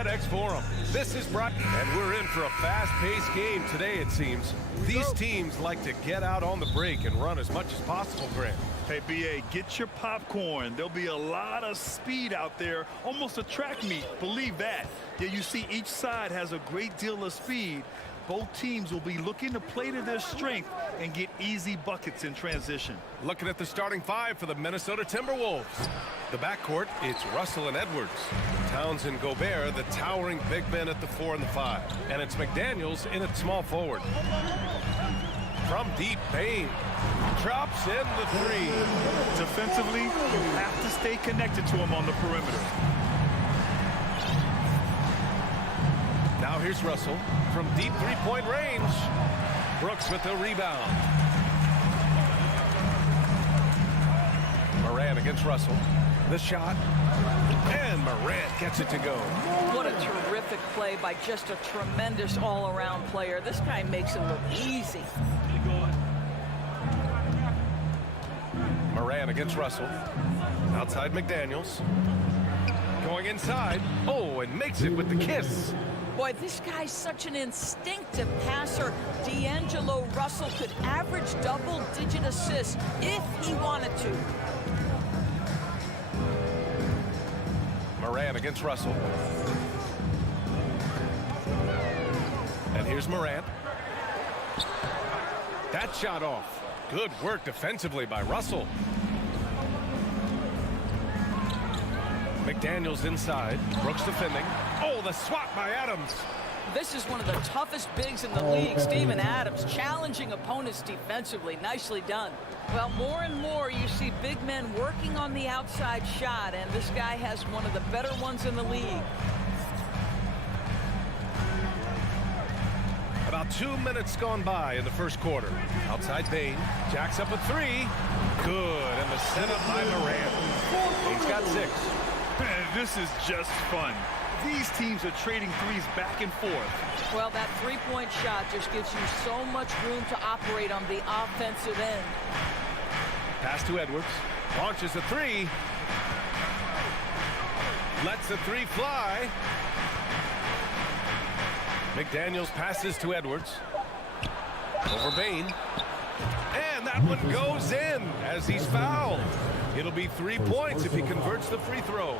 FedEx Forum. This is Brian, and we're in for a fast-paced game today, it seems. These teams like to get out on the break and run as much as possible, Grant. Hey, B.A., get your popcorn. There'll be a lot of speed out there, almost a track meet, believe that. Yeah, you see each side has a great deal of speed. Both teams will be looking to play to their strength and get easy buckets in transition. Looking at the starting five for the Minnesota Timberwolves. The backcourt, it's Russell and Edwards. Towns and Gobert, the towering big men at the 4 and the 5. And it's McDaniels in at small forward. From deep, Payne drops in the 3. Defensively, you have to stay connected to him on the perimeter. Now here's Russell from deep three-point range. Brooks with the rebound. Morant against Russell. The shot. And Morant gets it to go. What a terrific play by just a tremendous all-around player. This guy makes it look easy. Morant against Russell. Outside McDaniels. Going inside. Oh, and makes it with the kiss. Boy, this guy's such an instinctive passer. D'Angelo Russell could average double-digit assists if he wanted to. Morant against Russell. And here's Morant. That shot off. Good work defensively by Russell. McDaniels inside. Brooks defending. Oh, the swat by Adams. This is one of the toughest bigs in the league, Steven Adams, challenging opponents defensively. Nicely done. Well, more and more you see big men working on the outside shot, and this guy has one of the better ones in the league. About 2 minutes gone by in the first quarter. Outside Payne. Jacks up a 3. Good, and the setup by Morant. He's got 6. Man, this is just fun. These teams are trading threes back and forth. Well, that three-point shot just gives you so much room to operate on the offensive end. Pass to Edwards. Launches a 3. Lets the 3 fly. McDaniels passes to Edwards. Over Payne. And that one goes in as he's fouled. It'll be 3 points if he converts the free throw.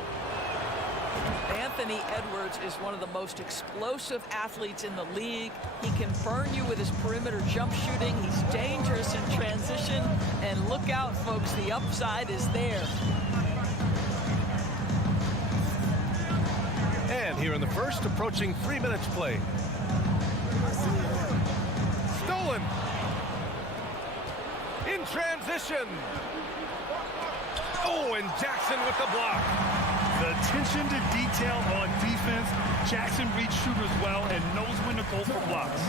Anthony Edwards is one of the most explosive athletes in the league. He can burn you with his perimeter jump shooting. He's dangerous in transition. And look out, folks, the upside is there. And here in the first, approaching 3 minutes play. Stolen. In transition. Oh, and Jackson with the block. The attention to detail on defense. Jackson reads shooters well and knows when to go for blocks.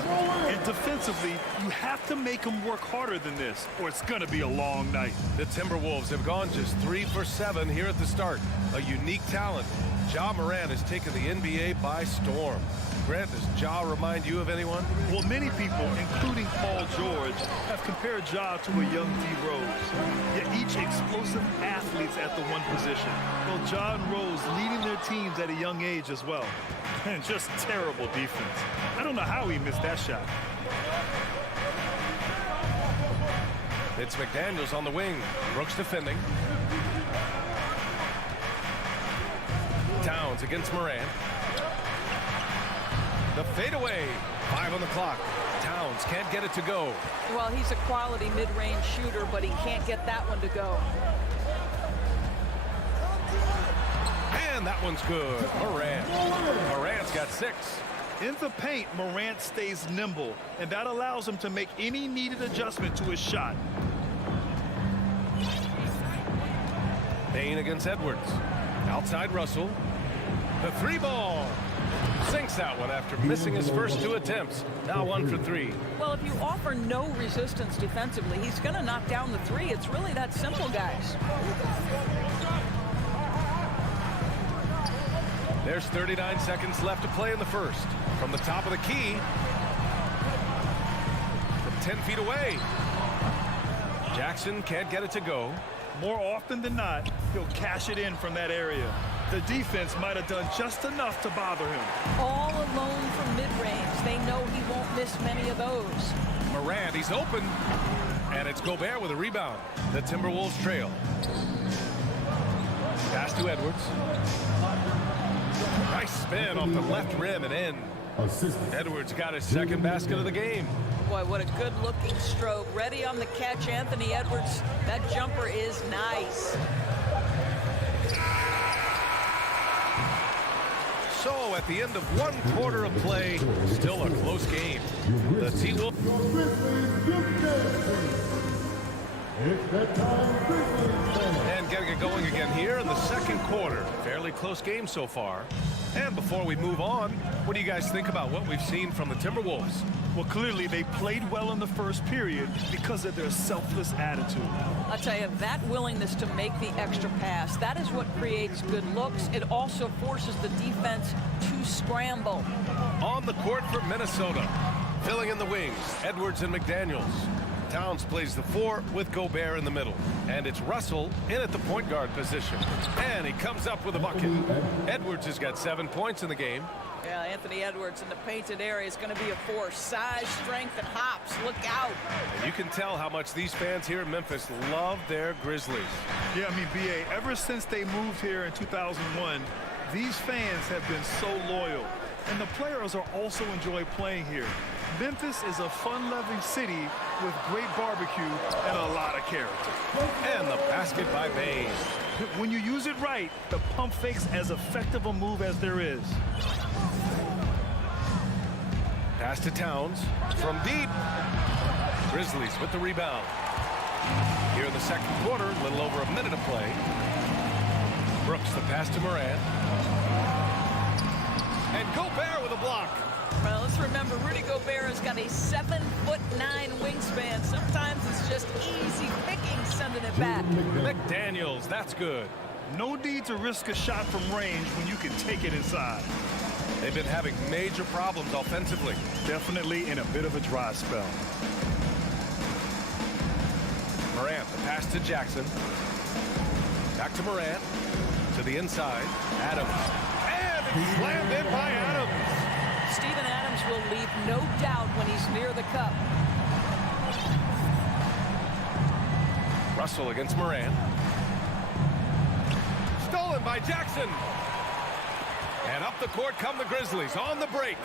And defensively, you have to make them work harder than this, or it's going to be a long night. The Timberwolves have gone just 3 for 7 here at the start. A unique talent. Ja Morant has taken the NBA by storm. Grant, does Ja remind you of anyone? Well, many people, including Paul George, have compared Ja to a young D. Rose. Yet each explosive athletes at the one position. Well, Ja and Rose leading their teams at a young age as well. And just terrible defense. I don't know how he missed that shot. It's McDaniels on the wing. Brooks defending. Towns against Morant. The fadeaway. 5 on the clock. Towns can't get it to go. Well, he's a quality mid-range shooter, but he can't get that one to go. And that one's good. Morant. Morant's got 6. In the paint, Morant stays nimble, and that allows him to make any needed adjustment to his shot. Payne against Edwards. Outside Russell. The 3 ball. Sinks that one after missing his first 2 attempts. Now 1 for 3. Well, if you offer no resistance defensively, he's going to knock down the 3. It's really that simple, guys. There's 39 seconds left to play in the first. From the top of the key. From 10 feet away. Jackson can't get it to go. More often than not, He'll cash it in from that area. The defense might have done just enough to bother him. All alone from mid-range. They know he won't miss many of those. Morant, he's open. And it's Gobert with a rebound. The Timberwolves trail. Pass to Edwards. Nice spin off the left rim and in. Edwards got his second basket of the game. Boy, what a good-looking stroke. Ready on the catch, Anthony Edwards. That jumper is nice. So at the end of one quarter of play, still a close game. The T-Wolves. And getting it going again here in the second quarter. Fairly close game so far. And before we move on, what do you guys think about what we've seen from the Timberwolves? Well, clearly they played well in the first period because of their selfless attitude. I'll tell you, that willingness to make the extra pass, that is what creates good looks. It also forces the defense to scramble. On the court for Minnesota. Filling in the wings, Edwards and McDaniels. Towns plays the 4 with Gobert in the middle. And it's Russell in at the point guard position. And he comes up with a bucket. Edwards has got 7 points in the game. Yeah, Anthony Edwards in the painted area is going to be a force. Size, strength, and hops. Look out. And you can tell how much these fans here in Memphis love their Grizzlies. Yeah, I mean, B.A., ever since they moved here in 2001, these fans have been so loyal. And the players are also enjoy playing here. Memphis is a fun-loving city with great barbecue and a lot of character. And the basket by Bain. When you use it right, the pump fake's as effective a move as there is. Pass to Towns from deep. Grizzlies with the rebound. Here in the second quarter, a little over a minute of play. Brooks the pass to Morant. And Gobert with a block. Well, let's remember, Rudy Gobert has got a 7'9" wingspan. Sometimes it's just easy picking sending it back. McDaniels, that's good. No need to risk a shot from range when you can take it inside. They've been having major problems offensively. Definitely in a bit of a dry spell. Morant, the pass to Jackson. Back to Morant. To the inside. Adams. And it's slammed in by Adams. Steven Adams will leave no doubt when he's near the cup. Russell against Morant. Stolen by Jackson. And up the court come the Grizzlies on the break.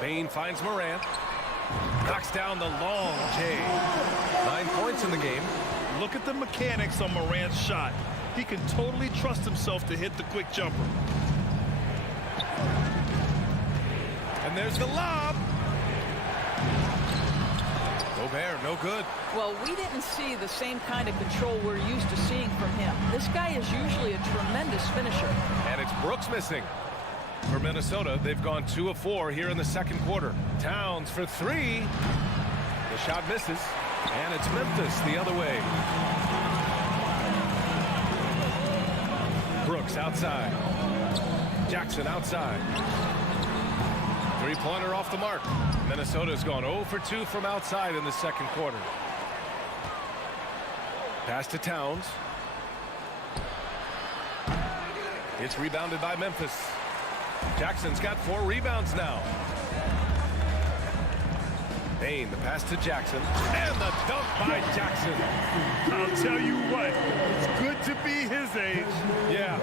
Bain finds Morant. Knocks down the long J. 9 points in the game. Look at the mechanics on Morant's shot. He can totally trust himself to hit the quick jumper. And there's the lob. Gobert, no good. Well, we didn't see the same kind of control we're used to seeing from him. This guy is usually a tremendous finisher. And it's Brooks missing. For Minnesota, they've gone 2 of 4 here in the second quarter. Towns for 3. The shot misses. And it's Memphis the other way. Brooks outside. Jackson outside. Three-pointer off the mark. Minnesota's gone 0 for 2 from outside in the second quarter. Pass to Towns. It's rebounded by Memphis. Jackson's got 4 rebounds now. Bain, the pass to Jackson. And the dunk by Jackson. I'll tell you what, it's good to be his age. Yeah,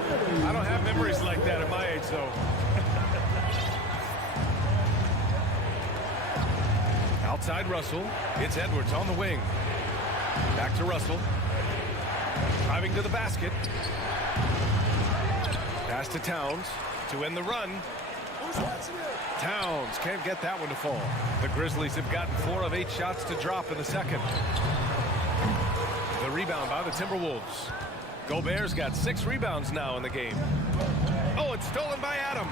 I don't have memories like that at my age, though. Outside Russell. It's Edwards on the wing. Back to Russell. Driving to the basket. Pass to Towns to end the run. Towns can't get that one to fall. The Grizzlies have gotten 4 of 8 shots to drop in the second. The rebound by the Timberwolves. Gobert's got 6 rebounds now in the game. Oh, it's stolen by Adams.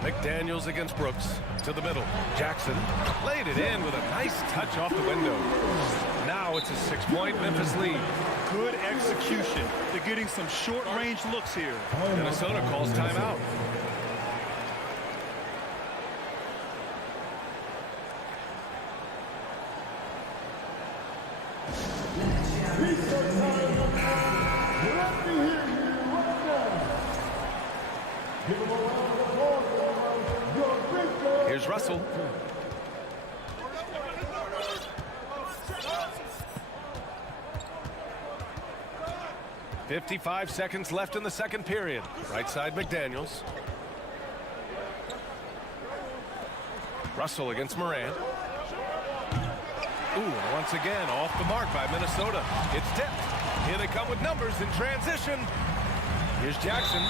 McDaniels against Brooks to the middle. Jackson laid it in with a nice touch off the window. Now it's a 6-point Memphis lead. Good execution. They're getting some short-range looks here. Minnesota calls timeout. Russell. "55 seconds left in the second period." Right side, McDaniels. Russell against Morant. Ooh, once again, off the mark by Minnesota. It's tipped. Here they come with numbers in transition. Here's Jackson,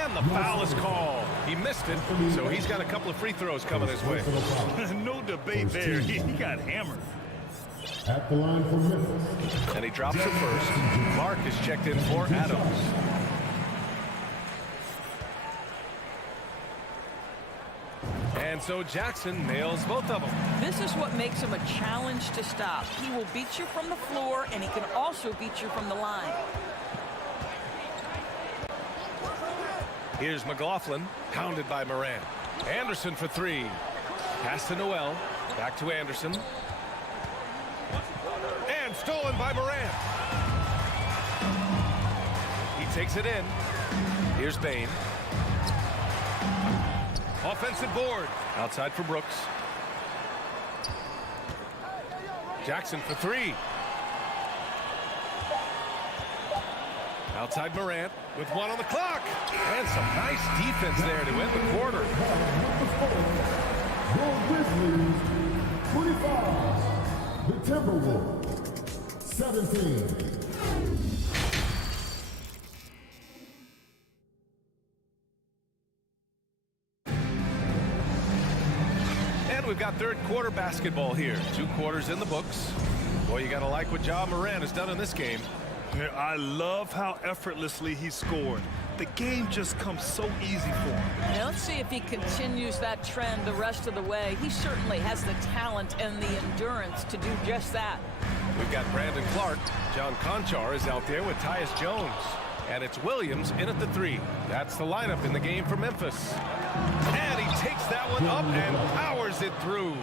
and the foul is called. He missed it, so he's got a couple of free throws coming his way. No debate there. He got hammered. At the line for Memphis. And he drops it first. Clark is checked in for Adams. And so Jackson nails both of them. This is what makes him a challenge to stop. He will beat you from the floor, and he can also beat you from the line. Here's McLaughlin, pounded by Morant. Anderson for three. Pass to Noel. Back to Anderson. And stolen by Morant. He takes it in. Here's Bain. Offensive board. Outside for Brooks. Jackson for three. Outside Morant with one on the clock. And some nice defense there to end the quarter. Your Grizzlies, 25. The Timberwolves, 17. And we've got third quarter basketball here. 2 quarters in the books. Boy, you got to like what Ja Morant has done in this game. I love how effortlessly he scored. The game just comes so easy for him. Now let's see if he continues that trend the rest of the way. He certainly has the talent and the endurance to do just that. We've got Brandon Clark. John Conchar is out there with Tyus Jones. And it's Williams in at the 3. That's the lineup in the game for Memphis. And he takes that one up and powers it through.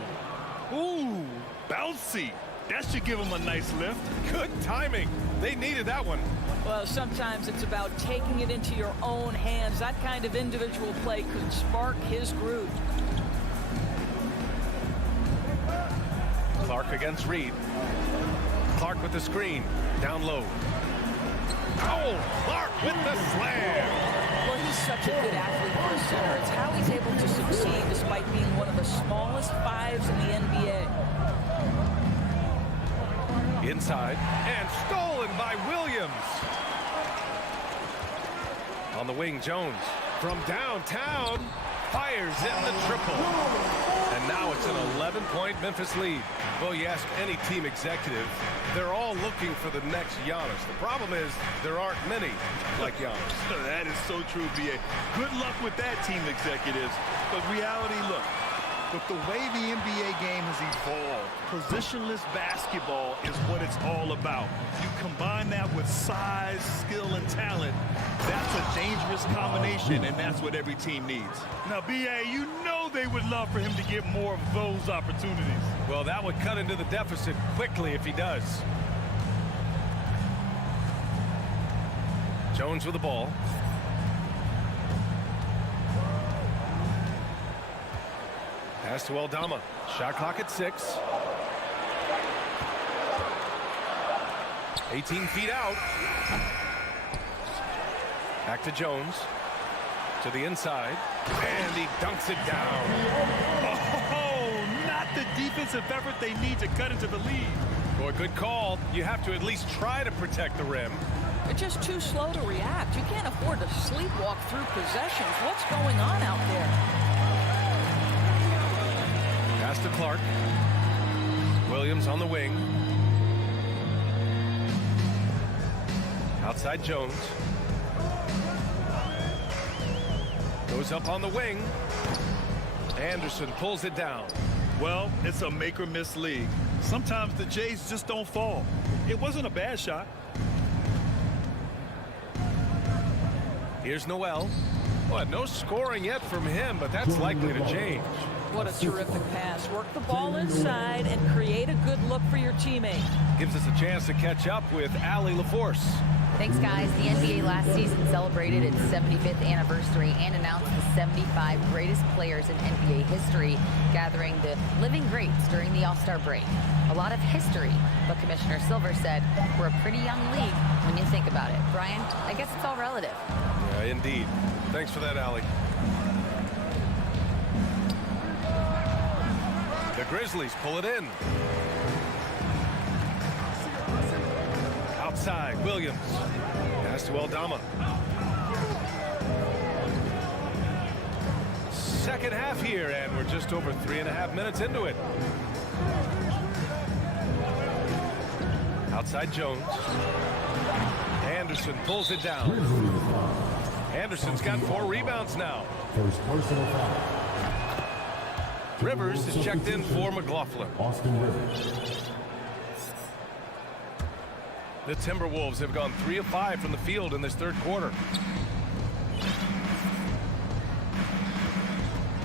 Ooh, bouncy. That should give him a nice lift. Good timing. They needed that one. Well, sometimes it's about taking it into your own hands. That kind of individual play could spark his groove. Clark against Reed. Clark with the screen. Down low. Oh, Clark with the slam. Well, he's such a good athlete for a center. It's how he's able to succeed despite being one of the smallest 5s in the NBA. Inside, and stolen by Williams. On the wing, Jones. From downtown, fires in the triple. And now it's an 11-point Memphis lead. Well, you ask any team executive, they're all looking for the next Giannis. The problem is there aren't many like Giannis. That is so true, B.A. Good luck with that, team executives. But reality, look, with the way the NBA game has evolved, positionless basketball is what it's all about. You combine that with size, skill, and talent, that's a dangerous combination, and that's what every team needs. Now, B.A., you know they would love for him to get more of those opportunities. Well, that would cut into the deficit quickly if he does. Jones with the ball. Pass to Aldama. Shot clock at 6. 18 feet out. Back to Jones. To the inside. And he dunks it down. Oh, not the defensive effort they need to cut into the lead. Boy, good call. You have to at least try to protect the rim. They're just too slow to react. You can't afford to sleepwalk through possessions. What's going on out there? Pass to Clark. Williams on the wing. Outside Jones. Goes up on the wing. Anderson pulls it down. Well, it's a make-or-miss league. Sometimes the Jays just don't fall. It wasn't a bad shot. Here's Noel. Well, no scoring yet from him, but that's likely to change. What a terrific pass. Work the ball inside and create a good look for your teammate. Gives us a chance to catch up with Allie LaForce. Thanks, guys. The NBA last season celebrated its 75th anniversary and announced the 75 greatest players in NBA history, gathering the living greats during the All-Star break. A lot of history, but Commissioner Silver said we're a pretty young league when you think about it. Brian, I guess it's all relative. Yeah, indeed. Thanks for that, Allie. The Grizzlies pull it in. Outside, Williams. Pass to Aldama. Second half here, and we're just over 3.5 minutes into it. Outside Jones. Anderson pulls it down. Anderson's got 4 rebounds now. First personal foul. Rivers is checked in for McLaughlin. Austin Rivers. The Timberwolves have gone 3 of 5 from the field in this third quarter.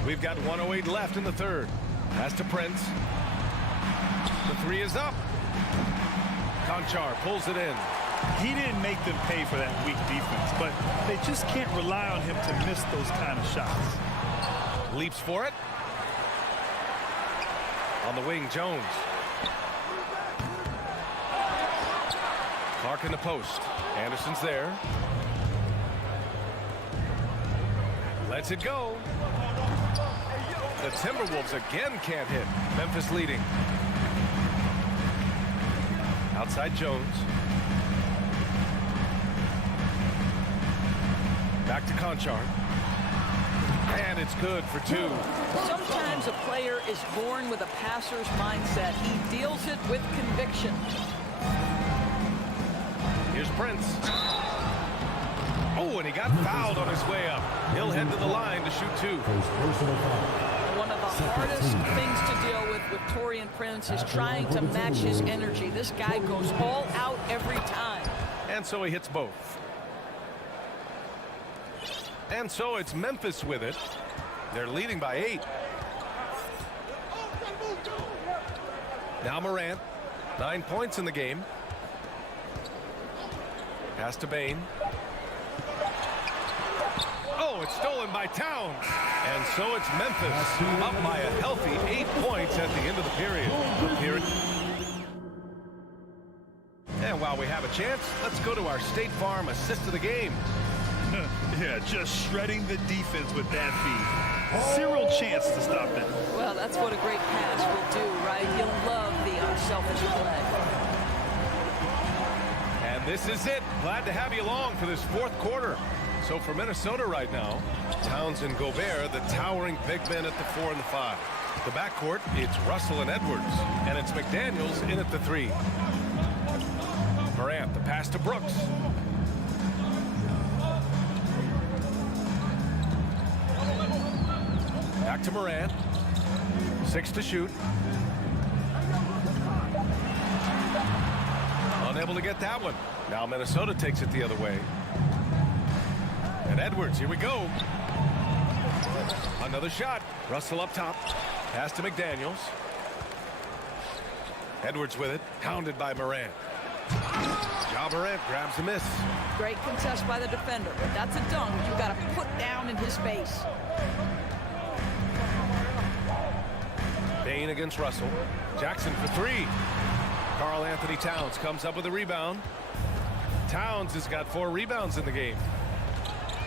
We've got 1:08 left in the third. Pass to Prince. The 3 is up. Conchar pulls it in. He didn't make them pay for that weak defense, but they just can't rely on him to miss those kind of shots. Leaps for it. On the wing, Jones. Clark in the post. Anderson's there. Lets it go. The Timberwolves again can't hit. Memphis leading. Outside Jones. Back to Conchar. And it's good for 2. Sometimes a player is born with a passer's mindset. He deals it with conviction. Here's Prince. Oh, and he got fouled on his way up. He'll head to the line to shoot 2. First personal foul. One of the hardest things to deal with Taurean Prince is trying to match his energy. This guy goes all out every time. And so he hits both. And so it's Memphis with it. They're leading by 8. Now Morant. 9 points in the game. Pass to Bain. Oh, it's stolen by Towns. And so it's Memphis up by a healthy 8 points at the end of the period. And while we have a chance, let's go to our State Farm assist of the game. Yeah, just shredding the defense with that feed. Zero chance to stop that. Well, that's what a great pass will do, right? You'll love the unselfish play. And this is it. Glad to have you along for this fourth quarter. So for Minnesota right now, Towns and Gobert, the towering big men at the 4 and the 5. The backcourt, it's Russell and Edwards. And it's McDaniels in at the 3. Morant, the pass to Brooks. Back to Morant. 6 to shoot. Unable to get that one. Now Minnesota takes it the other way. And Edwards, here we go. Another shot. Russell up top. Pass to McDaniels. Edwards with it. Hounded by Morant. Ja Morant grabs a miss. Great contest by the defender. If that's a dunk, you got to put down in his face. Bain against Russell. Jackson for 3. Karl Anthony Towns comes up with a rebound. Towns has got 4 rebounds in the game.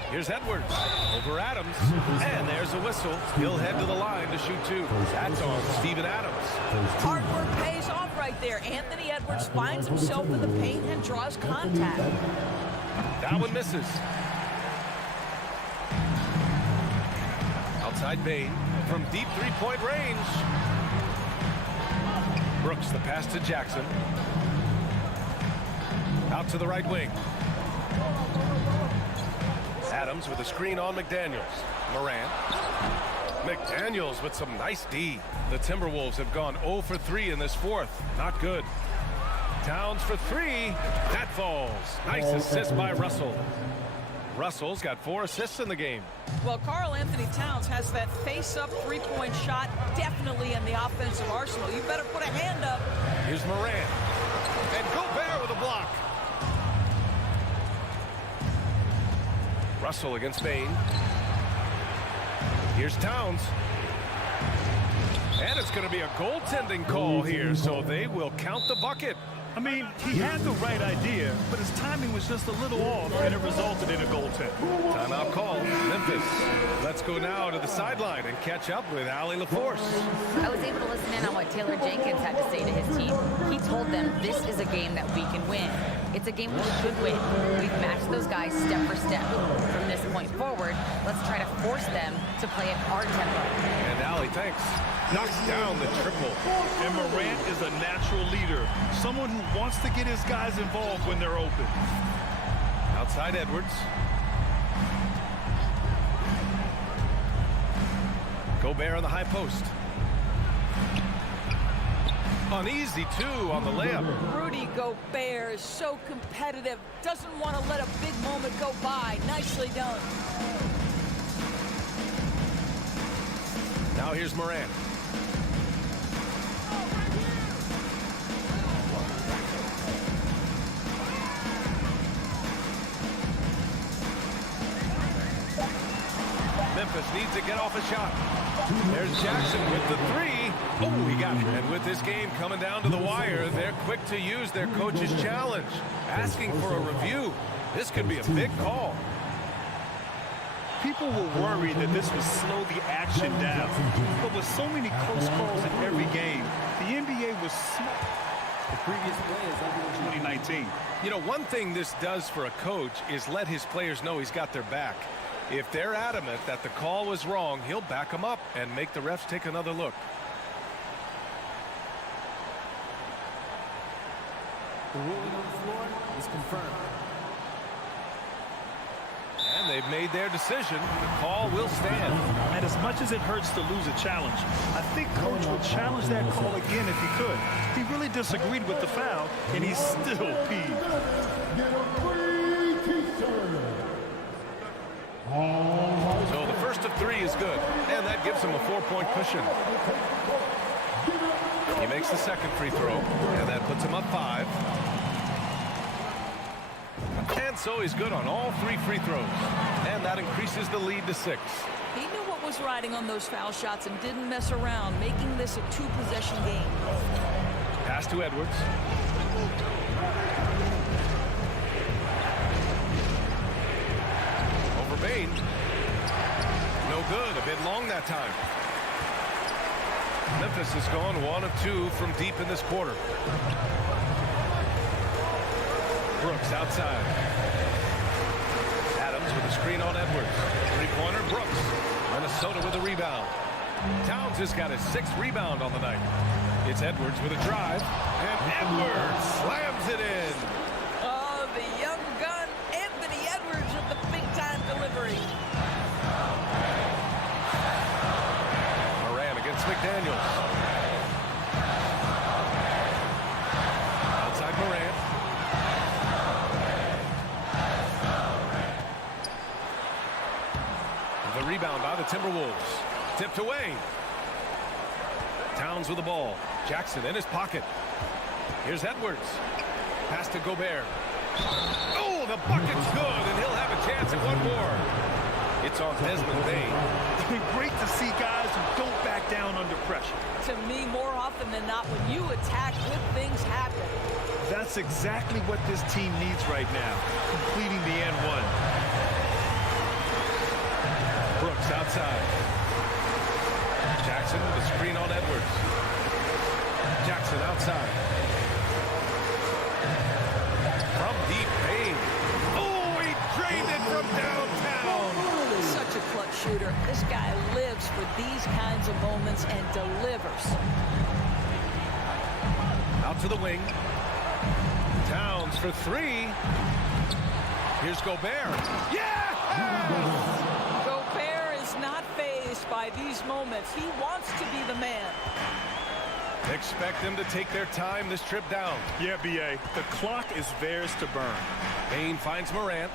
Here's Edwards over Adams. And there's a whistle. He'll head to the line to shoot 2. That's on Steven Adams. Hard work pays off right there. Anthony Edwards finds himself in the paint and draws contact. That one misses. Outside Bain from deep 3-point range. Brooks, the pass to Jackson. Out to the right wing. Adams with a screen on McDaniels. Morant. McDaniels with some nice D. The Timberwolves have gone 0 for 3 in this fourth. Not good. Towns for 3. That falls. Nice assist by Russell. Russell's got 4 assists in the game. Well, Karl Anthony Towns has that face-up 3-point shot definitely in the offensive arsenal. You better put a hand up. Here's Morant. And Gobert with a block. Russell against Bain. Here's Towns. And it's going to be a goaltending call here, so they will count the bucket. I mean, he had the right idea, but his timing was just a little off, and it resulted in a goaltend. Timeout call, Memphis. Let's go now to the sideline and catch up with Allie LaForce. I was able to listen in on what Taylor Jenkins had to say to his team. He told them this is a game that we can win. It's a game we should win. We've matched those guys step for step. From this point forward, let's try to force them to play at our tempo. And Allie, thanks, knocks down the triple. And Morant is a natural leader, someone who wants to get his guys involved when they're open. Outside Edwards. Gobert on the high post. Uneasy, too, on the layup. Rudy Gobert is so competitive. Doesn't want to let a big moment go by. Nicely done. Now here's Morant. Memphis needs to get off a shot. There's Jackson with the three. Oh, he got it. And with this game coming down to the wire, they're quick to use their coach's challenge, asking for a review. This could be a big call. People were worried that this would slow the action down. But with so many close calls in every game, the NBA was smart. The previous play is under 2019. You know, one thing this does for a coach is let his players know he's got their back. If they're adamant that the call was wrong, he'll back them up and make the refs take another look. The ruling on the floor is confirmed. And they've made their decision. The call will stand. And as much as it hurts to lose a challenge, I think Coach would challenge that call again if he could. He really disagreed with the foul, and he's still peeved. So the first of three is good, and that gives him a 4-point cushion. He makes the second free throw, and that puts him up 5. And so he's good on all 3 free throws, and that increases the lead to 6. He knew what was riding on those foul shots and didn't mess around, making this a 2-possession game. Pass to Edwards. Over Bain. No good. A bit long that time. Memphis has gone 1 of 2 from deep in this quarter. Brooks outside. Adams with a screen on Edwards. Three-pointer, Brooks. Minnesota with a rebound. Towns has got his 6th rebound on the night. It's Edwards with a drive. And Edwards slams it in. Oh, the young gun, Anthony Edwards with the big-time delivery. Moran against McDaniels. Outside Moran. The rebound by the Timberwolves. Tipped away. Towns with the ball. Jackson in his pocket. Here's Edwards. Pass to Gobert. Oh, the bucket's good, and he'll have a chance at one more. It's on Desmond Bain. Great to see guys who don't back down under pressure. To me, more often than not, when you attack, good things happen. That's exactly what this team needs right now, completing the N1. Brooks outside. Jackson with a screen on Edwards. Jackson outside. From deep, Bain. Oh, he drained it from downtown. Such a clutch shooter. This guy lives for these kinds of moments and delivers. Out to the wing. Towns for 3. Here's Gobert. Yeah! Gobert is not fazed by these moments. He wants to be the man. Expect them to take their time this trip down. Yeah, B.A., the clock is theirs to burn. Bain finds Morant.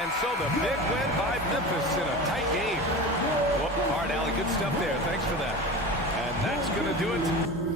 And so the big win by Memphis in a tight game. Whoop, hard alley, good stuff there. Thanks for that. And that's going to do it.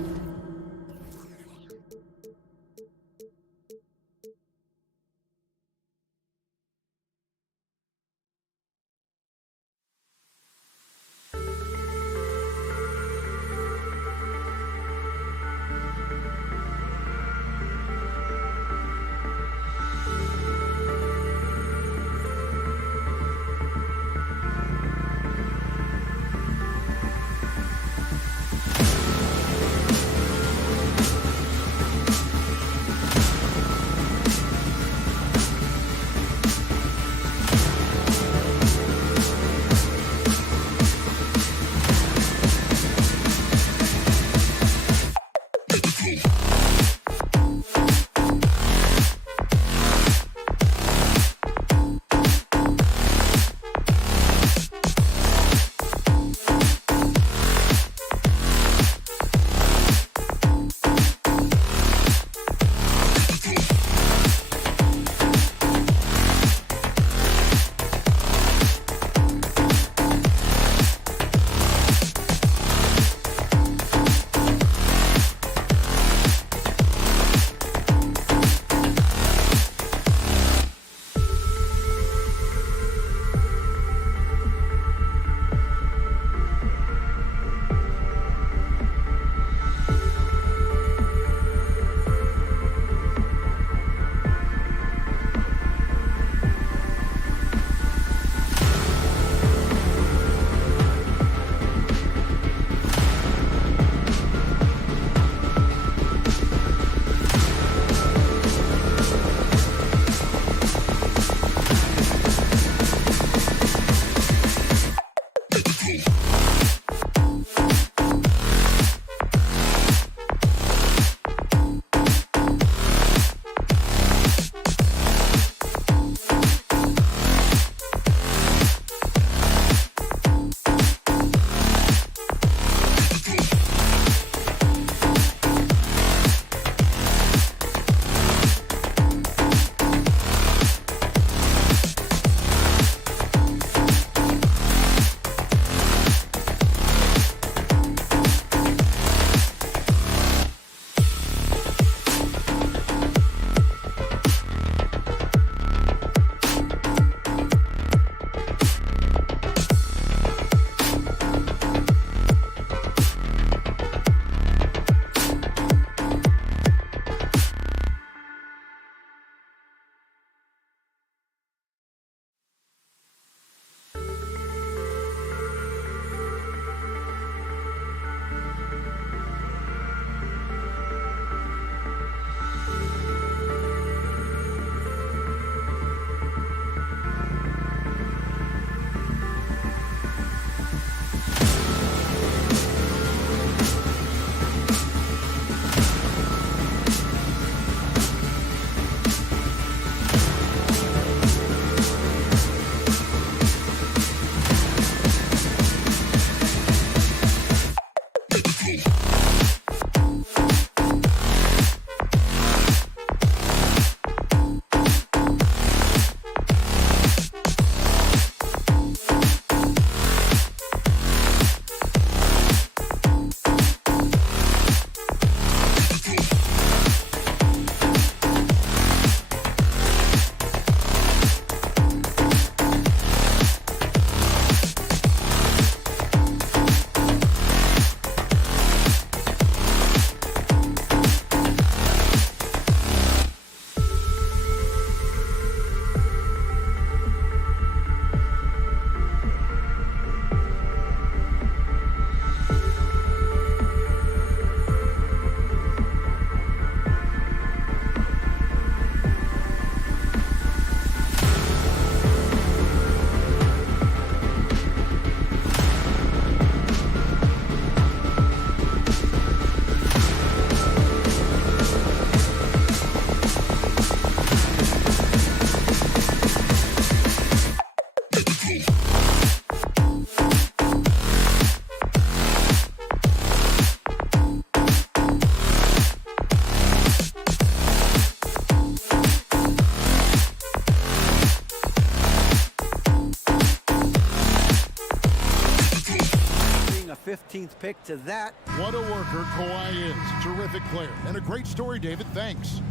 15th pick to that. What a worker Kawhi is. Terrific player. And a great story, David. Thanks.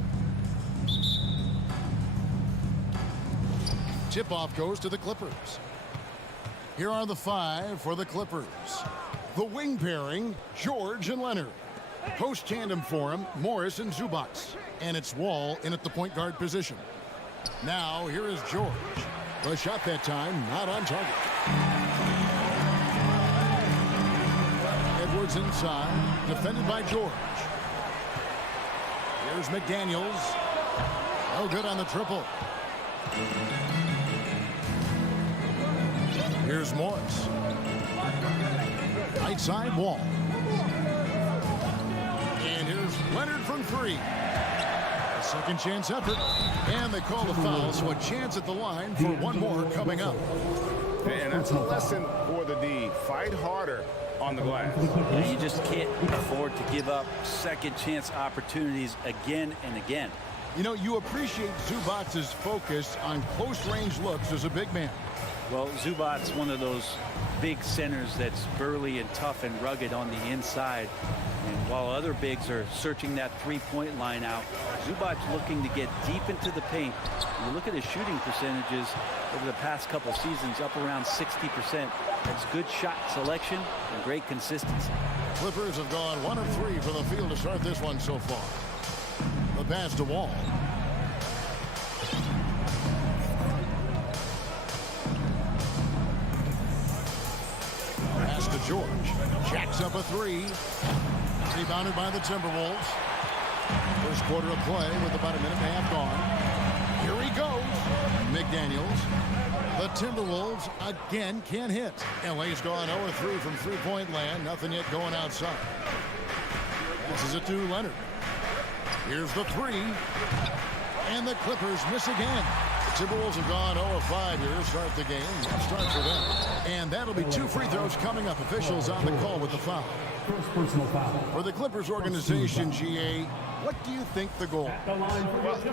Tip-off goes to the Clippers. Here are the 5 for the Clippers. The wing pairing, George and Leonard. Post tandem for him, Morris and Zubac. And it's Wall in at the point guard position. Now, here is George. The shot that time, not on target. Edwards inside, defended by George. Here's McDaniels. No good on the triple. Here's Morris. Right side Wall. And here's Leonard from 3. A second chance effort. And they call the foul, so a chance at the line for one more coming up. And that's a lesson for the D. Fight harder on the glass. You just can't afford to give up second chance opportunities again and again. You know, you appreciate Zubac's focus on close range looks as a big man. Well, Zubac's one of those big centers that's burly and tough and rugged on the inside. And while other bigs are searching that three-point line out, Zubac's looking to get deep into the paint. When you look at his shooting percentages over the past couple seasons, up around 60%. That's good shot selection and great consistency. Clippers have gone 1 of 3 from the field to start this one so far. The pass to Wall. Pass to George. Jacks up a 3. Rebounded by the Timberwolves. First quarter of play with about a minute and a half gone. Here he goes. McDaniels. The Timberwolves again can't hit. LA's gone 0-3 from three-point land. Nothing yet going outside. Passes it to Leonard. Here's the 3. And the Clippers miss again. The Timberwolves have gone 0-5 here to start the game. Let's start for them. And that'll be 2 free throws coming up. Officials on the call with the foul. First personal foul. For the Clippers organization, GA, what do you think the goal? Well,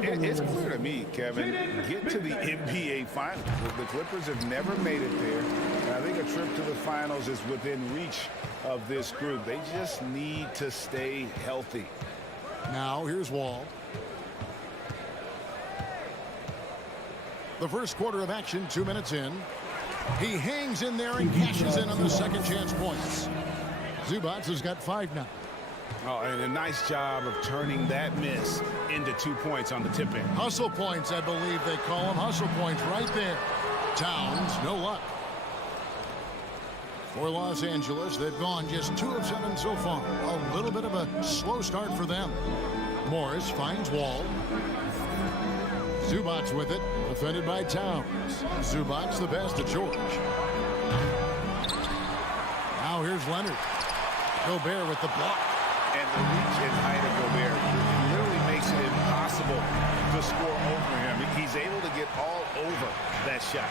it's clear to me, Kevin, get to the NBA Finals. The Clippers have never made it there. And I think a trip to the Finals is within reach of this group. They just need to stay healthy. Now, here's Wall. The first quarter of action, 2 minutes in. He hangs in there and cashes in on the second chance points. Zubac has got 5 now. Oh, and a nice job of turning that miss into 2 points on the tip end. Hustle points, I believe they call them. Hustle points right there. Towns, no luck. For Los Angeles, they've gone just 2 of 7 so far. A little bit of a slow start for them. Morris finds Wall. Zubac with it, defended by Towns. Zubac the pass to George. Now here's Leonard. Gobert with the block. And the reach and height of Gobert literally makes it impossible to score over him. He's able to get all over that shot.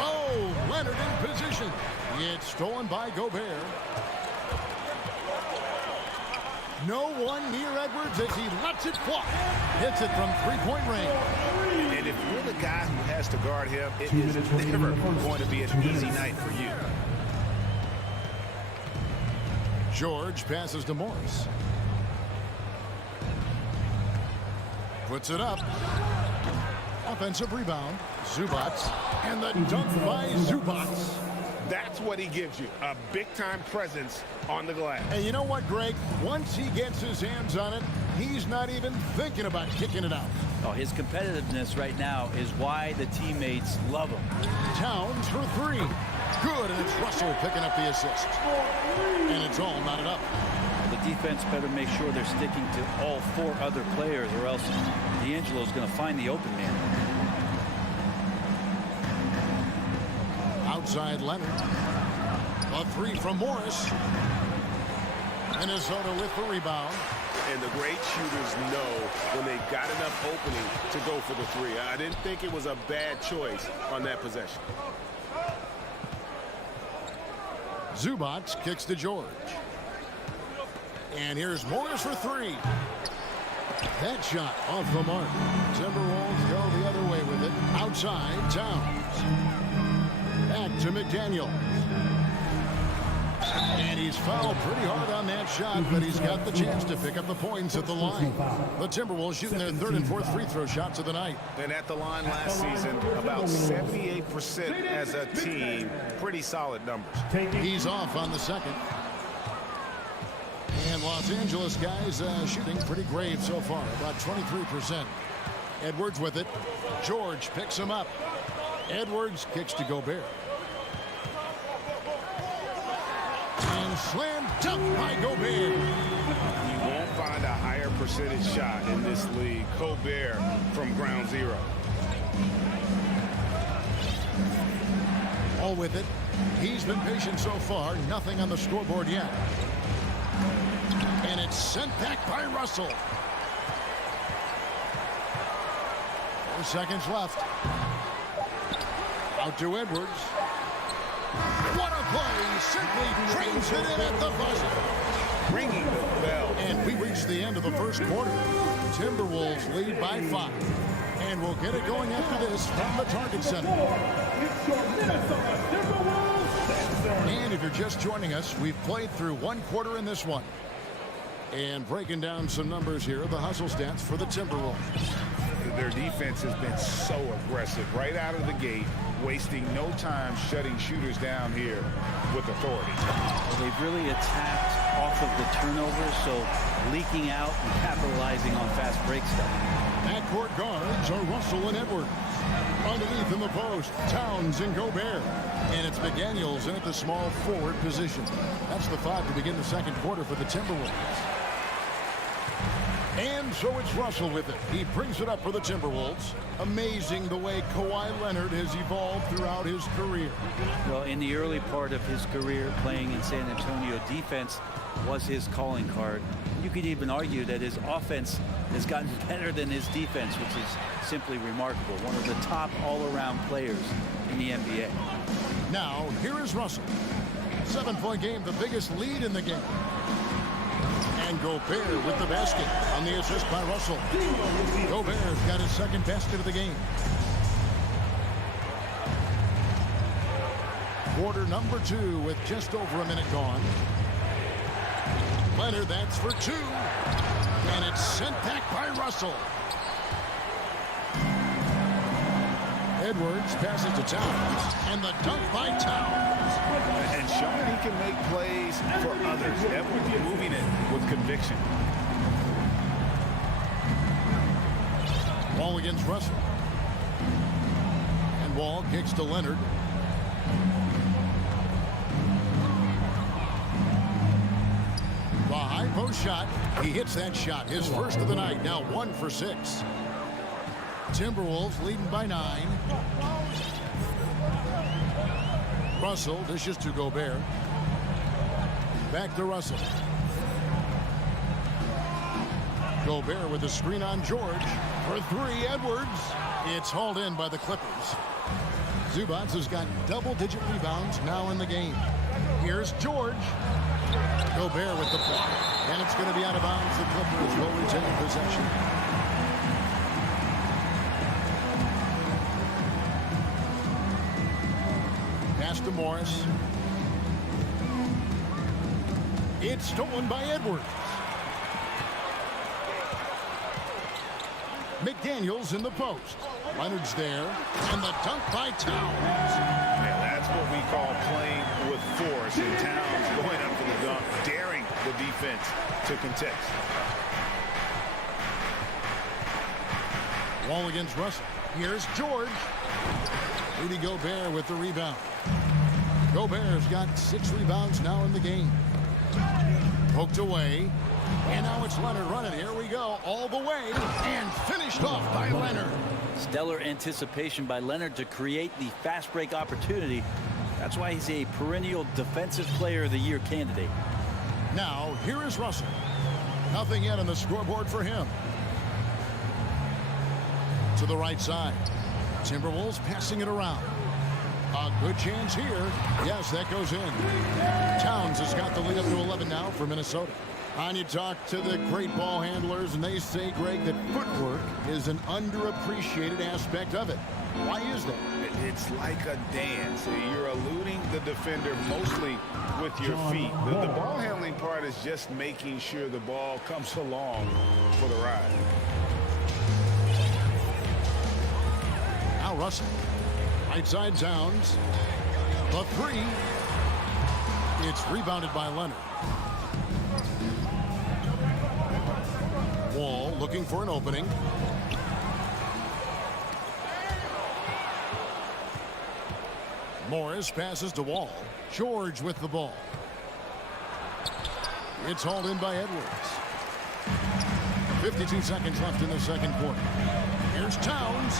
Oh, Leonard in position. It's stolen by Gobert. No one near Edwards as he lets it fly. Hits it from three-point range. And if you're the guy who has to guard him, it is never going to be an easy night for you. George passes to Morris. Puts it up. Offensive rebound. Zubac. And the dunk by Zubac. That's what he gives you, a big-time presence on the glass. And you know what, Greg? Once he gets his hands on it, he's not even thinking about kicking it out. Oh, his competitiveness right now is why the teammates love him. Towns for 3. Good, and it's Russell picking up the assist. And it's all knotted up. The defense better make sure they're sticking to all 4 other players, or else D'Angelo's going to find the open man. Outside Leonard. A 3 from Morris. Minnesota with the rebound. And the great shooters know when they've got enough opening to go for the 3. I didn't think it was a bad choice on that possession. Zubac kicks to George. And here's Morris for 3. That shot off the mark. Timberwolves go the other way with it. Outside, Towns. Back to McDaniel. And he's fouled pretty hard on that shot, but he's got the chance to pick up the points at the line. The Timberwolves shooting their third and fourth free throw shots of the night. And at the line last season, about 78% as a team. Pretty solid numbers. He's off on the second. And Los Angeles guys shooting pretty grave so far, about 23%. Edwards with it. George picks him up. Edwards kicks to Gobert. And slam dunk by Gobert. You won't find a higher percentage shot in this league. Gobert from ground zero. All with it. He's been patient so far. Nothing on the scoreboard yet. And it's sent back by Russell. 4 seconds left. Out to Edwards. What a play. Simply trains it in at the buzzer. Ringing the bell. And we reach the end of the first quarter. Timberwolves lead by 5. And we'll get it going after this from the Target Center. And if you're just joining us, we've played through 1 quarter in this one. And breaking down some numbers here, the hustle stats for the Timberwolves. Their defense has been so aggressive right out of the gate, wasting no time shutting shooters down here with authority. Well, they've really attacked off of the turnovers, so leaking out and capitalizing on fast break stuff. Backcourt guards are Russell and Edwards. Underneath in the post, Towns and Gobert. And it's McDaniels in at the small forward position. That's the 5 to begin the second quarter for the Timberwolves. And so it's Russell with it. He brings it up for the Timberwolves. Amazing the way Kawhi Leonard has evolved throughout his career. Well, in the early part of his career, playing in San Antonio, defense was his calling card. You could even argue that his offense has gotten better than his defense, which is simply remarkable. One of the top all-around players in the NBA. Now, here is Russell. 7-point game, the biggest lead in the game. And Gobert with the basket on the assist by Russell. Gobert's got his second basket of the game. Quarter number 2 with just over a minute gone. Leonard, that's for 2. And it's sent back by Russell. Edwards passes to Towns. And the dunk by Towns. And showing he can make plays for others. Edwards moving it with conviction. Wall against Russell. And Wall kicks to Leonard. The high post shot. He hits that shot. His first of the night. Now 1 for 6. Timberwolves leading by 9. Russell dishes to Gobert. Back to Russell. Gobert with the screen on George. For 3, Edwards. It's hauled in by the Clippers. Zubac has got double-digit rebounds now in the game. Here's George. Gobert with the block. And it's going to be out of bounds. The Clippers will retain possession. Pass to Morris. It's stolen by Edwards. McDaniels in the post. Leonard's there. And the dunk by Towns. Yeah, that's what we call playing with force. And Towns going up for the dunk, daring the defense to contest. Wall against Russell. Here's George. Rudy Gobert with the rebound. Gobert's got 6 rebounds now in the game. Poked away. And now it's Leonard running. Here we go. All the way. And finished off by Leonard. Stellar anticipation by Leonard to create the fast break opportunity. That's why he's a perennial Defensive Player of the Year candidate. Now, here is Russell. Nothing yet on the scoreboard for him. To the right side. Timberwolves passing it around. A good chance here. Yes, that goes in. Towns has got the lead up to 11 now for Minnesota. And you talk to the great ball handlers, and they say, Greg, that footwork is an underappreciated aspect of it. Why is that? It's like a dance. You're eluding the defender mostly with your feet. The ball handling part is just making sure the ball comes along for the ride. Now Russell. Right side Towns. The three. It's rebounded by Leonard. Wall looking for an opening. Morris passes to Wall. George with the ball. It's hauled in by Edwards. 52 seconds left in the second quarter. Here's Towns.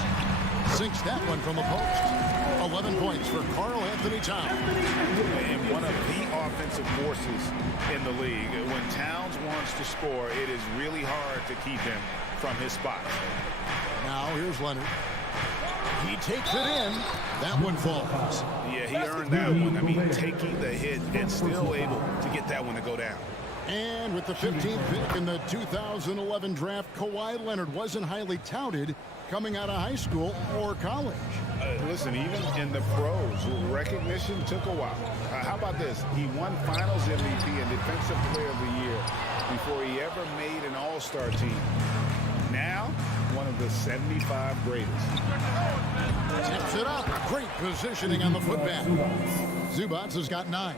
Sinks that one from the post. 11 points for Karl Anthony Towns. And one of the offensive forces in the league. When Towns wants to score, it is really hard to keep him from his spot. Now here's Leonard. He takes it in. That one falls. Yeah, he earned that one. I mean, taking the hit and still able to get that one to go down. And with the 15th pick in the 2011 draft, Kawhi Leonard wasn't highly touted coming out of high school or college. Listen, even in the pros, recognition took a while. How about this? He won Finals MVP and Defensive Player of the Year before he ever made an All-Star team. Now, one of the 75 greatest. Tips it up. Great positioning on the putback. Zubac has got 9.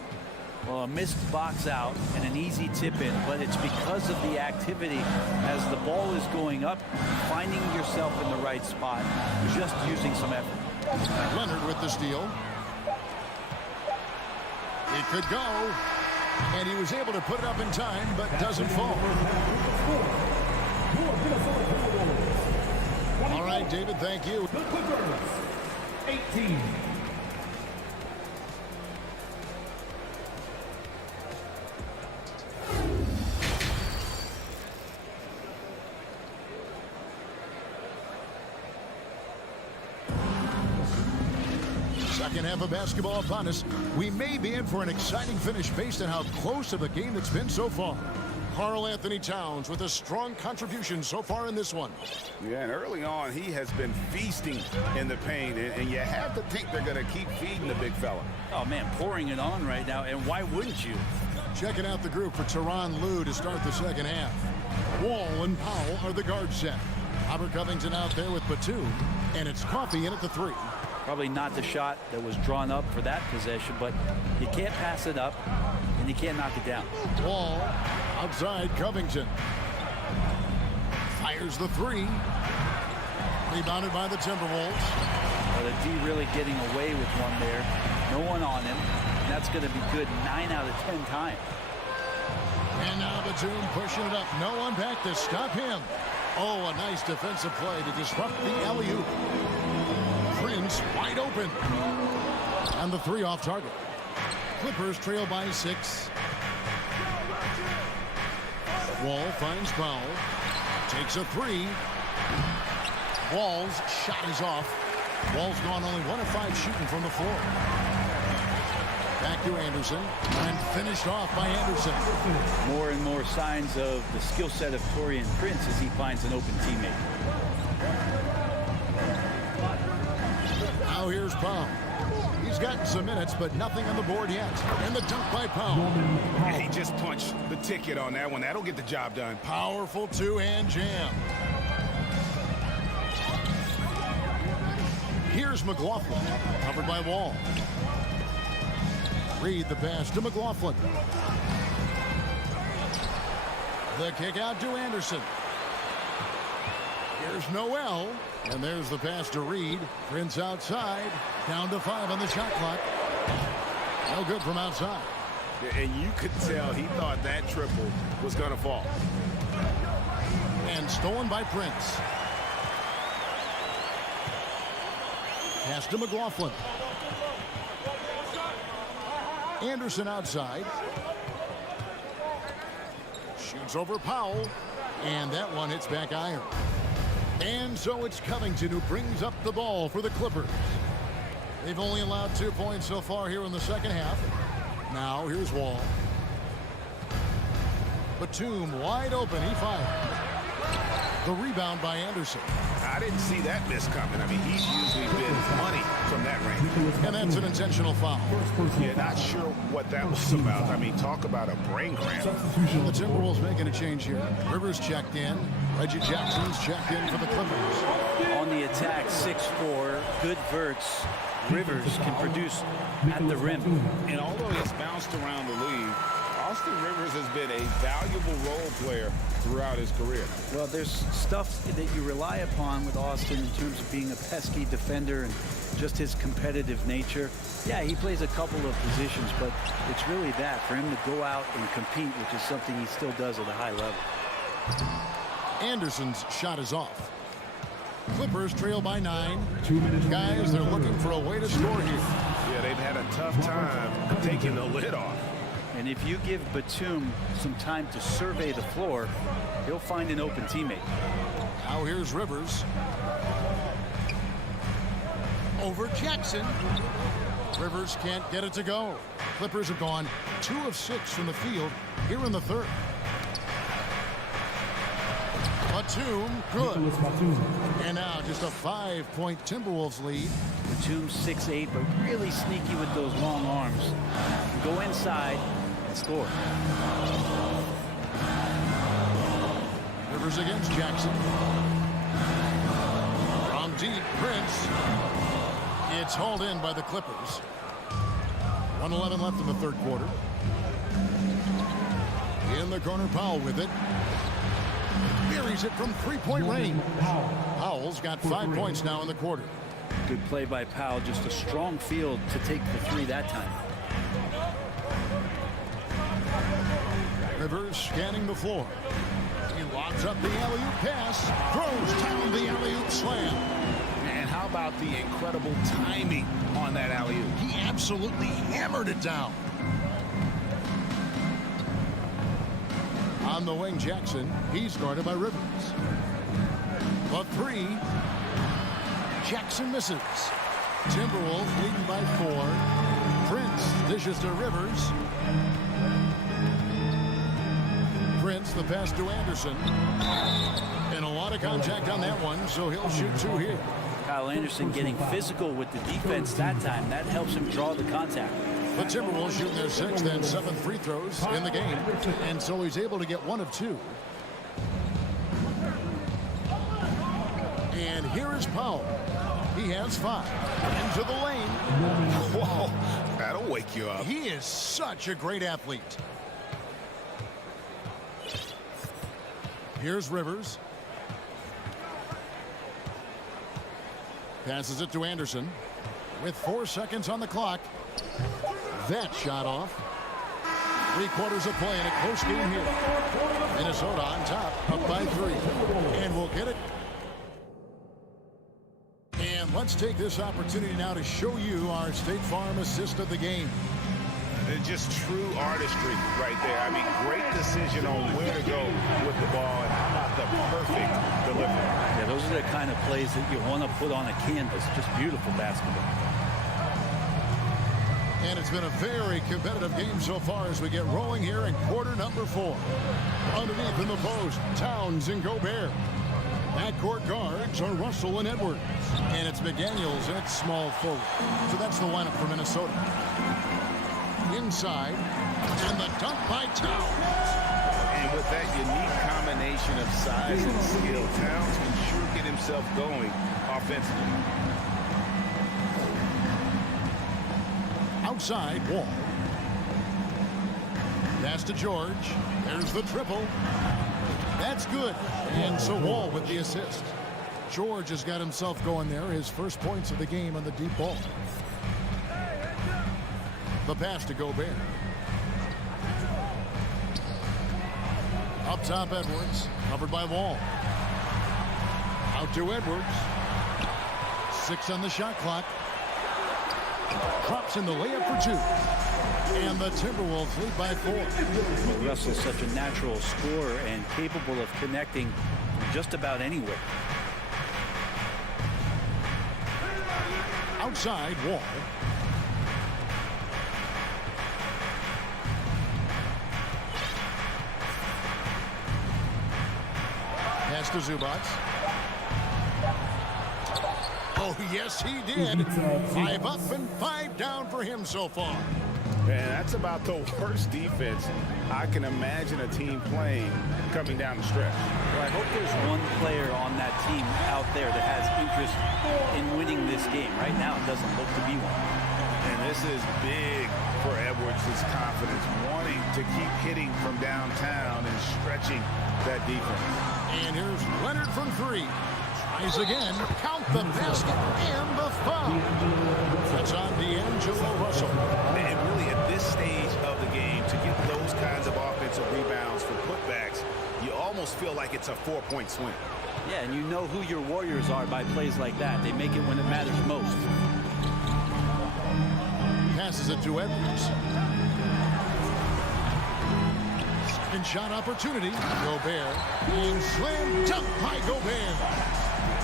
Well, a missed box out and an easy tip in, but it's because of the activity as the ball is going up, finding yourself in the right spot, just using some effort. Leonard with the steal. It could go, and he was able to put it up in time, but doesn't fall. All right, David, thank you. 18. Second half of basketball upon us. We may be in for an exciting finish based on how close of a game it's been so far. Karl Anthony Towns with a strong contribution so far in this one. Yeah, and early on, he has been feasting in the paint, and you have to think they're going to keep feeding the big fella. Oh, man, pouring it on right now, and why wouldn't you? Checking out the group for Tyronn Lue to start the second half. Wall and Powell are the guard set. Robert Covington out there with Batum, and it's Coffey in at the 3. Probably not the shot that was drawn up for that possession, but you can't pass it up, and you can't knock it down. Wall outside Covington. Fires the 3. Rebounded by the Timberwolves. Well, the D really getting away with one there. No one on him. And that's going to be good 9 out of 10 times. And now Batum pushing it up. No one back to stop him. Oh, a nice defensive play to disrupt the alley-oop. Prince wide open. And the 3 off target. Clippers trail by 6. Wall finds Powell. Takes a 3. Wall's shot is off. Wall's gone only 1 of 5 shooting from the floor. Back to Anderson. And finished off by Anderson. More and more signs of the skill set of Taurean Prince as he finds an open teammate. Now here's Powell. He's gotten some minutes, but nothing on the board yet. And the dunk by Powell. He just punched the ticket on that one. That'll get the job done. Powerful 2-hand jam. Here's McLaughlin. Covered by Wall. Reed the pass to McLaughlin. The kick out to Anderson. Here's Noel. And there's the pass to Reed. Prince outside. Down to 5 on the shot clock. No good from outside. And you could tell he thought that triple was going to fall. And stolen by Prince. Pass to McLaughlin. Anderson outside. Shoots over Powell. And that one hits back iron. And so it's Covington who brings up the ball for the Clippers. They've only allowed 2 points so far here in the second half. Now here's Wall. Batum wide open. He fires. The rebound by Anderson. I I didn't see that miss coming. I mean, he's usually been money from that range. And that's an intentional foul. Yeah, not sure what that was about. I mean, talk about a brain cramp. The Timberwolves making a change here. Rivers checked in. Reggie Jackson's checked in for the Clippers. On the attack, 6'4", good verts. Rivers can produce at the rim. And although he's bounced around the league, Austin Rivers has been a valuable role player throughout his career. Well, there's stuff that you rely upon with Austin in terms of being a pesky defender and just his competitive nature. Yeah, he plays a couple of positions, but it's really that, for him to go out and compete, which is something he still does at a high level. Anderson's shot is off. Clippers trail by 9. Guys, they're looking for a way to score here. Yeah, they've had a tough time taking the lid off. And if you give Batum some time to survey the floor, he'll find an open teammate. Now here's Rivers. Over Jackson. Rivers can't get it to go. Clippers have gone 2 of 6 from the field here in the third. Batum, good. And now just a 5-point Timberwolves lead. Batum's 6'8", but really sneaky with those long arms. Go inside and score. Rivers against Jackson. From deep, Prince. It's hauled in by the Clippers. 1:11 left in the third quarter. In the corner, Powell with it. Buries it from 3-point range. Powell's got 5 points now in the quarter. Good play by Powell. Just a strong field to take the 3 that time. Rivers scanning the floor. He locks up the alley-oop pass. Throws down the alley-oop slam. And how about the incredible timing on that alley-oop? He absolutely hammered it down. On the wing, Jackson. He's guarded by Rivers. The 3. Jackson misses. Timberwolves leading by 4. Prince dishes to Rivers. Prince, the pass to Anderson. And a lot of contact on that one, so he'll shoot 2 here. Kyle Anderson getting physical with the defense that time. That helps him draw the contact. The Timberwolves shooting their 6th and 7th free throws in the game. And so he's able to get 1 of 2. And here is Powell. He has 5. Into the lane. Whoa, that'll wake you up. He is such a great athlete. Here's Rivers. Passes it to Anderson. With 4 seconds on the clock. That shot off. 3 quarters of play in a close game here. Minnesota on top, up by 3. And we'll get it. And let's take this opportunity now to show you our State Farm assist of the game. It's just true artistry right there. I mean, great decision on where to go with the ball, and how about the perfect delivery. Yeah, those are the kind of plays that you want to put on a canvas. Just beautiful basketball. And it's been a very competitive game so far as we get rolling here in quarter number 4. Underneath in the post, Towns and Gobert. Backcourt guards are Russell and Edwards. And it's McDaniels and it's small forward. So that's the lineup for Minnesota. Inside, and the dunk by Towns. And with that unique combination of size and skill, Towns can sure get himself going offensively. Outside, Wall. Pass to George. There's the triple. That's good. And so Wall with the assist. George has got himself going there. His first points of the game on the deep ball. The pass to Gobert. Up top, Edwards. Covered by Wall. Out to Edwards. 6 on the shot clock. Drops in the layup for 2. And the Timberwolves lead by 4. Well, Russell's such a natural scorer and capable of connecting from just about anywhere. Outside, Wall. Pass to Zubac. Oh, yes, he did. 5 up and 5 down for him so far. Man, that's about the worst defense I can imagine a team playing coming down the stretch. Well, I hope there's one player on that team out there that has interest in winning this game. Right now, it doesn't look to be one. And this is big for Edwards' confidence, wanting to keep hitting from downtown and stretching that defense. And here's Leonard from 3. Tries again. Count the basket and the foul. That's on D'Angelo Russell. And really, at this stage of the game, to get those kinds of offensive rebounds for putbacks, you almost feel like it's a 4-point swing. Yeah, and you know who your Warriors are by plays like that. They make it when it matters most. Passes it to Edwards. Second shot opportunity. Gobert. And slam dunk by Gobert.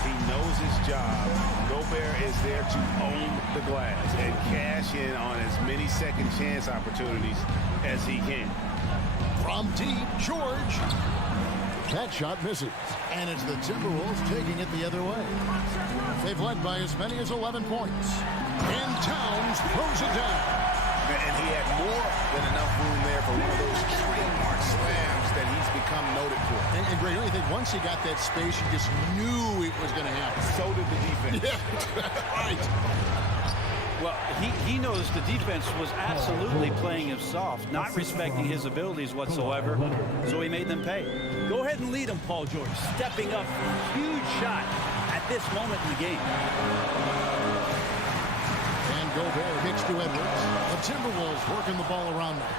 He knows his job. Gobert is there to own the glass and cash in on as many second chance opportunities as he can. From deep, George. That shot misses. And it's the Timberwolves taking it the other way. They've led by as many as 11 points. And Towns throws it down. And he had more than enough room there for one of those trademark slams that he's become noted for. And Greg, I think once he got that space, you just knew it was going to happen. So did the defense. Yeah, right. Well, he knows the defense was absolutely playing him soft, not respecting his abilities whatsoever, so he made them pay. Go ahead and lead him, Paul George, stepping up for a huge shot at this moment in the game. And Gobert kicks to Edwards. The Timberwolves working the ball around now.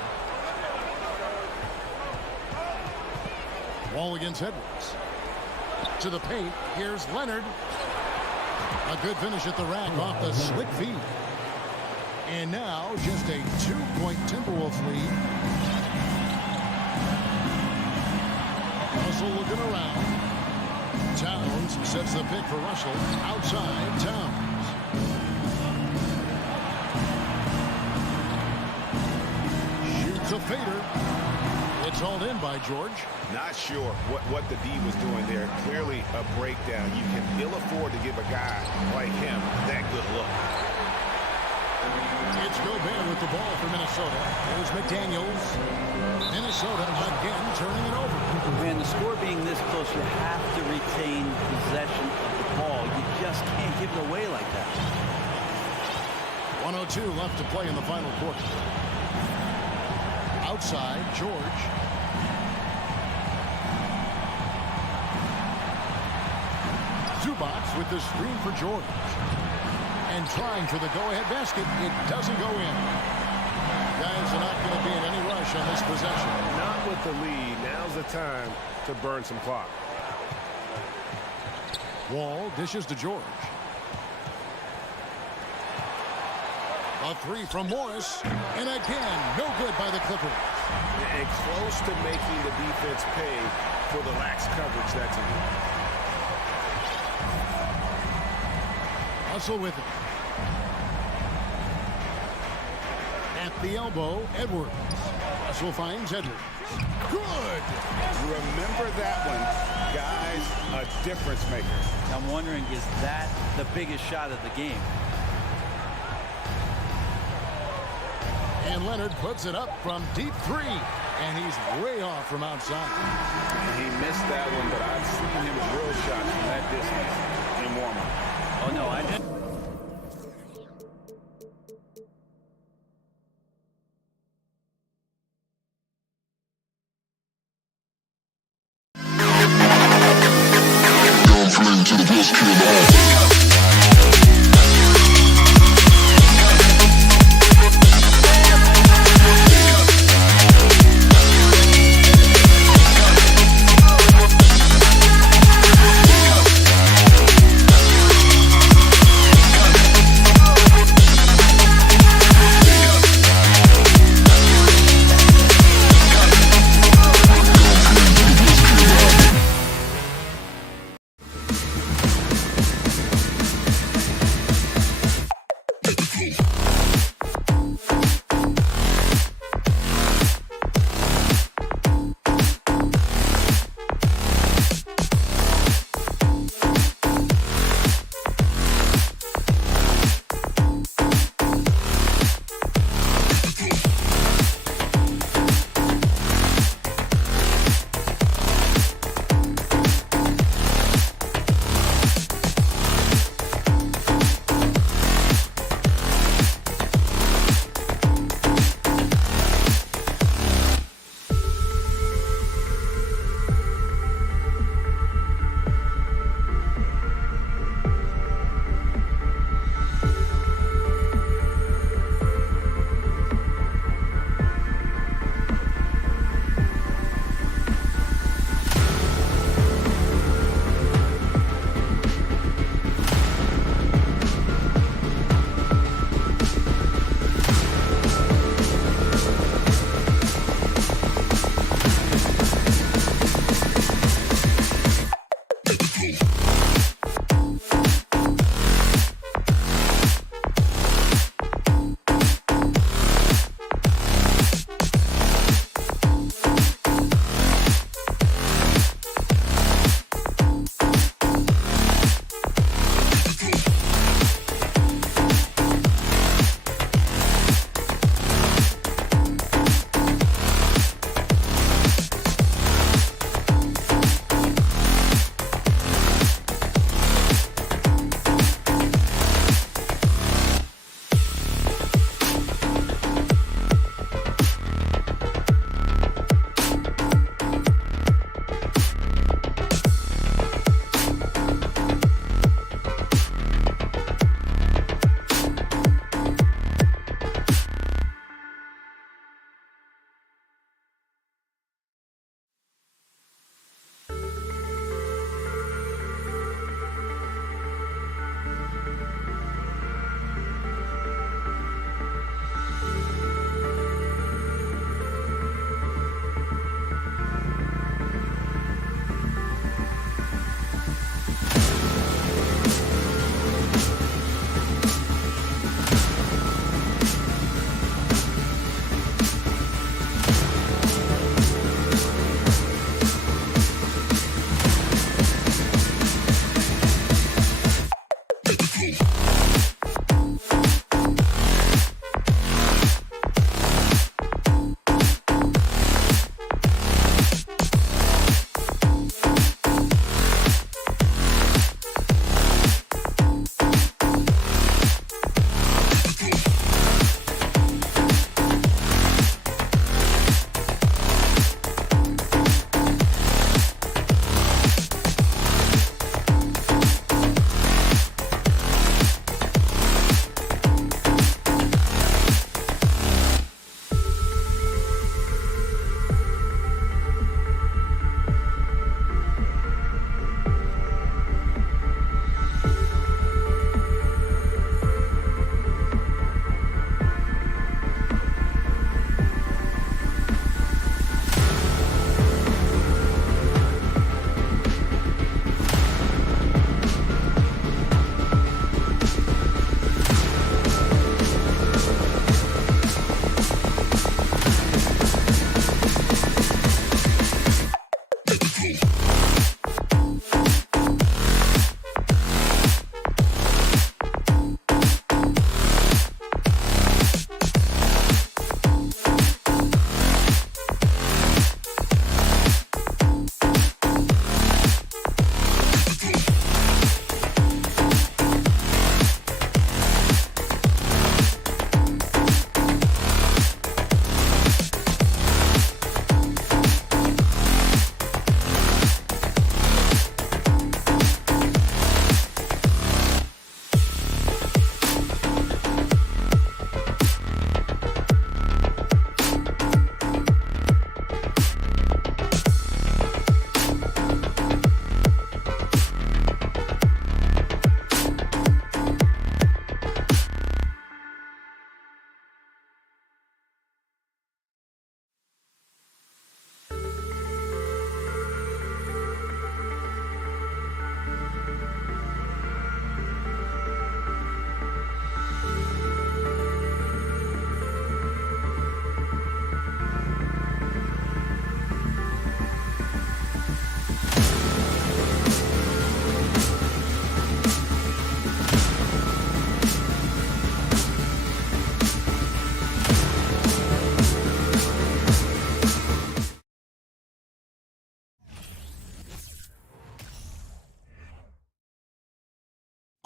Wall against Edwards. To the paint. Here's Leonard. A good finish at the rack off the slick feed. And now just a 2-point Timberwolves lead. Russell looking around. Towns sets the pick for Russell. Outside, Towns. Shoots a fader. It's hauled in by George. Not sure what the D was doing there. Clearly a breakdown. You can ill afford to give a guy like him that good look. It's Gobert with the ball for Minnesota. Here's McDaniels. Minnesota again turning it over. Man, the score being this close, you have to retain possession of the ball. You just can't give it away like that. 1:02 left to play in the final quarter. Outside, George. Zubac with the screen for George. And trying for the go-ahead basket. It doesn't go in. Guys are not going to be in any rush on this possession. Not with the lead. Now's the time to burn some clock. Wall dishes to George. A 3 from Morris. And again, no good by the Clippers. And close to making the defense pay for the lax coverage that's in. Russell with it. At the elbow, Edwards. Russell finds Edwards. Good! Remember that one. Guys, a difference maker. I'm wondering, is that the biggest shot of the game? And Leonard puts it up from deep 3. And he's way off from outside. He missed that one, but I've seen him drill shots from that distance in warm-up. Oh, no, I didn't.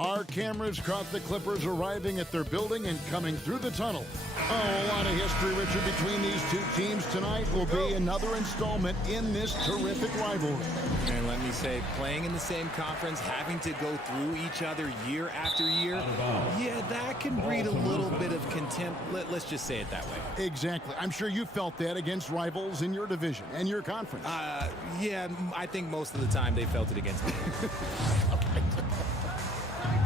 Our cameras caught the Clippers arriving at their building and coming through the tunnel. Oh, a lot of history, Richard, between these two teams tonight will be another installment in this terrific rivalry. And let me say, playing in the same conference, having to go through each other year after year, yeah, that can breed a little bit of contempt. Let's just say it that way. Exactly. I'm sure you felt that against rivals in your division and your conference. Yeah, I think most of the time they felt it against me.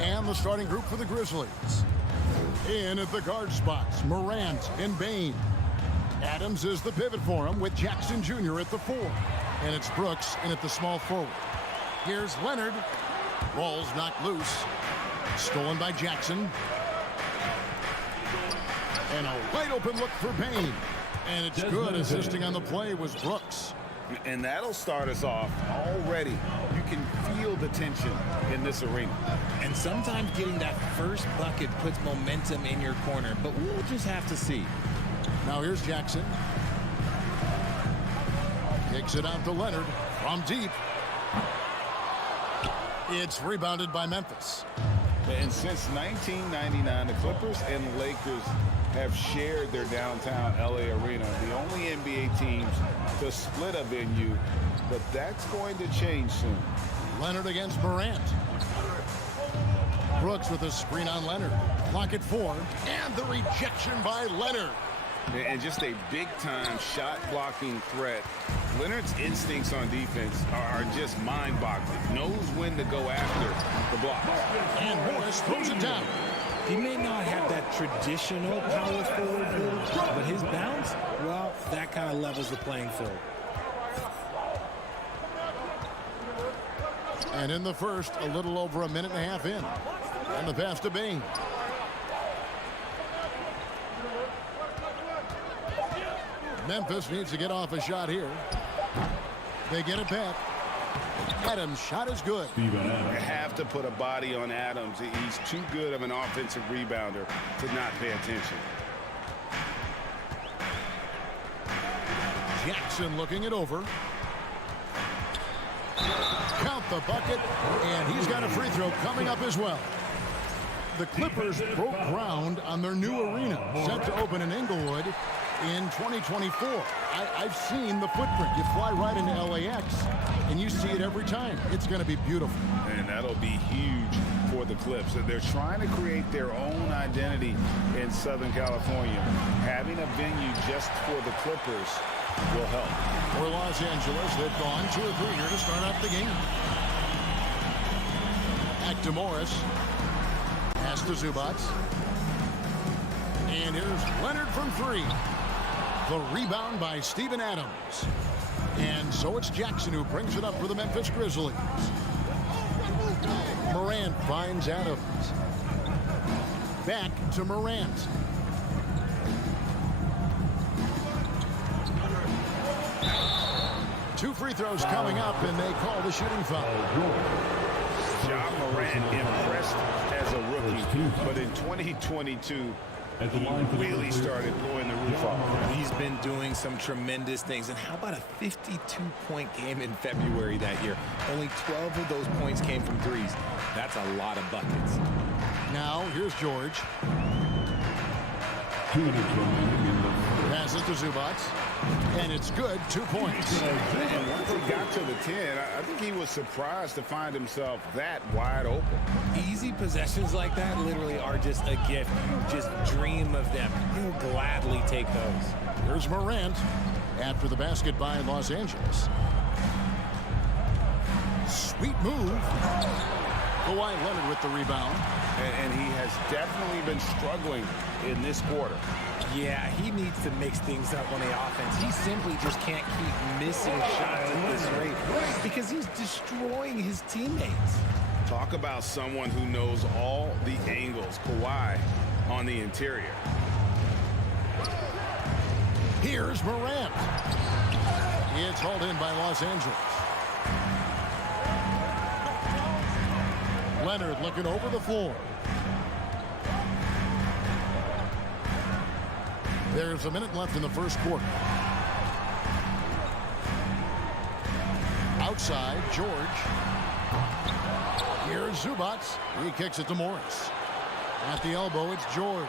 And the starting group for the Grizzlies. In at the guard spots, Morant and Bane. Adams is the pivot for him with Jackson Jr. at the 4. And it's Brooks in at the small forward. Here's Leonard. Ball's knocked loose. Stolen by Jackson. And a wide open look for Bane. And it's good. Assisting on the play was Brooks. And that'll start us off already. You can feel the tension in this arena. And sometimes getting that first bucket puts momentum in your corner, but we'll just have to see. Now here's Jackson. Kicks it out to Leonard from deep. It's rebounded by Memphis. And since 1999, the Clippers and Lakers have shared their downtown LA arena, the only NBA teams to split a venue, but that's going to change soon. Leonard against Morant. Brooks with a screen on Leonard. Clock at 4, and the rejection by Leonard. And just a big-time shot-blocking threat. Leonard's instincts on defense are just mind-boggling. Knows when to go after the block. And Morris throws it down. He may not have that traditional power forward build, but his bounce, well, that kind of levels the playing field. And in the first, a little over a minute and a half in. And the pass to Bane. Memphis needs to get off a shot here. They get it back. Adams' shot is good. You have to put a body on Adams. He's too good of an offensive rebounder to not pay attention. Jackson looking it over. Count the bucket, and he's got a free throw coming up as well. The Clippers broke ground on their new arena, set to open in Inglewood in 2024. I've seen the footprint. You fly right into LAX, and you see it every time. It's going to be beautiful. And that'll be huge for the Clips. They're trying to create their own identity in Southern California. Having a venue just for the Clippers will help. For Los Angeles, they've gone 2 or 3 here to start out the game. Back to Morris. Pass to Zubac. And here's Leonard from 3. The rebound by Steven Adams. And so it's Jackson who brings it up for the Memphis Grizzlies. Morant finds Adams. Back to Morant. Two free throws coming up, and they call the shooting foul. Ja Morant impressed as a rookie, but in 2022, he really started blowing the roof off. He's been doing some tremendous things. And how about a 52-point game in February that year? Only 12 of those points came from threes. That's a lot of buckets. Now, here's George. Passes to Zubac. And it's good, 2 points. And once he got to the 10, I think he was surprised to find himself that wide open. Easy possessions like that literally are just a gift. You just dream of them. He'll gladly take those. Here's Morant after the basket by Los Angeles. Sweet move. Kawhi Leonard with the rebound. And he has definitely been struggling in this quarter. Yeah, he needs to mix things up on the offense. He simply just can't keep missing shots at this rate because he's destroying his teammates. Talk about someone who knows all the angles. Kawhi on the interior. Here's Morant. It's hauled in by Los Angeles. Leonard looking over the floor. There's a minute left in the first quarter. Outside, George. Here's Zubac. He kicks it to Morris. At the elbow, it's George.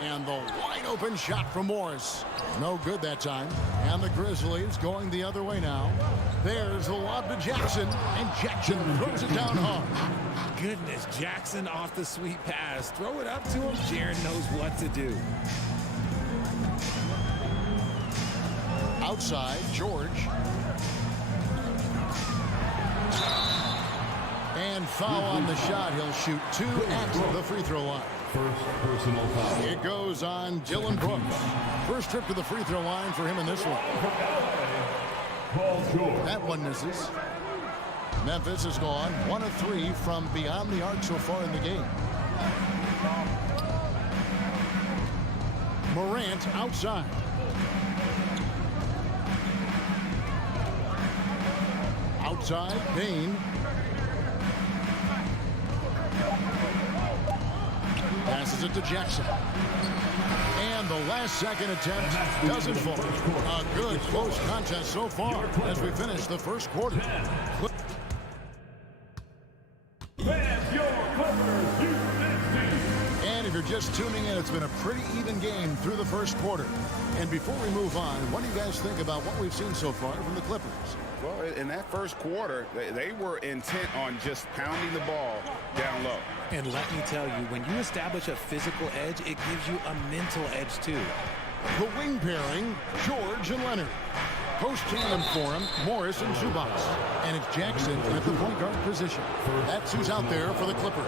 And the wide open shot from Morris. No good that time. And the Grizzlies going the other way now. There's the lob to Jackson. And Jackson throws it down hard. Goodness, Jackson off the sweet pass. Throw it up to him. Jaren knows what to do. Outside, George. And foul on the shot. He'll shoot 2 at the free throw line. First personal foul. It goes on Dylan Brooks. First trip to the free throw line for him in this one. That one misses. Memphis has gone 1 of 3 from beyond the arc so far in the game. Morant outside. Outside, Payne. Passes it to Jackson. And the last second attempt doesn't fall. A good close contest so far as we finish the first quarter. And if you're just tuning in, it's been a pretty even game through the first quarter. And before we move on, what do you guys think about what we've seen so far from the Clippers? Well, in that first quarter, they were intent on just pounding the ball down low. And let me tell you, when you establish a physical edge, it gives you a mental edge too. The wing pairing, George and Leonard. Post tandem for him, Morris and Zubac. And it's Jackson at the point guard position. That's who's out there for the Clippers.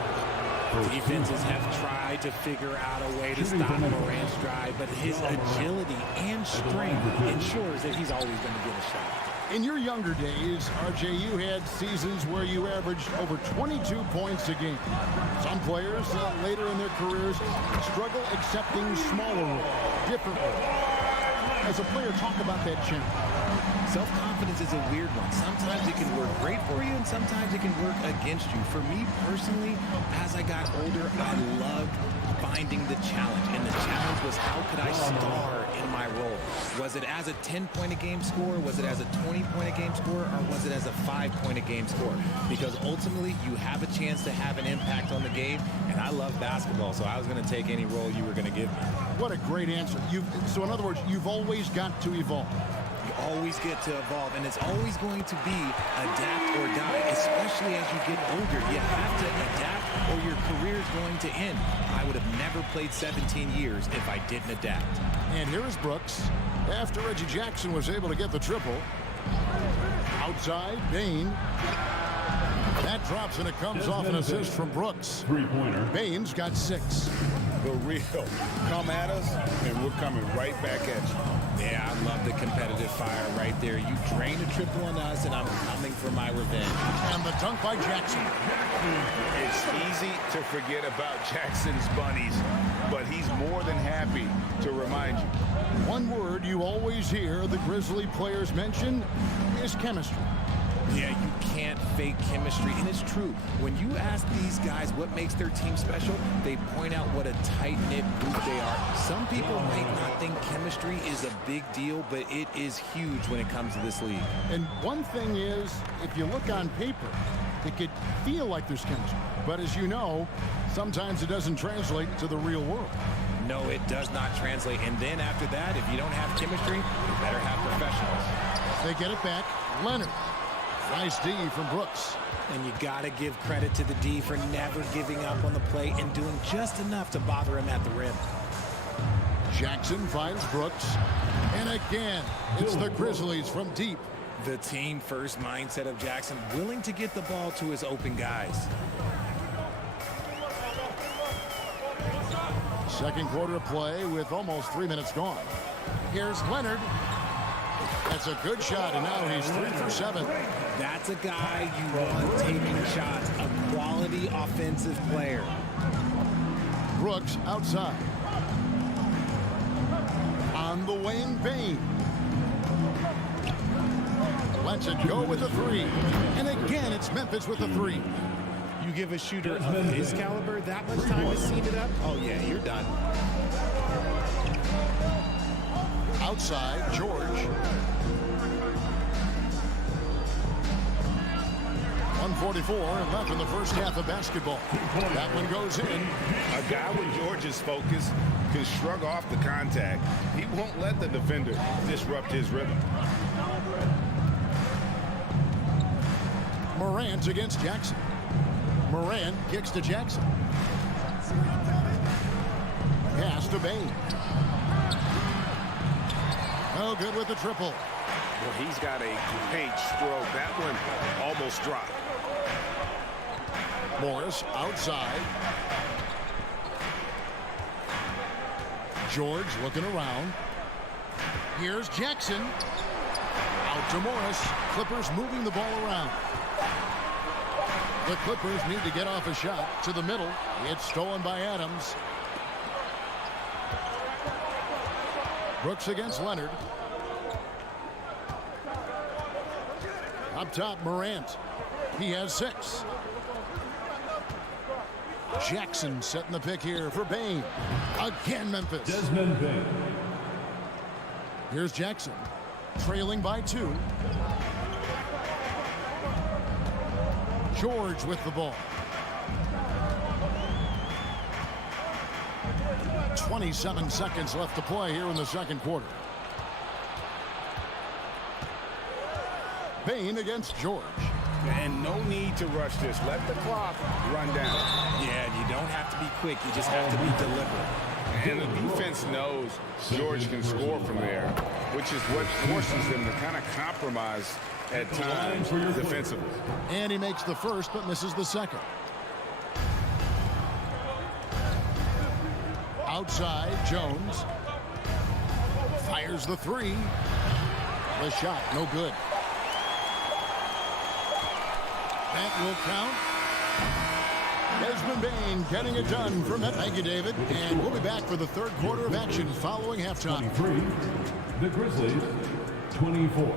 Defenses have tried to figure out a way to stop Morant's drive, but his agility and strength ensures that he's always going to get a shot. In your younger days, RJ, you had seasons where you averaged over 22 points a game. Some players later in their careers struggle accepting smaller roles, different roles. As a player, talk about that change. Self-confidence is a weird one. Sometimes it can work great for you, and sometimes it can work against you. For me personally, as I got older, I loved finding the challenge. And the challenge was, how could I star in my role? Was it as a 10-point-a-game scorer? Was it as a 20-point-a-game scorer? Or was it as a 5-point-a-game scorer? Because ultimately, you have a chance to have an impact on the game. And I love basketball, so I was going to take any role you were going to give me. What a great answer. So in other words, you've always got to evolve. You always get to evolve, and it's always going to be adapt or die, especially as you get older. You have to adapt or your career is going to end. I would have never played 17 years if I didn't adapt. And here is Brooks. After Reggie Jackson was able to get the triple. Outside, Bain. That drops, and it comes off an assist from Brooks. Three-pointer. Bain's got 6. The real come at us, and we're coming right back at you. Yeah, I love the competitive fire right there. You drained a triple on us, and I'm coming for my revenge. And the dunk by Jackson. It's easy to forget about Jackson's bunnies, but he's more than happy to remind you. One word you always hear the Grizzly players mention is chemistry. Yeah, you can't fake chemistry, and it's true. When you ask these guys what makes their team special, they point out what a tight-knit group they are. Some people might not think chemistry is a big deal, but it is huge when it comes to this league. And one thing is, if you look on paper, it could feel like there's chemistry. But as you know, sometimes it doesn't translate to the real world. No, it does not translate. And then after that, if you don't have chemistry, you better have professionals. They get it back. Leonard. Nice D from Brooks. And you got to give credit to the D for never giving up on the play and doing just enough to bother him at the rim. Jackson finds Brooks. And again, it's the Grizzlies from deep. The team first mindset of Jackson, willing to get the ball to his open guys. Second quarter of play with almost 3 minutes gone. Here's Leonard. That's a good shot, and now he's 3 for 7. That's a guy you want taking shots, a quality offensive player. Brooks outside. On the wing, Bain. Lets it go with a 3. And again, it's Memphis with a 3. You give a shooter of his caliber that much time to seam it up, oh yeah, you're done. Outside, George. 1:44 left in the first half of basketball. That one goes in. A guy with George's focus can shrug off the contact. He won't let the defender disrupt his rhythm. Morant against Jackson. Morant kicks to Jackson. Pass to Bain. Oh, good with the triple. Well, he's got a great stroke. That one almost dropped. Morris outside. George looking around. Here's Jackson. Out to Morris. Clippers moving the ball around. The Clippers need to get off a shot to the middle. It's stolen by Adams. Brooks against Leonard. Up top, Morant. He has 6. Jackson setting the pick here for Bain. Again, Memphis. Desmond Bain. Here's Jackson. Trailing by 2. George with the ball. 27 seconds left to play here in the second quarter. Bain against George. And no need to rush this. Let the clock run down. Yeah, you don't have to be quick. You just have to be deliberate. And the defense knows George can score from there, which is what forces them to kind of compromise at times defensively. And he makes the first but misses the second. Outside, Jones. Fires the 3. The shot, no good. That will count. Desmond Bain getting it done for Memphis. Thank you, David. And we'll be back for the third quarter of action following halftime. 23. The Grizzlies, 24.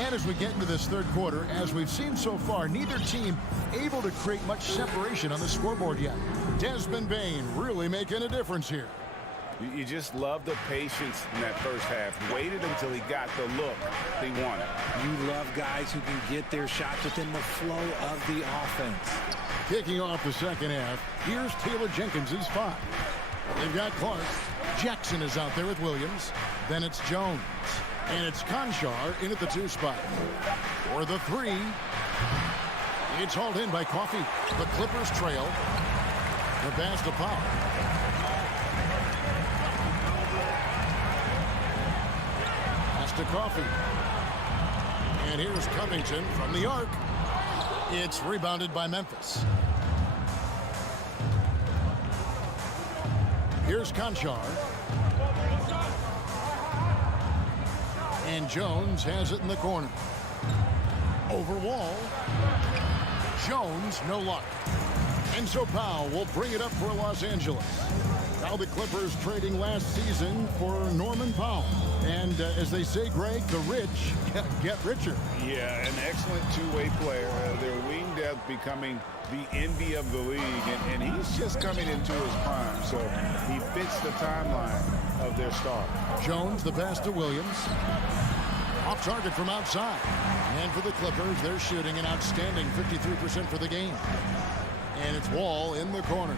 And as we get into this third quarter, as we've seen so far, neither team able to create much separation on the scoreboard yet. Desmond Bain really making a difference here. You just love the patience in that first half. Waited until he got the look he wanted. You love guys who can get their shots within the flow of the offense. Kicking off the second half, here's Taylor Jenkins' 5. They've got Clark. Jackson is out there with Williams. Then it's Jones. And it's Conchar in at the 2 spot. For the 3. It's hauled in by Coffey. The Clippers trail. The pass to Powell. Pass to Coffey. And here's Covington from the arc. It's rebounded by Memphis. Here's Conchar. And Jones has it in the corner. Over Wall. Jones, no luck. And so Powell will bring it up for Los Angeles. Now the Clippers trading last season for Norman Powell. And as they say, Greg, the rich get richer. Yeah, an excellent two-way player. Their wing depth becoming the envy of the league. And he's just coming into his prime. So he fits the timeline of their star. Jones, the pass to Williams. Off target from outside. And for the Clippers, they're shooting an outstanding 53% for the game. And it's Wall in the corner.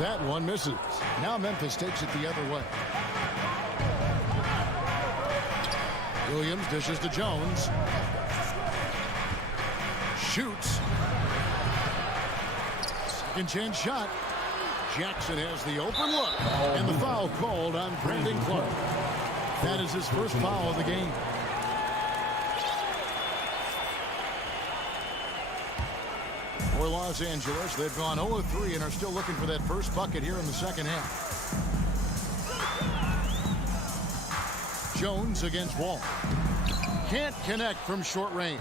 That one misses. Now Memphis takes it the other way. Williams dishes to Jones. Shoots. Second chance shot. Jackson has the open look. And the foul called on Brandon Clark. That is his first foul of the game. For Los Angeles, they've gone 0-3 and are still looking for that first bucket here in the second half. Jones against Wall. Can't connect from short range.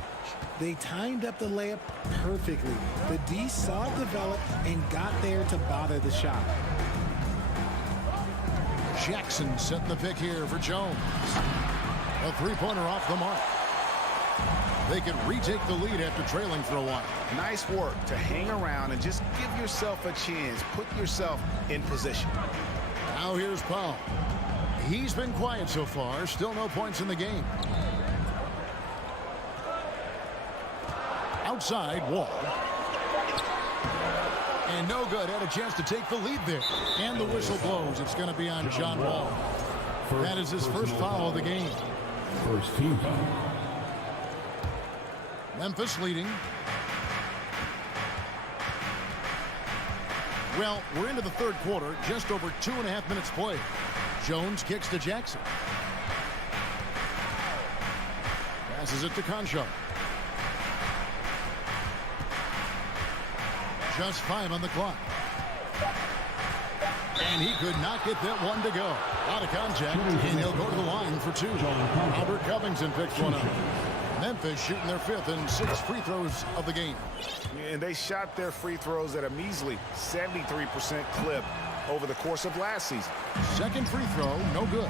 They timed up the layup perfectly. The D saw it develop and got there to bother the shot. Jackson setting the pick here for Jones. A three-pointer off the mark. They can retake the lead after trailing for a while. Nice work to hang around and just give yourself a chance. Put yourself in position. Now here's Powell. He's been quiet so far. Still no points in the game. Outside, Wall. And no good. Had a chance to take the lead there. And the whistle blows. It's going to be on John Wall. That is his first foul of the game. First team foul. Memphis leading. Well, we're into the third quarter. Just over 2.5 minutes played. Jones kicks to Jackson. Passes it to Concho. Just 5 on the clock. And he could not get that one to go. Out of contact, and he'll go to the line for 2. Albert Covington picks one up. Memphis shooting their 5th and 6th free throws of the game. And they shot their free throws at a measly 73% clip over the course of last season. Second free throw, no good. 2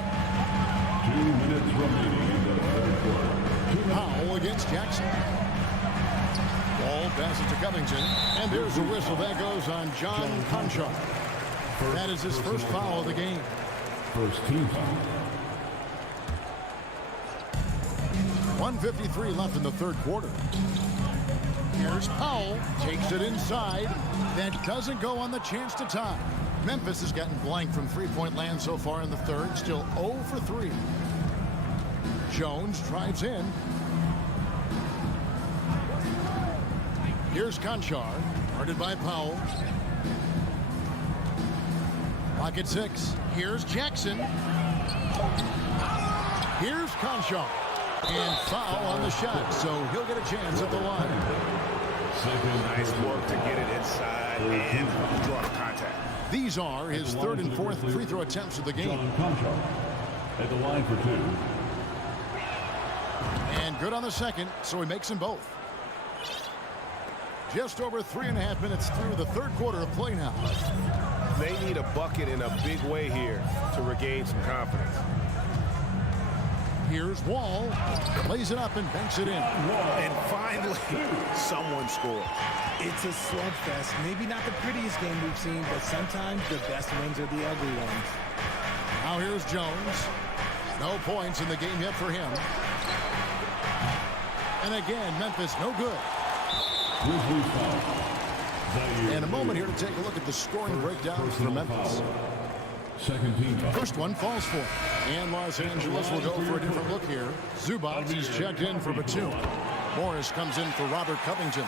minutes remaining in the third quarter. Powell against Jackson. Wall passes to Covington, and there's a whistle. That goes on John Concho. That is his first foul of the game. First team foul. 1:53 left in the third quarter. Here's Powell. Takes it inside. That doesn't go on the chance to tie. Memphis has gotten blank from three-point land so far in the third. Still 0 for 3. Jones drives in. Here's Conchar. Guarded by Powell. Lock at 6. Here's Jackson. Here's Conchar. And foul on the shot, so he'll get a chance at the line. Nice work to get it inside and draw the contact. These are his third and fourth free throw attempts of the game. At the line for 2. And good on the second, so he makes them both. Just over 3.5 minutes through the third quarter of play now. They need a bucket in a big way here to regain some confidence. Here's Wall. Lays it up and banks it in. And finally, someone scored. It's a slugfest. Maybe not the prettiest game we've seen, but sometimes the best wins are the ugly ones. Now here's Jones. No points in the game yet for him. And again, Memphis no good. Grizzlies foul. And a moment here to take a look at the scoring breakdown for Memphis. Second team foul. First one falls for. And Los Angeles will go for a different look here. Zubac is checked in for Batum. Morris comes in for Robert Covington.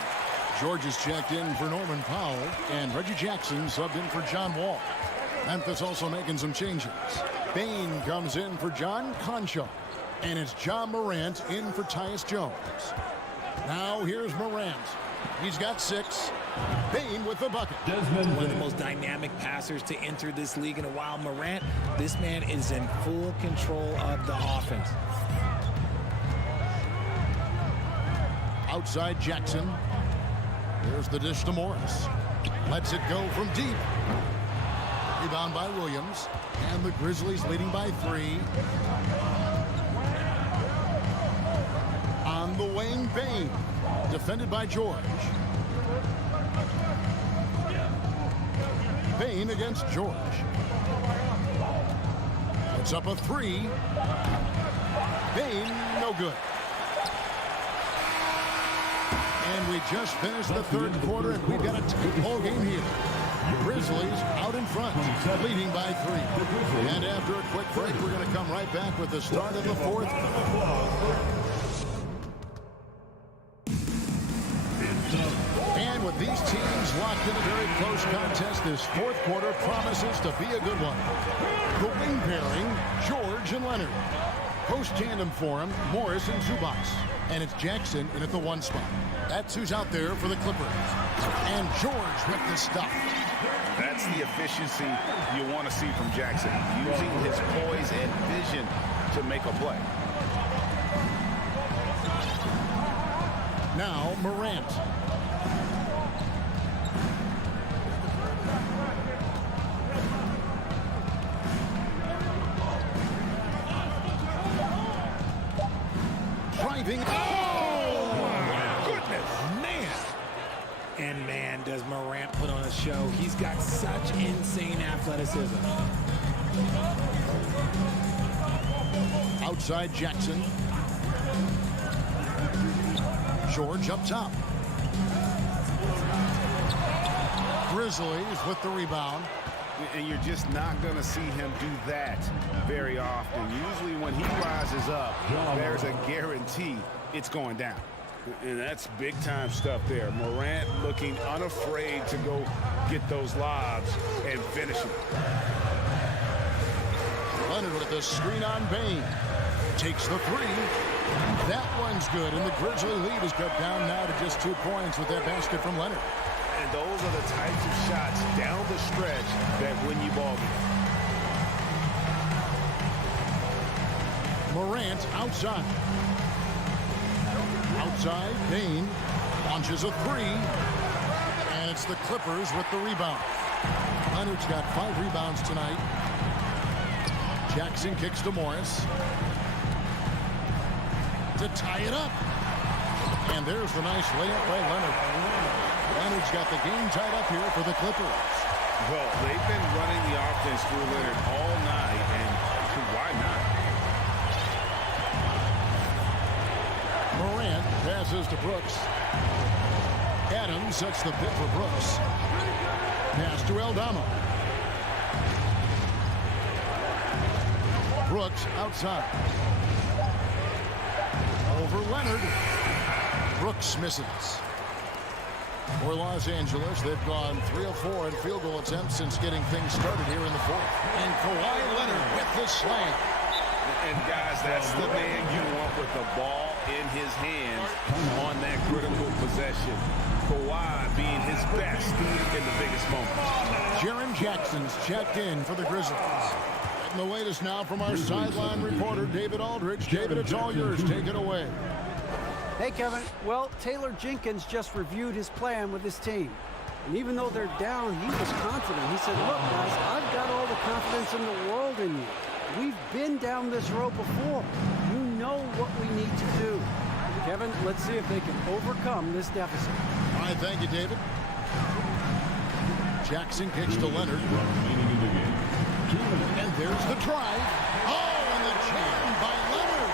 George is checked in for Norman Powell. And Reggie Jackson subbed in for John Wall. Memphis also making some changes. Bain comes in for John Concho. And it's John Morant in for Tyus Jones. Now here's Morant. He's got 6. Bain with the bucket. One of the most dynamic passers to enter this league in a while. Morant, this man is in full control of the offense. Outside Jackson. There's the dish to Morris. Lets it go from deep. Rebound by Williams. And the Grizzlies leading by 3. On the wing, Bain. Defended by George. Bain against George. It's up a 3. Bain, no good. And we just finished the third quarter, and we've got a tight ball game here. Grizzlies out in front, leading by 3. And after a quick break, we're going to come right back with the start of the fourth. And with these teams locked in a very close contest, this fourth quarter promises to be a good one. The wing pairing, George and Leonard. Post tandem for him, Morris and Zubac. And it's Jackson in at the 1 spot. That's who's out there for the Clippers. And George with the stop. That's the efficiency you want to see from Jackson, using his poise and vision to make a play. Now Morant. Driving. Oh! show. He's got such insane athleticism. Outside Jackson. George up top. Grizzlies with the rebound. And you're just not going to see him do that very often. Usually when he rises up, there's a guarantee it's going down. And that's big-time stuff there. Morant looking unafraid to go get those lobs and finish them. Leonard with the screen on Bain. Takes the three. That one's good, and the Grizzly lead is cut down now to just 2 points with that basket from Leonard. And those are the types of shots down the stretch that win you ball games. Morant outside. Outside, Bain launches a three. And it's the Clippers with the rebound. Leonard's got 5 rebounds tonight. Jackson kicks to Morris. To tie it up. And there's the nice layup by Leonard. Leonard's got the game tied up here for the Clippers. Well, they've been running the offense through Leonard all night, and why not? Morant passes to Brooks. Adams sets the pick for Brooks. Pass to Aldama. Brooks outside. Over Leonard. Brooks misses. For Los Angeles, they've gone 3 of 4 in field goal attempts since getting things started here in the fourth. And Kawhi Leonard with the slam. And guys, that's the man you want with the ball in his hands on that critical possession. Kawhi being his best in the biggest moment. Jaren Jackson's checked in for the Grizzlies. And the latest now from our sideline reporter, David Aldridge. David, it's all yours. Take it away. Hey, Kevin. Well, Taylor Jenkins just reviewed his plan with his team. And even though they're down, he was confident. He said, look, guys, I've got all the confidence in the world in you. We've been down this road before. You know what we need to do. Kevin, let's see if they can overcome this deficit. All right, thank you, David. Jackson kicks to Leonard. And there's the drive. Oh, and the jam by Leonard.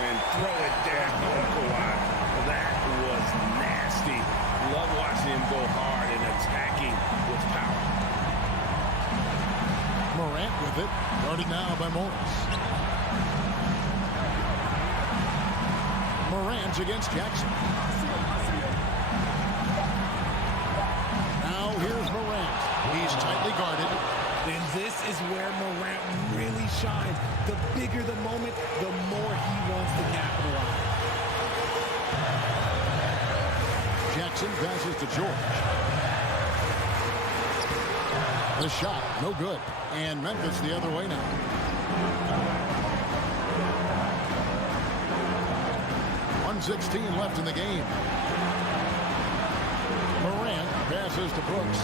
And throw it down on Kawhi. That was nasty. Love watching him go hard and attacking with power. Morant with it. Guarded now by Morris. Morant against Jackson. Now here's Morant. He's tightly guarded. And this is where Morant really shines. The bigger the moment, the more he wants to capitalize. Jackson passes to George. The shot, no good. And Memphis the other way now. .116 left in the game. Morant passes to Brooks.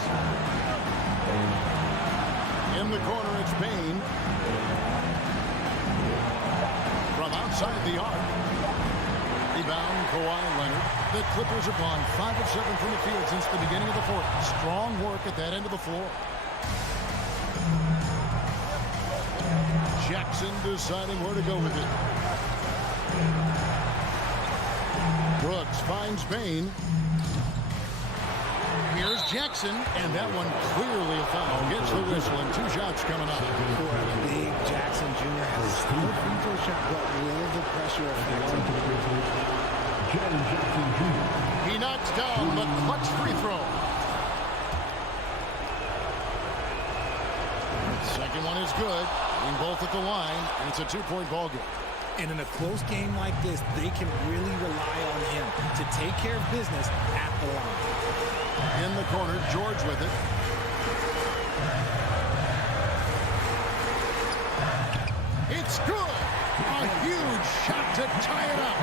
In the corner, it's Bain. From outside the arc. Rebound, Kawhi Leonard. The Clippers have gone 5 of 7 from the field since the beginning of the fourth. Strong work at that end of the floor. Jackson deciding where to go with it. Brooks finds Bain. Here's Jackson, and that one clearly a foul. Gets the whistle, and 2 shots coming up. Big Jackson Jr. has a still free throw shot, but will the pressure affect him? He knocks down the clutch free throw. Second one is good. In both at the line, and it's a 2-point ball game. And in a close game like this, they can really rely on him to take care of business at the line. In the corner, George with it. It's good. A huge shot to tie it up.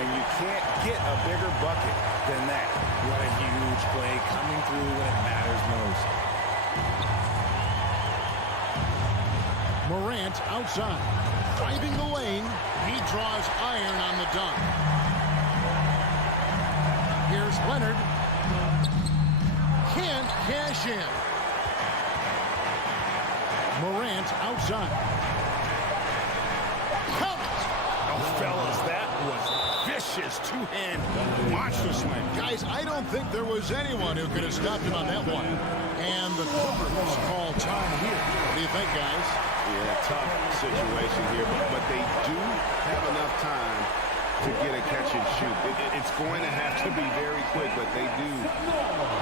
And you can't get a bigger bucket than that. What a huge play coming through when it matters most. Morant outside. Driving the lane. He draws iron on the dunk. Here's Leonard. can't cash in. Morant outside. Count it. Oh, fellas, that was vicious two-hand monster slam. Guys, I don't think there was anyone who could have stopped him on that one. And the Clippers call time here. What do you think, guys? Yeah, tough situation here, but they do have enough time to get a catch and shoot. It's going to have to be very quick, but they do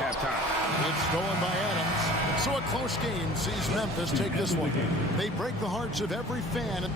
have time. It's stolen by Adams. So a close game sees Memphis take this one. They break the hearts of every fan.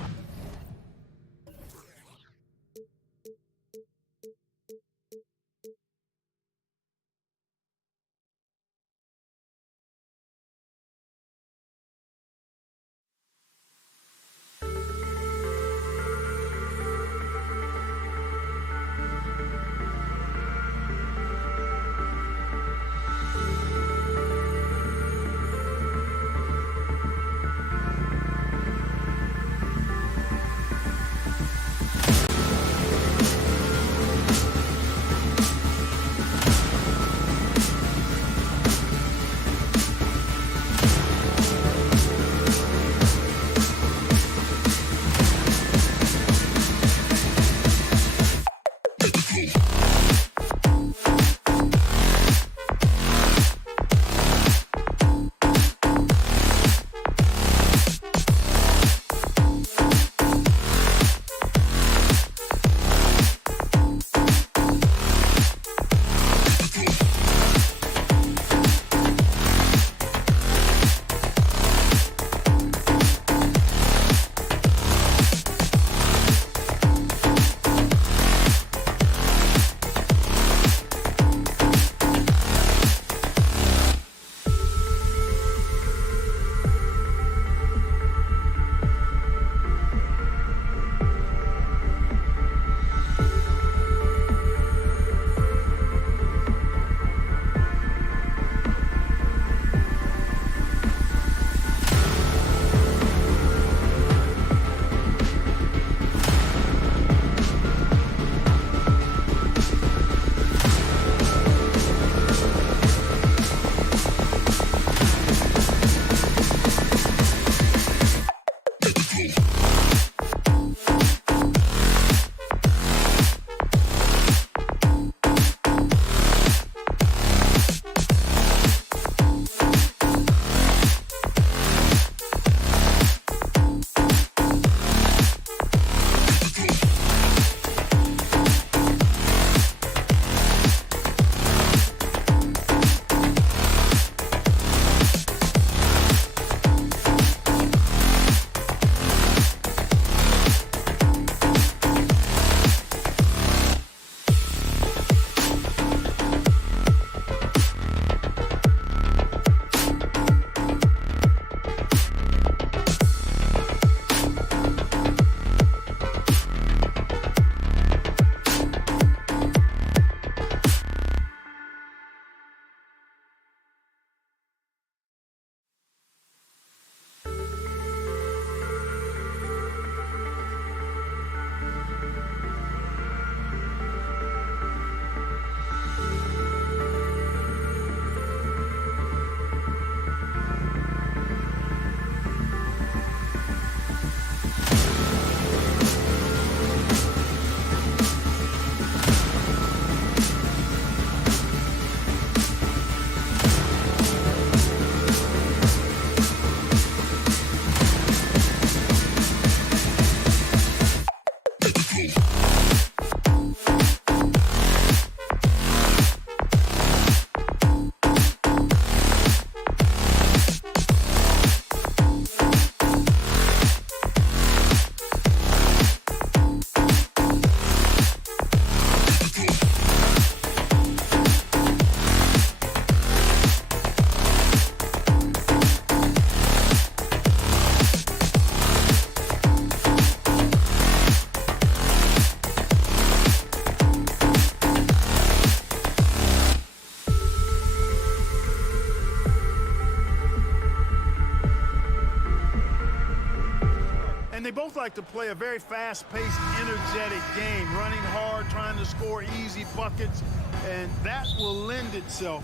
they both like to play a very fast-paced, energetic game, running hard, trying to score easy buckets, and that will lend itself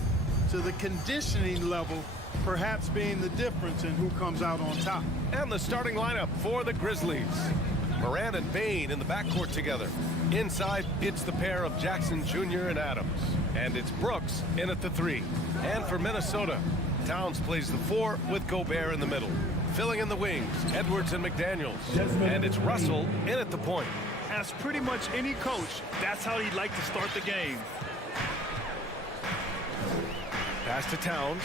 to the conditioning level perhaps being the difference in who comes out on top. And the starting lineup for the Grizzlies. Morant and Bane in the backcourt together. Inside, it's the pair of Jackson Jr. and Adams. And it's Brooks in at the 3. And for Minnesota, Towns plays the 4 with Gobert in the middle. Filling in the wings, Edwards and McDaniels. And it's Russell in at the point. As pretty much any coach, that's how he'd like to start the game. Pass to Towns.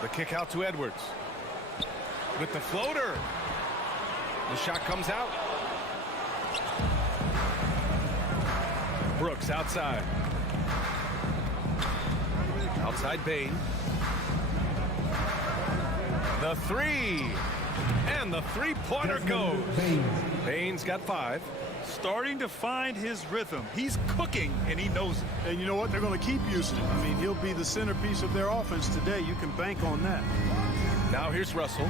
The kick out to Edwards. With the floater. The shot comes out. Brooks outside. Outside Bane. The 3. And the three-pointer goes. Bane's got 5. Starting to find his rhythm. He's cooking, and he knows it. And you know what? They're going to keep Houston. I mean, he'll be the centerpiece of their offense today. You can bank on that. Now here's Russell.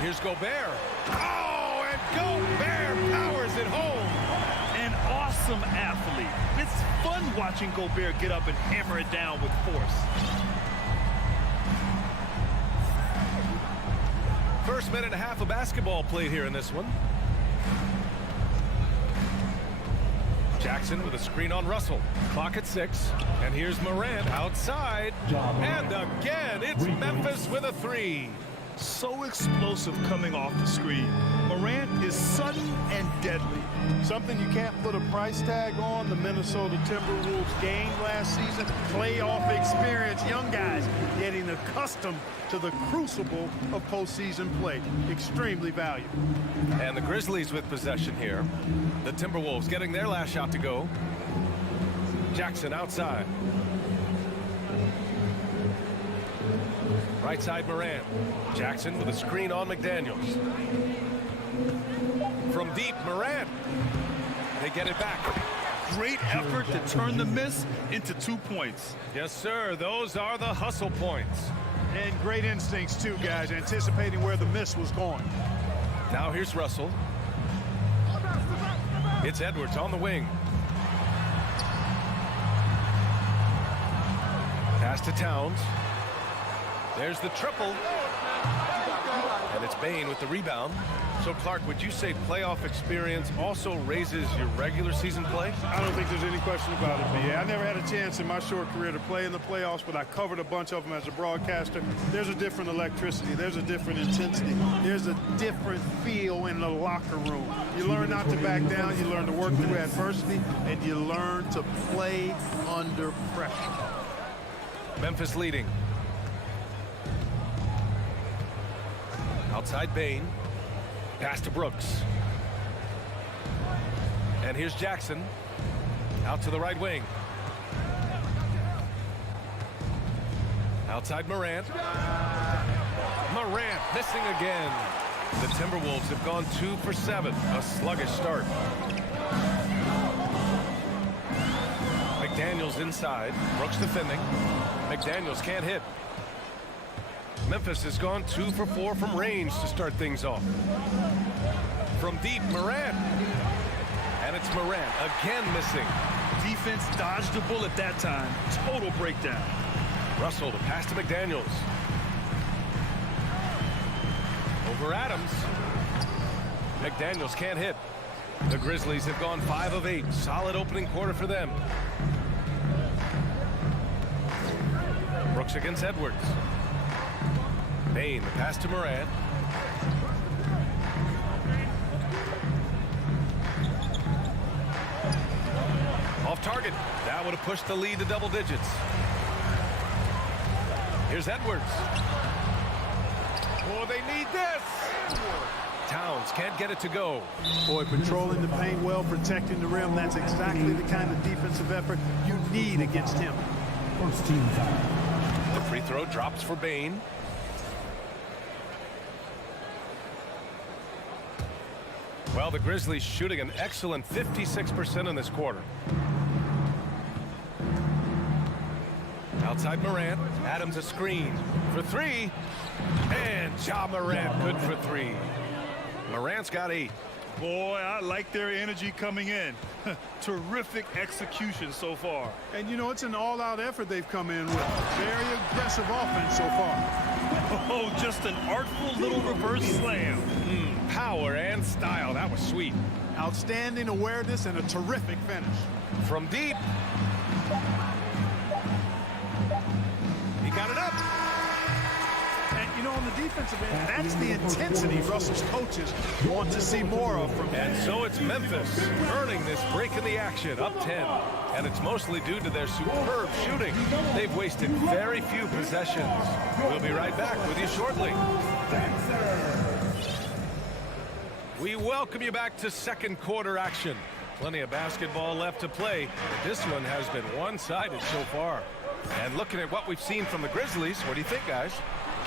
Here's Gobert. Oh, and Gobert powers it home. An awesome athlete. It's fun watching Gobert get up and hammer it down with force. First minute and a half of basketball played here in this one. Jackson with a screen on Russell. Clock at 6. And here's Morant outside. And again, it's Memphis with a 3. So explosive coming off the screen. Morant is sudden and deadly. Something you can't put a price tag on. The Minnesota Timberwolves gained last season. Playoff experience. Young guys getting accustomed to the crucible of postseason play. Extremely valuable. And the Grizzlies with possession here. The Timberwolves getting their last shot to go. Jackson outside. Right side Morant. Jackson with a screen on McDaniels. From deep, Morant. They get it back. Great effort to turn the miss into 2 points. Yes, sir. Those are the hustle points. And great instincts, too, guys, anticipating where the miss was going. Now here's Russell. It's Edwards on the wing. Pass to Towns. There's the triple. And it's Bane with the rebound. So, Clark, would you say playoff experience also raises your regular season play? I don't think there's any question about it, B.A. I never had a chance in my short career to play in the playoffs, but I covered a bunch of them as a broadcaster. There's a different electricity. There's a different intensity. There's a different feel in the locker room. You learn not to back down. You learn to work through adversity, and you learn to play under pressure. Memphis leading. Outside Bane. Pass to Brooks. And here's Jackson. Out to the right wing. Outside Morant. Morant missing again. The Timberwolves have gone 2 for 7. A sluggish start. McDaniels inside. Brooks defending. McDaniels can't hit. Memphis has gone 2 for 4 from range to start things off. From deep, Morant. And it's Morant again missing. Defense dodged a bullet that time. Total breakdown. Russell to pass to McDaniels. Over Adams. McDaniels can't hit. The Grizzlies have gone 5 of 8. Solid opening quarter for them. Brooks against Edwards. Bane, the pass to Morant. Off target. That would have pushed the lead to double digits. Here's Edwards. Oh, they need this. Towns can't get it to go. Boy, patrolling the paint well, protecting the rim. That's exactly the kind of defensive effort you need against him. First team foul. The free throw drops for Bane. Well, the Grizzlies shooting an excellent 56% in this quarter. Outside Morant. Adams a screen for 3. And Ja Morant good for 3. Morant's got 8. Boy, I like their energy coming in. Terrific execution so far. And, you know, it's an all-out effort they've come in with. Very aggressive offense so far. Oh, just an artful little reverse slam. Power and style. That was sweet. Outstanding awareness and a terrific finish. From deep. He got it up. And, you know, on the defensive end, that's the intensity Russell's coaches want to see more of from him. And so it's Memphis earning this break in the action, up 10. And it's mostly due to their superb shooting. They've wasted very few possessions. We'll be right back with you shortly. We welcome you back to second quarter action. Plenty of basketball left to play. This one has been one-sided so far. And looking at what we've seen from the Grizzlies, what do you think, guys?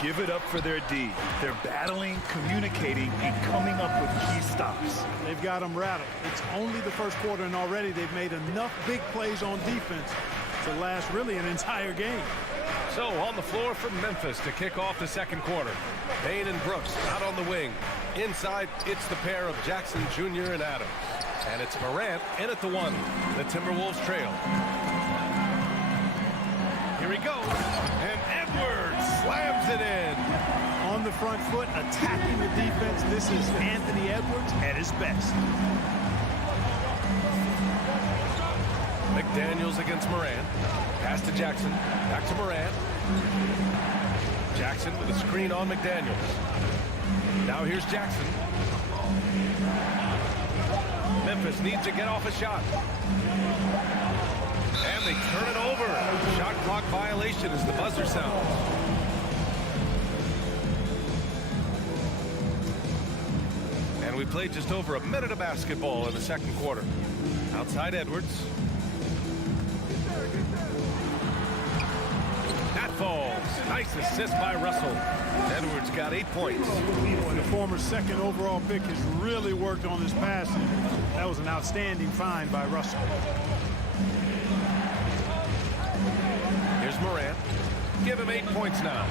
Give it up for their D. They're battling, communicating, and coming up with key stops. They've got them rattled. It's only the first quarter, and already they've made enough big plays on defense to last really an entire game. So on the floor for Memphis to kick off the second quarter. Payne and Brooks out on the wing. Inside, it's the pair of Jackson Jr. and Adams. And it's Morant in at the one. The Timberwolves trail. Here he goes. And Edwards slams it in. On the front foot, attacking the defense. This is Anthony Edwards at his best. McDaniels against Morant. Pass to Jackson. Back to Morant. Jackson with a screen on McDaniels. Now here's Jackson. Memphis needs to get off a shot. And they turn it over. Shot clock violation as the buzzer sounds. And we played just over a minute of basketball in the second quarter. Outside Edwards. That falls. Nice assist by Russell. Edwards got 8 points. And the former second overall pick has really worked on his passing. That was an outstanding find by Russell. Here's Morant. Give him 8 points now.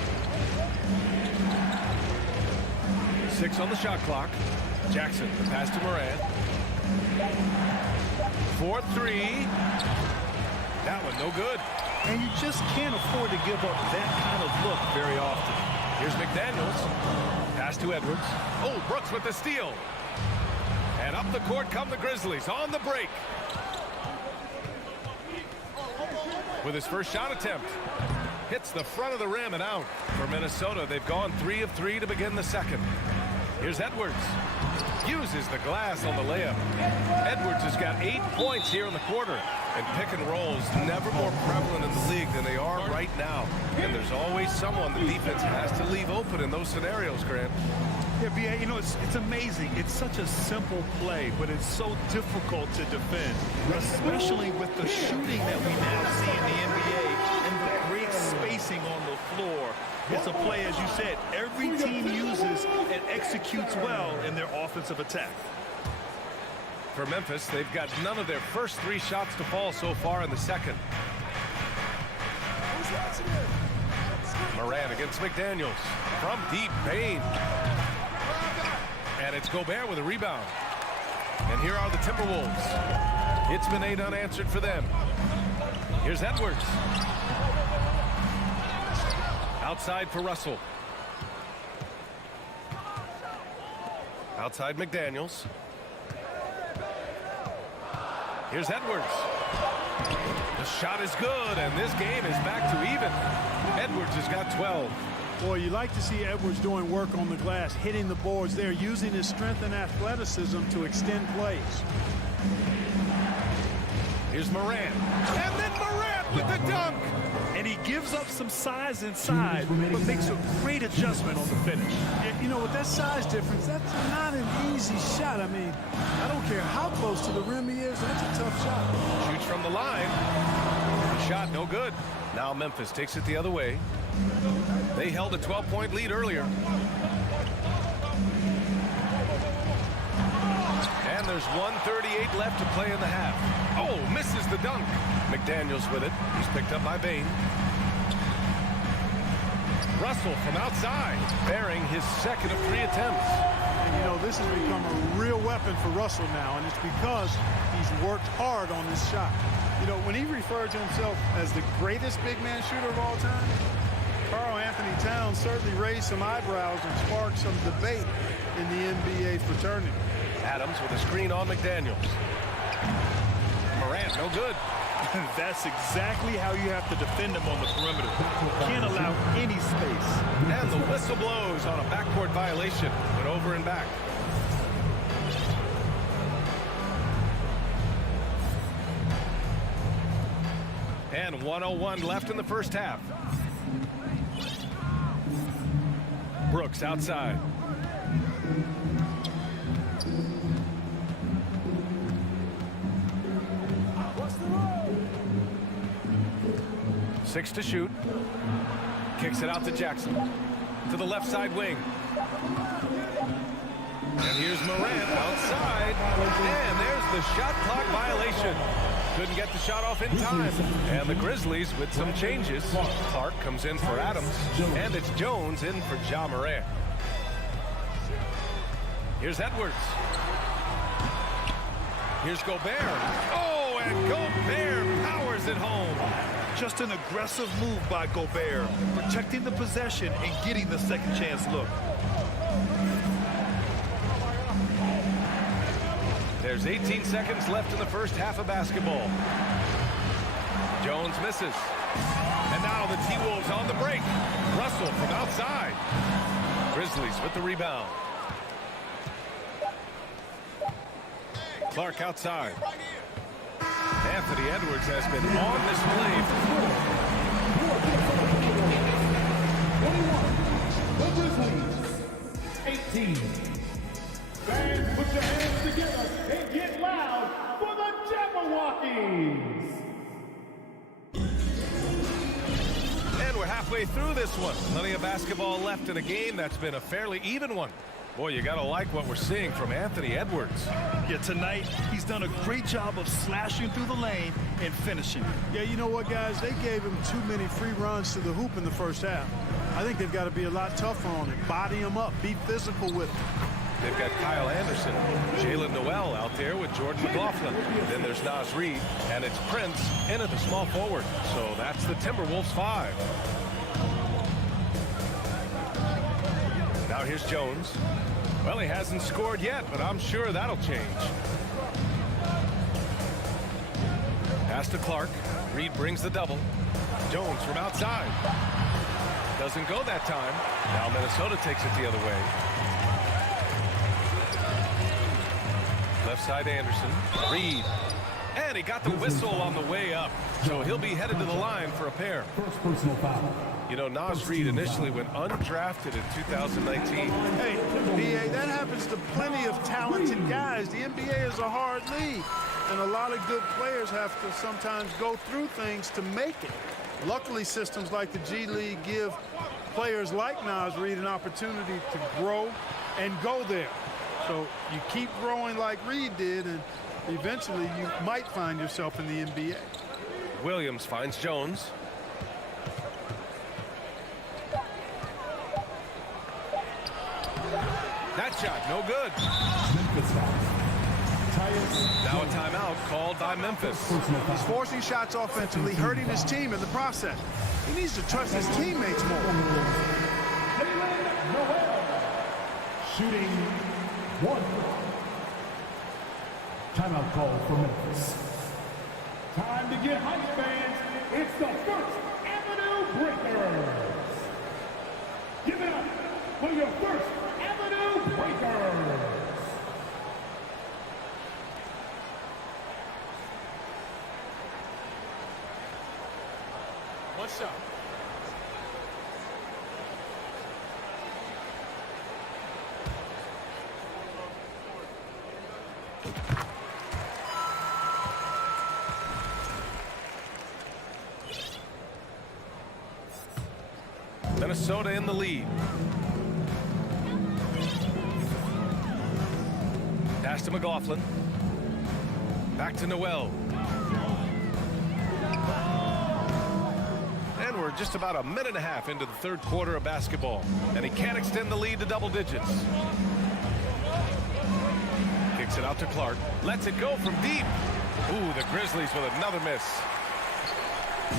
6 on the shot clock. Jackson, the pass to Morant. 4-3. That one no good. And you just can't afford to give up that kind of look very often. Here's McDaniels. Pass to Edwards. Oh, Brooks with the steal. And up the court come the Grizzlies on the break. With his first shot attempt. Hits the front of the rim and out. For Minnesota, they've gone 3 of 3 to begin the second. Here's Edwards. Uses the glass on the layup. Edwards has got 8 points here in the quarter. And pick and rolls never more prevalent in the league than they are right now. And there's always someone the defense has to leave open in those scenarios, Grant. Yeah, B.A., you know, it's amazing. It's such a simple play, but it's so difficult to defend, especially with the shooting that we now see in the NBA and the great spacing on the floor. It's a play, as you said, every team uses and executes well in their offensive attack. For Memphis, they've got none of their first 3 shots to fall so far in the second. Morant against McDaniels. From deep, Payne. And it's Gobert with a rebound. And here are the Timberwolves. It's been 8 unanswered for them. Here's Edwards. Outside for Russell. Outside McDaniels. Here's Edwards. The shot is good, and this game is back to even. Edwards has got 12. Boy, you like to see Edwards doing work on the glass, hitting the boards there, using his strength and athleticism to extend plays. Here's Morant. And then Morant with the dunk. And he gives up some size inside, but makes a great adjustment on the finish. You know, with that size difference, that's not an easy shot. I mean, I don't care how close to the rim he is, that's a tough shot. Shoots from the line. The shot no good. Now Memphis takes it the other way. They held a 12-point lead earlier. And there's 1:38 left to play in the half. Oh, misses the dunk. McDaniels with it. He's picked up by Payne. Russell from outside, bearing his second of 3 attempts. And, you know, this has become a real weapon for Russell now, and it's because he's worked hard on this shot. You know, when he referred to himself as the greatest big man shooter of all time, Karl Anthony Towns certainly raised some eyebrows and sparked some debate in the NBA fraternity. Adams with a screen on McDaniels. Morant, no good. That's exactly how you have to defend him on the perimeter. Can't allow any space. And the whistle blows on a backcourt violation, but over and back. And 1:01 left in the first half. Brooks outside. Six to shoot. Kicks it out to Jackson. To the left side wing. And here's Morant outside. And there's the shot clock violation. Couldn't get the shot off in time. And the Grizzlies with some changes. Clark comes in for Adams. And it's Jones in for Ja Morant. Here's Edwards. Here's Gobert. Oh, and Gobert powers it home. Just an aggressive move by Gobert, protecting the possession and getting the second chance look. There's 18 seconds left in the first half of basketball. Jones misses. And now the T-Wolves on the break. Russell from outside. Grizzlies with the rebound. Clark outside. Anthony Edwards has been on display for 21, the Grizzlies, 18. Fans, put your hands together and get loud for the Jabberwockies. And we're halfway through this one. Plenty of basketball left in a game that's been a fairly even one. Boy, you got to like what we're seeing from Anthony Edwards. Yeah, tonight he's done a great job of slashing through the lane and finishing. Yeah, you know what, guys? They gave him too many free runs to the hoop in the first half. I think they've got to be a lot tougher on him. Body him up. Be physical with him. They've got Kyle Anderson, Jalen Noel out there with Jordan McLaughlin. Then there's Naz Reid, and it's Prince in at the small forward. So that's the Timberwolves 5. Now here's Jones. Well, he hasn't scored yet, but I'm sure that'll change. Pass to Clark. Reid brings the double. Jones from outside. Doesn't go that time. Now Minnesota takes it the other way. Left side Anderson. Reid. And he got the whistle on the way up. So he'll be headed to the line for a pair. First personal foul. You know, Naz Reid initially went undrafted in 2019. Hey, B.A., that happens to plenty of talented guys. The NBA is a hard league, and a lot of good players have to sometimes go through things to make it. Luckily, systems like the G League give players like Naz Reid an opportunity to grow and go there. So you keep growing like Reid did, and eventually you might find yourself in the NBA. Williams finds Jones. That shot, no good. Now a timeout called by Memphis. He's forcing shots offensively, hurting his team in the process. He needs to trust his teammates more. Shooting 1. Timeout call for Memphis. Time to get hype, fans. It's the First Avenue Breakers. Give it up for your First Avenue Breakers. One shot. Minnesota in the lead. Pass to McLaughlin. Back to Noel. And we're just about a minute and a half into the third quarter of basketball, and he can't extend the lead to double digits. Kicks it out to Clark. Lets it go from deep. Ooh, the Grizzlies with another miss.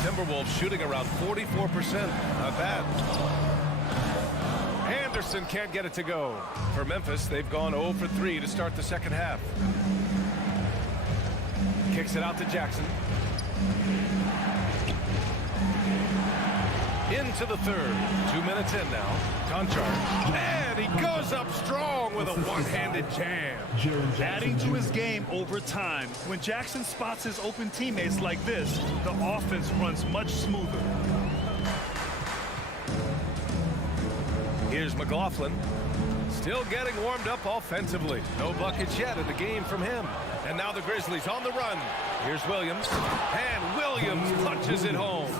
Timberwolves shooting around 44%. Not bad. Anderson can't get it to go. For Memphis, they've gone 0 for 3 to start the second half. Kicks it out to Jackson. Into the third. 2 minutes in now. Conchar. And he goes up strong with a one-handed jam. Adding to his game over time. When Jackson spots his open teammates like this, the offense runs much smoother. Here's McLaughlin. Still getting warmed up offensively. No buckets yet in the game from him. And now the Grizzlies on the run. Here's Williams. And Williams punches it home.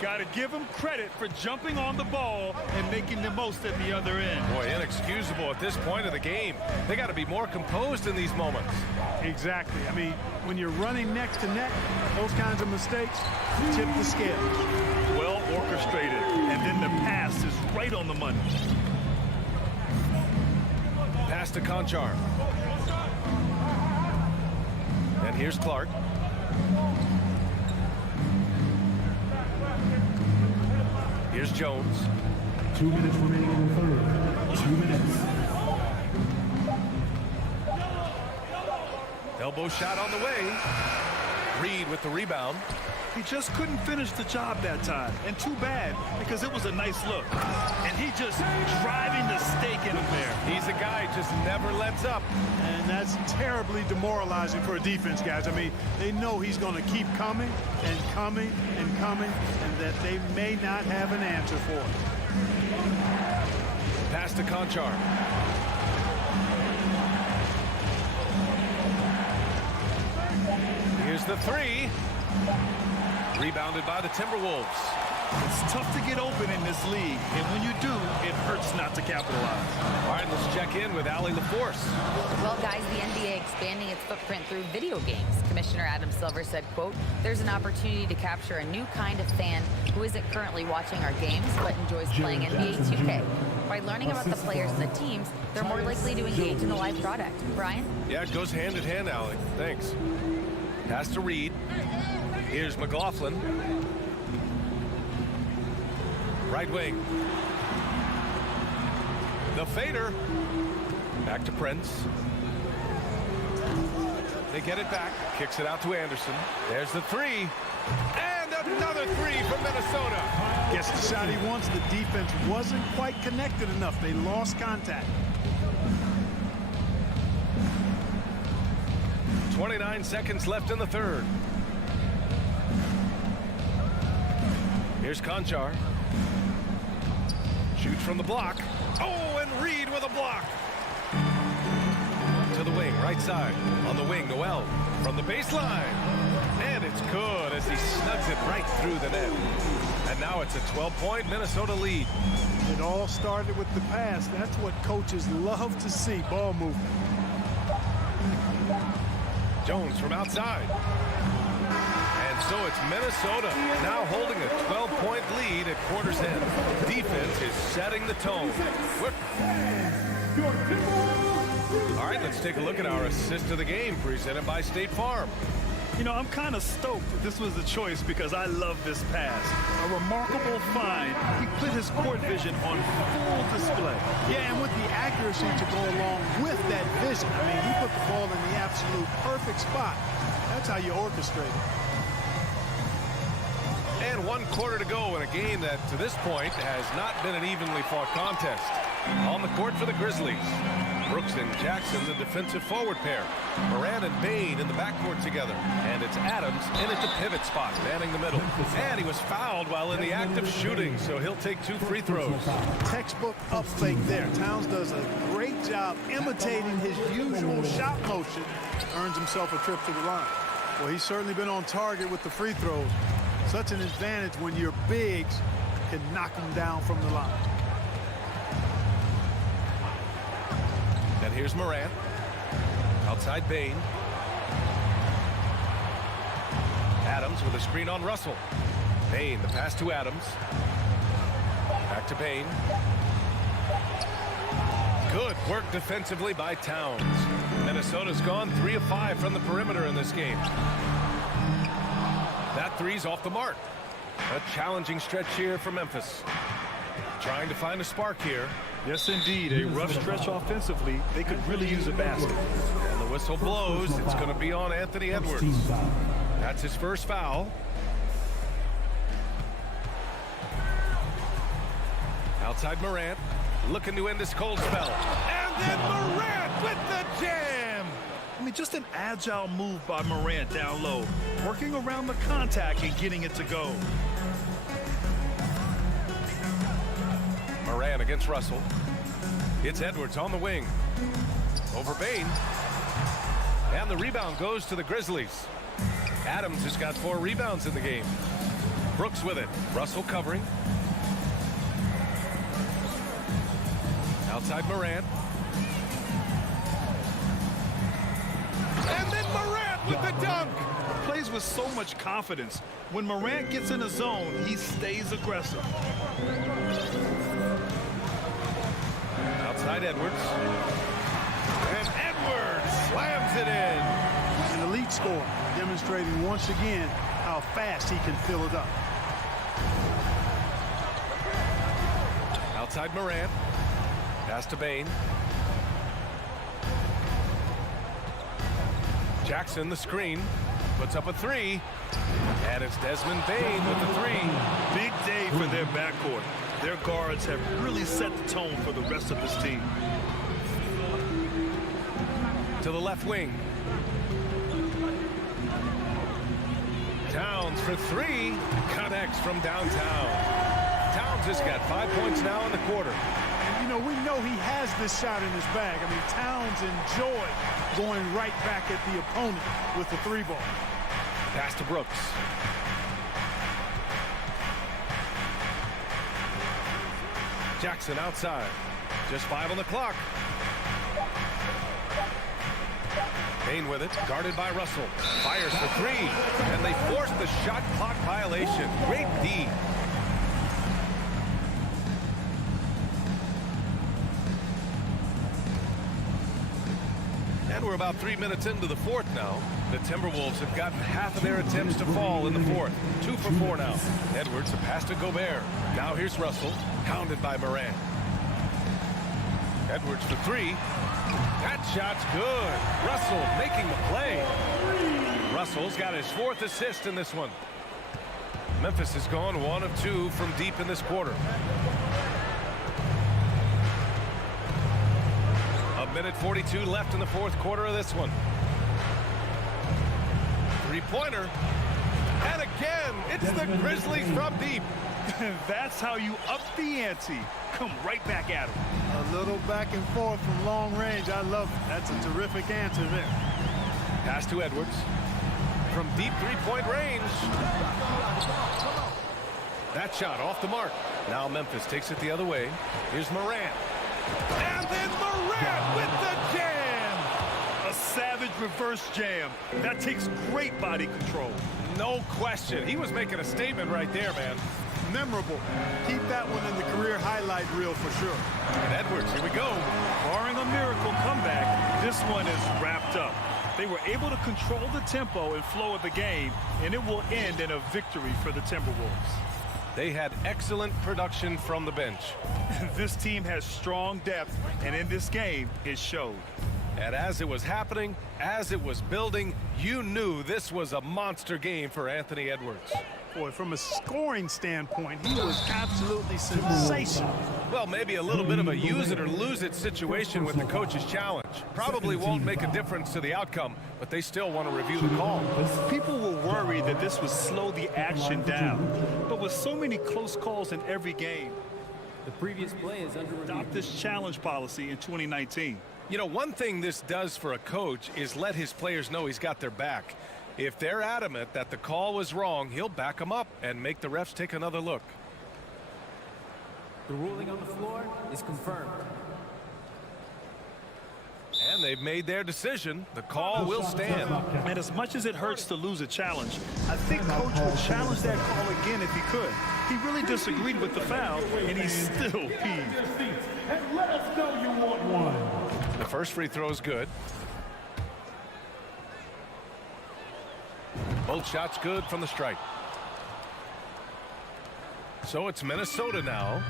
Got to give him credit for jumping on the ball and making the most at the other end. Boy, inexcusable at this point of the game. They got to be more composed in these moments. Exactly. I mean, when you're running neck to neck, those kinds of mistakes tip the scales. Well orchestrated, and then the pass is right on the money. Pass to Conchar. And here's Clark. Here's Jones. 2 minutes remaining in the third. 2 minutes. Elbow shot on the way. Reed with the rebound. He just couldn't finish the job that time. And too bad, because it was a nice look. And he just driving the stake in him there. He's a guy who just never lets up. And that's terribly demoralizing for a defense, guys. I mean, they know he's going to keep coming and coming and coming, and that they may not have an answer for him. Pass to Conchar. Here's the three. Rebounded by the Timberwolves. It's tough to get open in this league, and when you do, it hurts not to capitalize. All right, let's check in with Allie LaForce. Well, guys, the NBA expanding its footprint through video games. Commissioner Adam Silver said, quote, "There's an opportunity to capture a new kind of fan who isn't currently watching our games but enjoys playing NBA 2K. By learning about the players and the teams, they're more likely to engage in the live product." Brian? Yeah, it goes hand in hand, Allie. Thanks. Pass to Reed. Here's McLaughlin. Right wing. The fader. Back to Prince. They get it back. Kicks it out to Anderson. There's the three. And another three from Minnesota. Gets the shot he wants. The defense wasn't quite connected enough. They lost contact. 29 seconds left in the third. Here's Conchar. Shoots from the block. Oh, and Reed with a block. To the wing, right side. On the wing, Noel from the baseline. And it's good as he snugs it right through the net. And now it's a 12-point Minnesota lead. It all started with the pass. That's what coaches love to see, ball movement. Jones from outside. And so it's Minnesota now holding a 12-point lead at quarter's end. Defense is setting the tone. All right, let's take a look at our assist of the game presented by State Farm. You know, I'm kind of stoked that this was a choice because I love this pass. A remarkable find. He put his court vision on full display. Yeah, and with the accuracy to go along with that vision. I mean, he put the ball in the absolute perfect spot. That's how you orchestrate it. And 1 quarter to go in a game that, to this point, has not been an evenly fought contest. On the court for the Grizzlies. Brooks and Jackson, the defensive forward pair. Moran and Bain in the backcourt together. And it's Adams in at the pivot spot, manning the middle. And he was fouled while in the act of shooting, so he'll take 2 free throws. Textbook up fake there. Towns does a great job imitating his usual shot motion. Earns himself a trip to the line. Well, he's certainly been on target with the free throws. Such an advantage when your bigs can knock them down from the line. And here's Morant. Outside Bain. Adams with a screen on Russell. Payne, the pass to Adams. Back to Payne. Good work defensively by Towns. Minnesota's gone 3 of 5 from the perimeter in this game. That three's off the mark. A challenging stretch here for Memphis. Trying to find a spark here. Yes, indeed. A rough stretch offensively. They could really use a basket. And the whistle blows. It's going to be on Anthony Edwards. That's his first foul. Outside Morant, looking to end this cold spell. And then Morant with the jam! I mean, just an agile move by Morant down low. Working around the contact and getting it to go. Morant against Russell. It's Edwards on the wing. Over Payne. And the rebound goes to the Grizzlies. Adams has got 4 rebounds in the game. Brooks with it. Russell covering. Outside Morant. And then Morant with the dunk. Plays with so much confidence. When Morant gets in a zone, he stays aggressive. Outside Edwards. And Edwards slams it in. An elite scorer, demonstrating once again how fast he can fill it up. Outside Morant. Pass to Payne. Jackson, the screen, puts up a 3. And it's Desmond Payne with the 3. Big day for their backcourt. Their guards have really set the tone for the rest of this team. To the left wing. Towns for 3. Connects from downtown. Towns has got 5 points now in the quarter. You know, we know he has this shot in his bag. I mean, Towns enjoyed going right back at the opponent with the 3 ball. Pass to Brooks. Jackson outside. Just 5 on the clock. Payne with it, guarded by Russell. Fires for 3, and they force the shot clock violation. Great D. And we're about 3 minutes into the fourth now. The Timberwolves have gotten half of their attempts to fall in the fourth. 2 for 4 now. Edwards, a pass to Gobert. Now here's Russell, hounded by Morant. Edwards for 3. That shot's good. Russell making the play. Russell's got his 4th assist in this one. Memphis has gone 1 of 2 from deep in this quarter. A minute 42 left in the fourth quarter of this one. 3-pointer. And again, it's the Grizzlies from deep. That's how you up the ante. Come right back at him. A little back and forth from long range. I love it. That's a terrific answer there. Pass to Edwards. From deep 3-point range. That shot off the mark. Now Memphis takes it the other way. Here's Morant. And then Morant with the jam. A savage reverse jam. That takes great body control. No question. He was making a statement right there, man. Memorable. Keep that one in the career highlight reel for sure. And Edwards, here we go. Barring a miracle comeback, this one is wrapped up. They were able to control the tempo and flow of the game, and it will end in a victory for the Timberwolves. They had excellent production from the bench. This team has strong depth, and in this game, it showed. And as it was happening, as it was building, you knew this was a monster game for Anthony Edwards. Boy, from a scoring standpoint, he was absolutely sensational. Well, maybe a little bit of a use it or lose it situation with the coach's challenge. Probably won't make a difference to the outcome, but they still want to review the call. People were worried that this would slow the action down. But with so many close calls in every game, the previous play is under review. Adopt this challenge policy in 2019. You know, one thing this does for a coach is let his players know he's got their back. If they're adamant that the call was wrong, he'll back them up and make the refs take another look. The ruling on the floor is confirmed. And they've made their decision. The call will stand. And as much as it hurts to lose a challenge, I think Coach would challenge that call again if he could. He really disagreed with the foul, and he's still peeved. And let us know you want one. The first free throw is good. Both shots good from the stripe. So it's Minnesota now.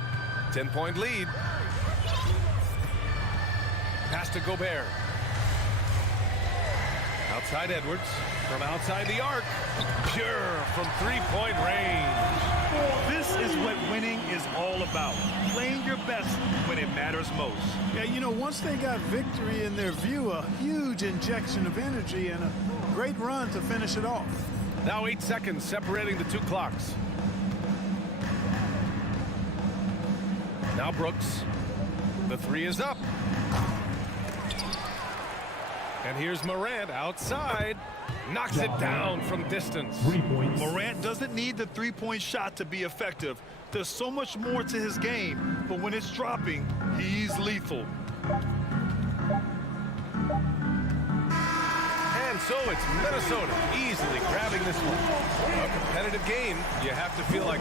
10-point lead. Pass to Gobert. Outside Edwards. From outside the arc. Pure from three-point range. This is what winning is all about. Playing your best when it matters most. Yeah, you know, once they got victory in their view, a huge injection of energy and a great run to finish it off. Now 8 seconds separating the two clocks. Now Brooks. The three is up. And here's Morant outside. Knocks it down from distance. Morant doesn't need the three-point shot to be effective. There's so much more to his game, but when it's dropping, he's lethal. And so it's Minnesota easily grabbing this one. A competitive game, you have to feel like...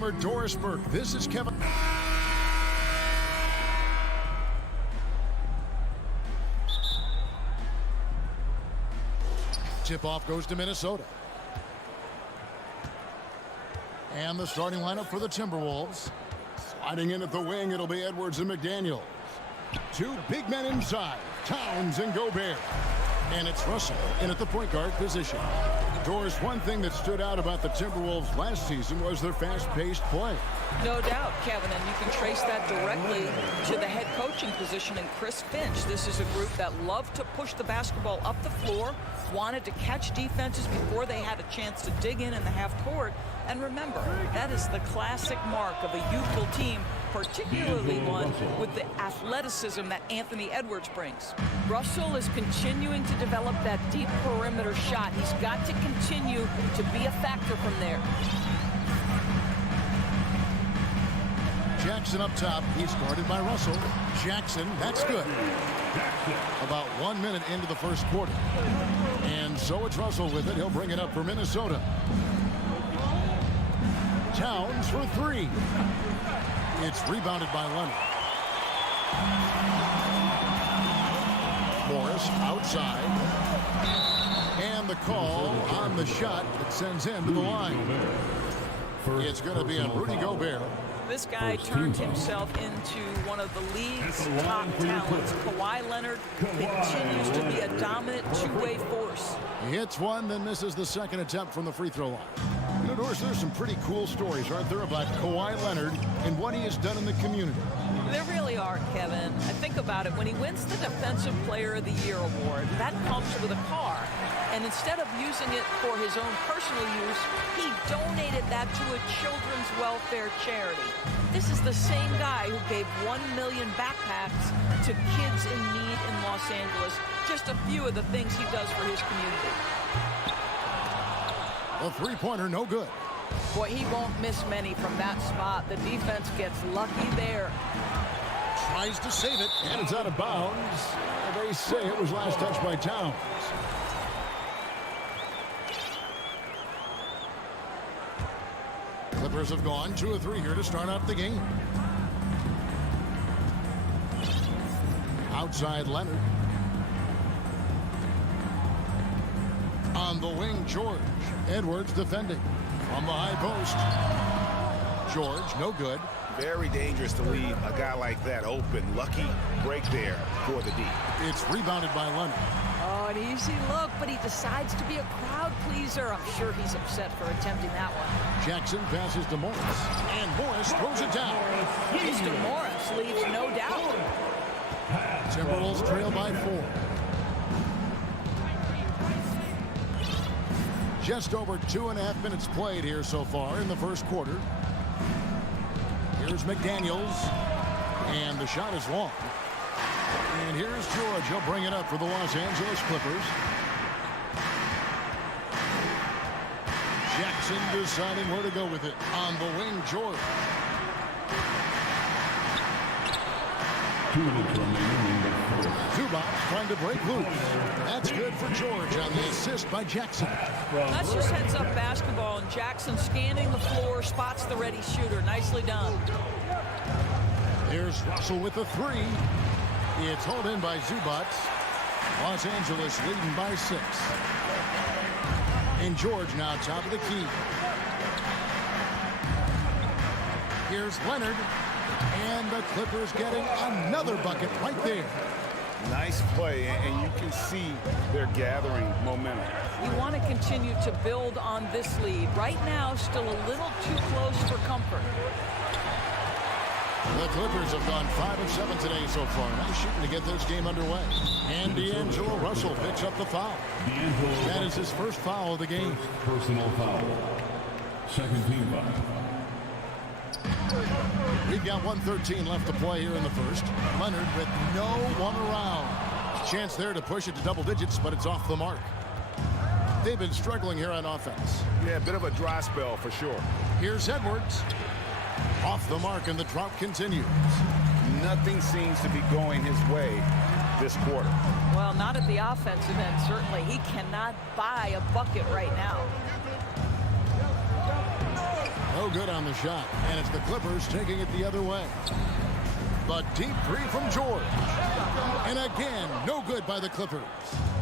Famer Doris Burke. This is Kevin. Tip-off goes to Minnesota. And the starting lineup for the Timberwolves. Sliding in at the wing, it'll be Edwards and McDaniels. Two big men inside, Towns and Gobert. And it's Russell in at the point guard position. Doris, one thing that stood out about the Timberwolves last season was their fast-paced play. No doubt, Kevin, and you can trace that directly to the head coaching position in Chris Finch. This is a group that loved to push the basketball up the floor, wanted to catch defenses before they had a chance to dig in the half court. And remember, that is the classic mark of a youthful team, particularly one with the athleticism that Anthony Edwards brings. Russell is continuing to develop that deep perimeter shot. He's got to continue to be a factor from there. Jackson up top. He's guarded by Russell. Jackson, that's good. About 1 minute into the first quarter. And so it's Russell with it. He'll bring it up for Minnesota. Towns for three. It's rebounded by Leonard. Morris outside. And the call on the shot that sends him to the line. It's going to be on Rudy Gobert. This guy turned himself into one of the league's top talents. Kawhi Leonard continues to be a dominant two-way force. He hits one, then misses the second attempt from the free throw line. You know, Doris, there's some pretty cool stories, aren't there, about Kawhi Leonard and what he has done in the community. There really are, Kevin. I think about it. When he wins the Defensive Player of the Year award, that comes with a car. And instead of using it for his own personal use, he donated that to a children's welfare charity. This is the same guy who gave 1 million backpacks to kids in need in Los Angeles. Just a few of the things he does for his community. A three-pointer, no good. Boy, he won't miss many from that spot. The defense gets lucky there. Tries to save it, and it's out of bounds. They say it was last touched by Towns. Clippers have gone 2 of 3 here to start out the game. Outside Leonard. On the wing, George. Edwards defending. From the high post. George, no good. Very dangerous to leave a guy like that open. Lucky break there for the D. It's rebounded by Leonard. Oh, an easy look, but he decides to be a crowd pleaser. I'm sure he's upset for attempting that one. Jackson passes to Morris. And Morris throws it down. Mr. Morris leaves no doubt. Timberwolves trail by 4. Just over 2.5 minutes played here so far in the first quarter. Here's McDaniels. And the shot is long. And here's George. He'll bring it up for the Los Angeles Clippers. Jackson deciding where to go with it. On the wing, George. 2 minutes remaining in the first. Zubac trying to break loose. That's good for George on the assist by Jackson. That's just heads-up basketball, and Jackson scanning the floor, spots the ready shooter. Nicely done. Here's Russell with the 3. It's hauled in by Zubac. Los Angeles leading by 6. And George now top of the key. Here's Leonard. And the Clippers getting another bucket right there. Nice play, and you can see they're gathering momentum. You want to continue to build on this lead. Right now, still a little too close for comfort. The Clippers have gone 5 of 7 today so far. Nice shooting to get this game underway. And D'Angelo Russell picks up the foul. That is his first foul of the game. Personal foul. Second team foul. We've got 1:13 left to play here in the first. Leonard with no one around. Chance there to push it to double digits, but it's off the mark. They've been struggling here on offense. Yeah, a bit of a dry spell for sure. Here's Edwards. Off the mark, and the drought continues. Nothing seems to be going his way this quarter. Well, not at the offensive end, certainly. He cannot buy a bucket right now. No good on on the shot, and it's the Clippers taking it the other way. The deep three from George. And again, no good by the Clippers.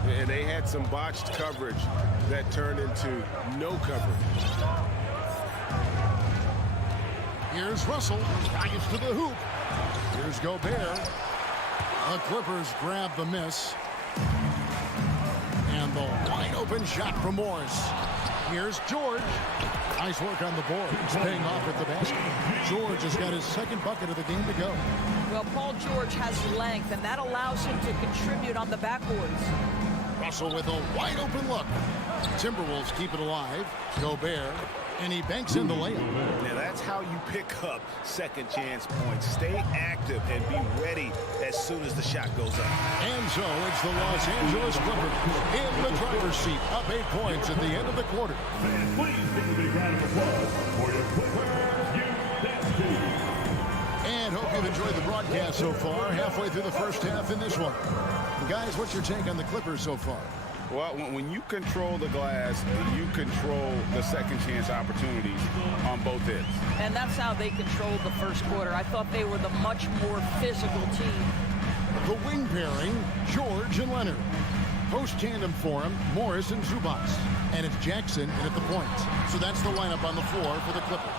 And they had some botched coverage that turned into no coverage. Here's Russell. Gets to the hoop. Here's Gobert. The Clippers grab the miss. And the wide open shot from Morris. Here's George. Nice work on the board. It's paying off at the basket. George has got his second bucket of the game to go. Well, Paul George has length, and that allows him to contribute on the backboards. Russell with a wide open look. Timberwolves keep it alive. Gobert. And he banks in the layup. Now that's how you pick up second chance points. Stay active and be ready as soon as the shot goes up. And so it's the Los Angeles Clippers in the driver's seat, up 8 points at the end of the quarter. Fans, please give a big round of applause for your Clippers USA. And hope you've enjoyed the broadcast so far, halfway through the first half in this one. Guys, what's your take on the Clippers so far? Well, when you control the glass, you control the second chance opportunities on both ends. And that's how they controlled the first quarter. I thought they were the much more physical team. The wing pairing, George and Leonard. Post tandem for him, Morris and Zubac. And it's Jackson in at the point. So that's the lineup on the floor for the Clippers.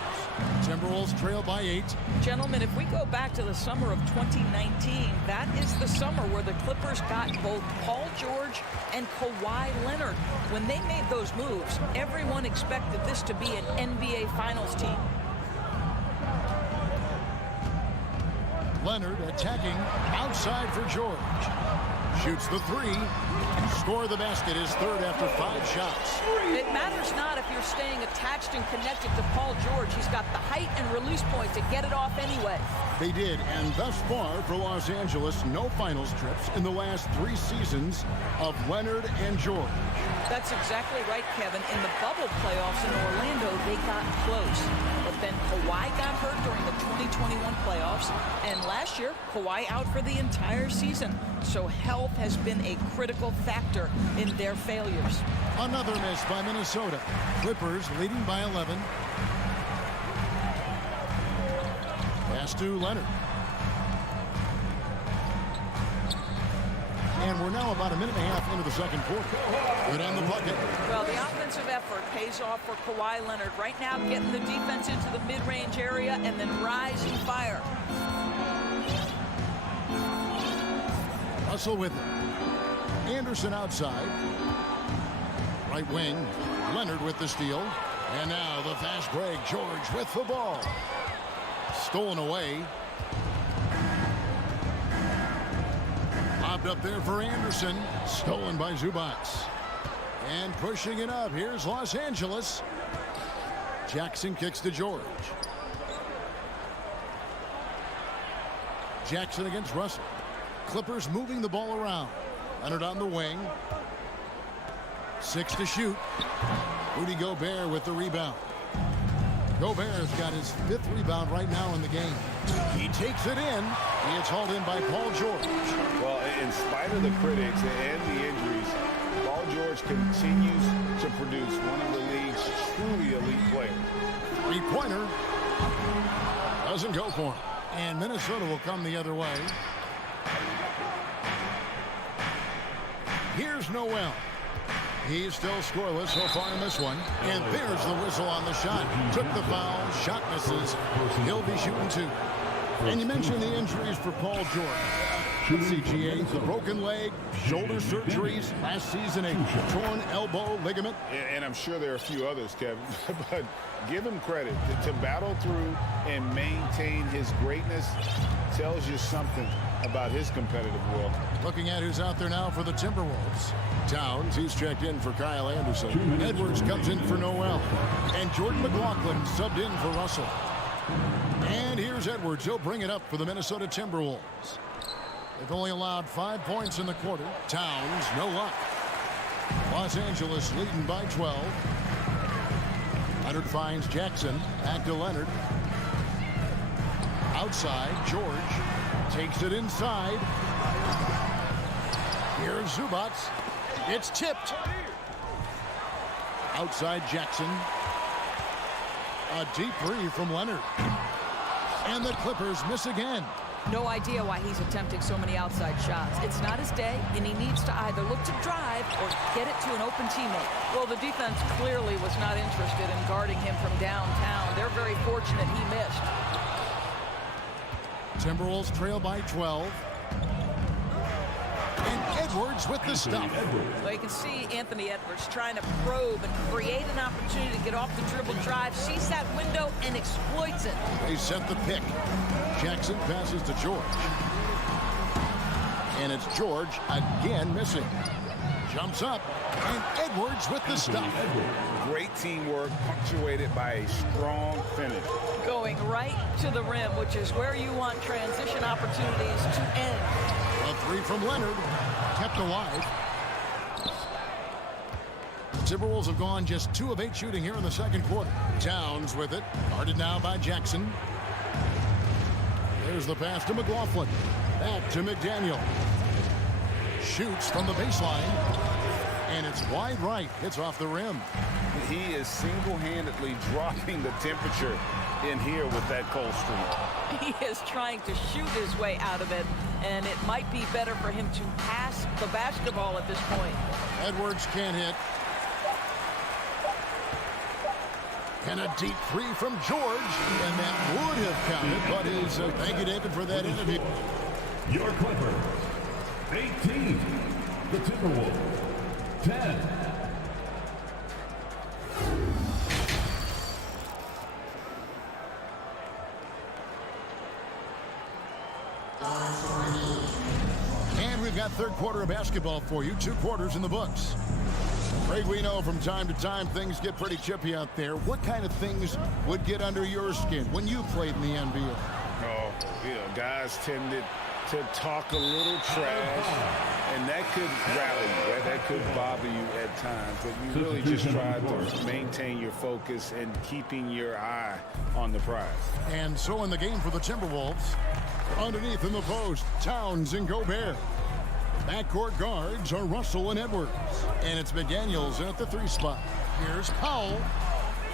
Timberwolves trail by 8. Gentlemen, if we go back to the summer of 2019, that is the summer where the Clippers got both Paul George and Kawhi Leonard. When they made those moves, everyone expected this to be an NBA Finals team. Leonard attacking outside for George. Shoots the three. Score the basket, his third after 5 shots. It matters not if you're staying attached and connected to Paul George. He's got the height and release point to get it off anyway. They did, and thus far for Los Angeles, no finals trips in the last 3 seasons of Leonard and George. That's exactly right, Kevin. In the bubble playoffs in Orlando, they got close. But then Kawhi got hurt during the 2021 playoffs, and last year, Kawhi out for the entire season. So health has been a critical factor in their failures. Another miss by Minnesota. Clippers leading by 11. Pass to Leonard. And we're now about a minute and a half into the second quarter. Good on the bucket. Well, the offensive effort pays off for Kawhi Leonard. Right now, getting the defense into the mid-range area and then rise and fire. Russell with it. Anderson outside. Right wing. Leonard with the steal. And now the fast break. George with the ball. Stolen away. Lobbed up there for Anderson. Stolen by Zubac. And pushing it up. Here's Los Angeles. Jackson kicks to George. Jackson against Russell. Clippers moving the ball around. Leonard on the wing. 6 to shoot. Rudy Gobert with the rebound. Gobert's got his 5th rebound right now in the game. He takes it in. He is hauled in by Paul George. Well, in spite of the critics and the injuries, Paul George continues to produce one of the league's truly elite players. 3-pointer. Doesn't go for him. And Minnesota will come the other way. Here's Noel. He's still scoreless so far in this one. And there's the whistle on the shot. Took the foul. Shot misses. He'll be shooting 2. And you mentioned the injuries for Paul George. Let's see, GA. The broken leg, shoulder surgeries. Last season, a torn elbow ligament. And I'm sure there are a few others, Kevin. But give him credit. To battle through and maintain his greatness tells you something about his competitive will. Looking at who's out there now for the Timberwolves. Towns, he's checked in for Kyle Anderson. Edwards comes in for Noel. And Jordan McLaughlin subbed in for Russell. And here's Edwards. He'll bring it up for the Minnesota Timberwolves. They've only allowed 5 points in the quarter. Towns, no luck. Los Angeles leading by 12. Leonard finds Jackson. Back to Leonard. Outside, George takes it inside. Here's Zubac. It's tipped. Outside Jackson. A deep three from Leonard. And the Clippers miss again. No idea why he's attempting so many outside shots. It's not his day, and he needs to either look to drive or get it to an open teammate. Well, the defense clearly was not interested in guarding him from downtown. They're very fortunate he missed. Timberwolves trail by 12. And Edwards with the stop. Well, you can see Anthony Edwards trying to probe and create an opportunity to get off the dribble drive, sees that window, and exploits it. They set the pick. Jackson passes to George. And it's George again missing. Jumps up, and Edwards with the stop. Great teamwork, punctuated by a strong finish. Going right to the rim, which is where you want transition opportunities to end. A three from Leonard, kept alive. Timberwolves have gone just 2 of 8 shooting here in the second quarter. Towns with it, guarded now by Jackson. There's the pass to McLaughlin. Back to McDaniel. Shoots from the baseline. And it's wide right. Hits off the rim. He is single-handedly dropping the temperature in here with that cold streak. He is trying to shoot his way out of it, and it might be better for him to pass the basketball at this point. Edwards can't hit. And a deep three from George, and that would have counted, but is thank you, David, for that interview. Your Clippers, 18. The Timberwolves, 10. And we've got third quarter of basketball for you. 2 quarters in the books. Craig, we know from time to time things get pretty chippy out there. What kind of things would get under your skin when you played in the NBA? Oh, guys tended to talk a little trash, and that could rally you, right? That could bother you at times, but you really just try to maintain your focus and keeping your eye on the prize. And so in the game for the Timberwolves, underneath in the post, Towns and Gobert. Backcourt guards are Russell and Edwards. And it's McDaniels at the 3 spot. Here's Powell.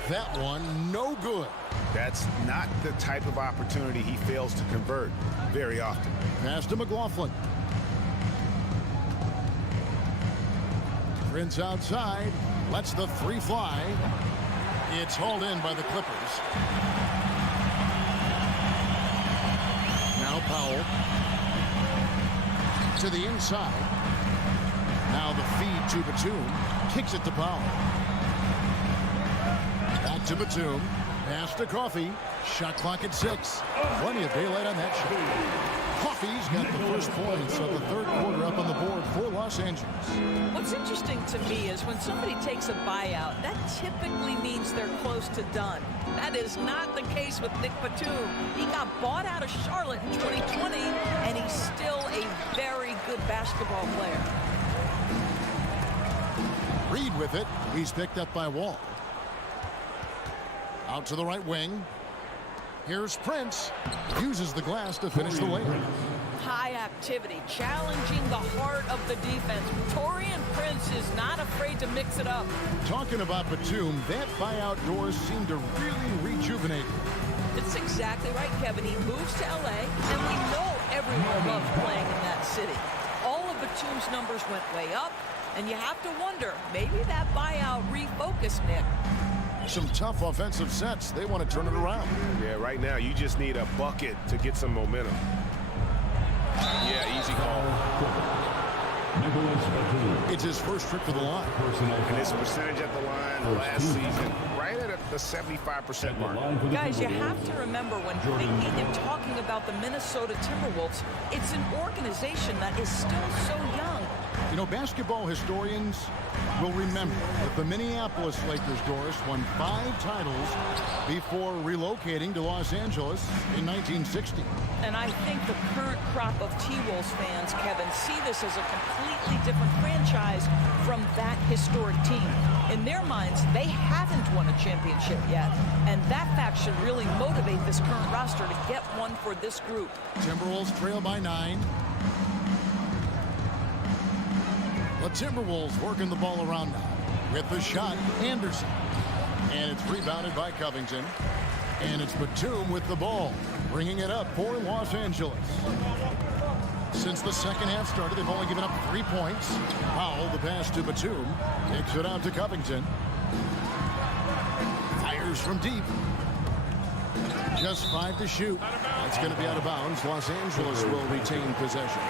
That one, no good. That's not the type of opportunity he fails to convert very often. Pass to McLaughlin. Prince outside. Lets the 3 fly. It's hauled in by the Clippers. Now Powell. To the inside. Now the feed to Batum. Kicks it to Powell. Back to Batum. Pass to Coffee. Shot clock at 6. Plenty of daylight on that shot. Coffee's got the first points of the third quarter up on the board for Los Angeles. What's interesting to me is when somebody takes a buyout, that typically means they're close to done. That is not the case with Nick Batum. He got bought out of Charlotte in 2020, and he's still a very good basketball player. Reed with it. He's picked up by Wall. Out to the right wing. Here's Prince. Uses the glass to finish the layup. High activity, challenging the heart of the defense. Taurean Prince is not afraid to mix it up. Talking about Batum, that buyout doors seem to really rejuvenate him. It's exactly right, Kevin. He moves to L.A., and we know everyone loves playing in that city. All of Batum's numbers went way up, and you have to wonder, maybe that buyout refocused Nick. Some tough offensive sets. They want to turn it around. Yeah, right now you just need a bucket to get some momentum. Yeah, easy call. It's his first trip to the line. And his percentage at the line last season, right at the 75% mark. Guys, you have to remember when thinking and talking about the Minnesota Timberwolves, it's an organization that is still so young. You know, basketball historians will remember that the Minneapolis Lakers, Doris, won 5 titles before relocating to Los Angeles in 1960. And I think the current crop of T-Wolves fans, Kevin, see this as a completely different franchise from that historic team. In their minds, they haven't won a championship yet. And that fact should really motivate this current roster to get one for this group. Timberwolves trail by 9. The Timberwolves working the ball around now. With the shot, Anderson. And it's rebounded by Covington. And it's Batum with the ball, bringing it up for Los Angeles. Since the second half started, they've only given up 3 points. Powell, the pass to Batum, takes it out to Covington. Fires from deep. Just 5 to shoot. That's going to be out of bounds. Los Angeles will retain possession.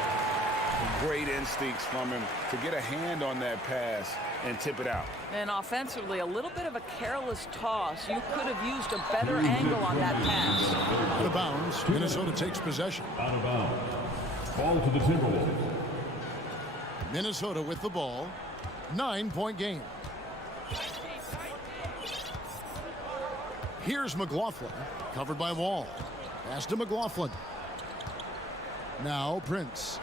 Great instincts from him to get a hand on that pass and tip it out. And offensively, a little bit of a careless toss. You could have used a better angle on that pass. Out of bounds. Minnesota takes possession. Out of bounds. Ball to the Timberwolves. Minnesota with the ball. 9-point game. Here's McLaughlin, covered by Wall. Pass to McLaughlin. Now Prince.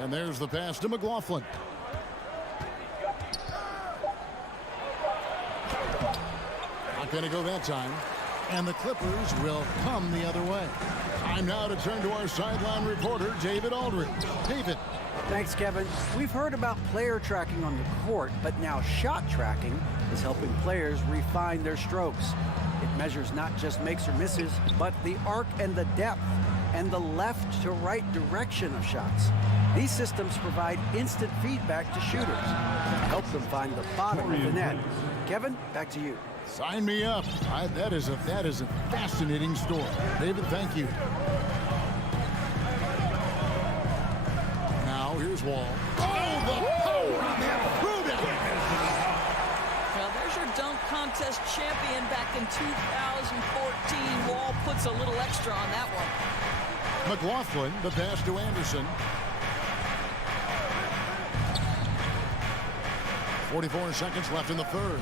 And there's the pass to McLaughlin. Not going to go that time. And the Clippers will come the other way. Time now to turn to our sideline reporter, David Aldridge. David. Thanks, Kevin. We've heard about player tracking on the court, but now shot tracking is helping players refine their strokes. It measures not just makes or misses, but the arc and the depth and the left to right direction of shots. These systems provide instant feedback to shooters to help them find the bottom of the net. Kevin, back to you. Sign me up. That is a fascinating story. David, thank you. Now here's Wall. Oh, the power on that Rubin! Well, there's your dunk contest champion back in 2014. Wall puts a little extra on that one. McLaughlin, the pass to Anderson. 44 seconds left in the third.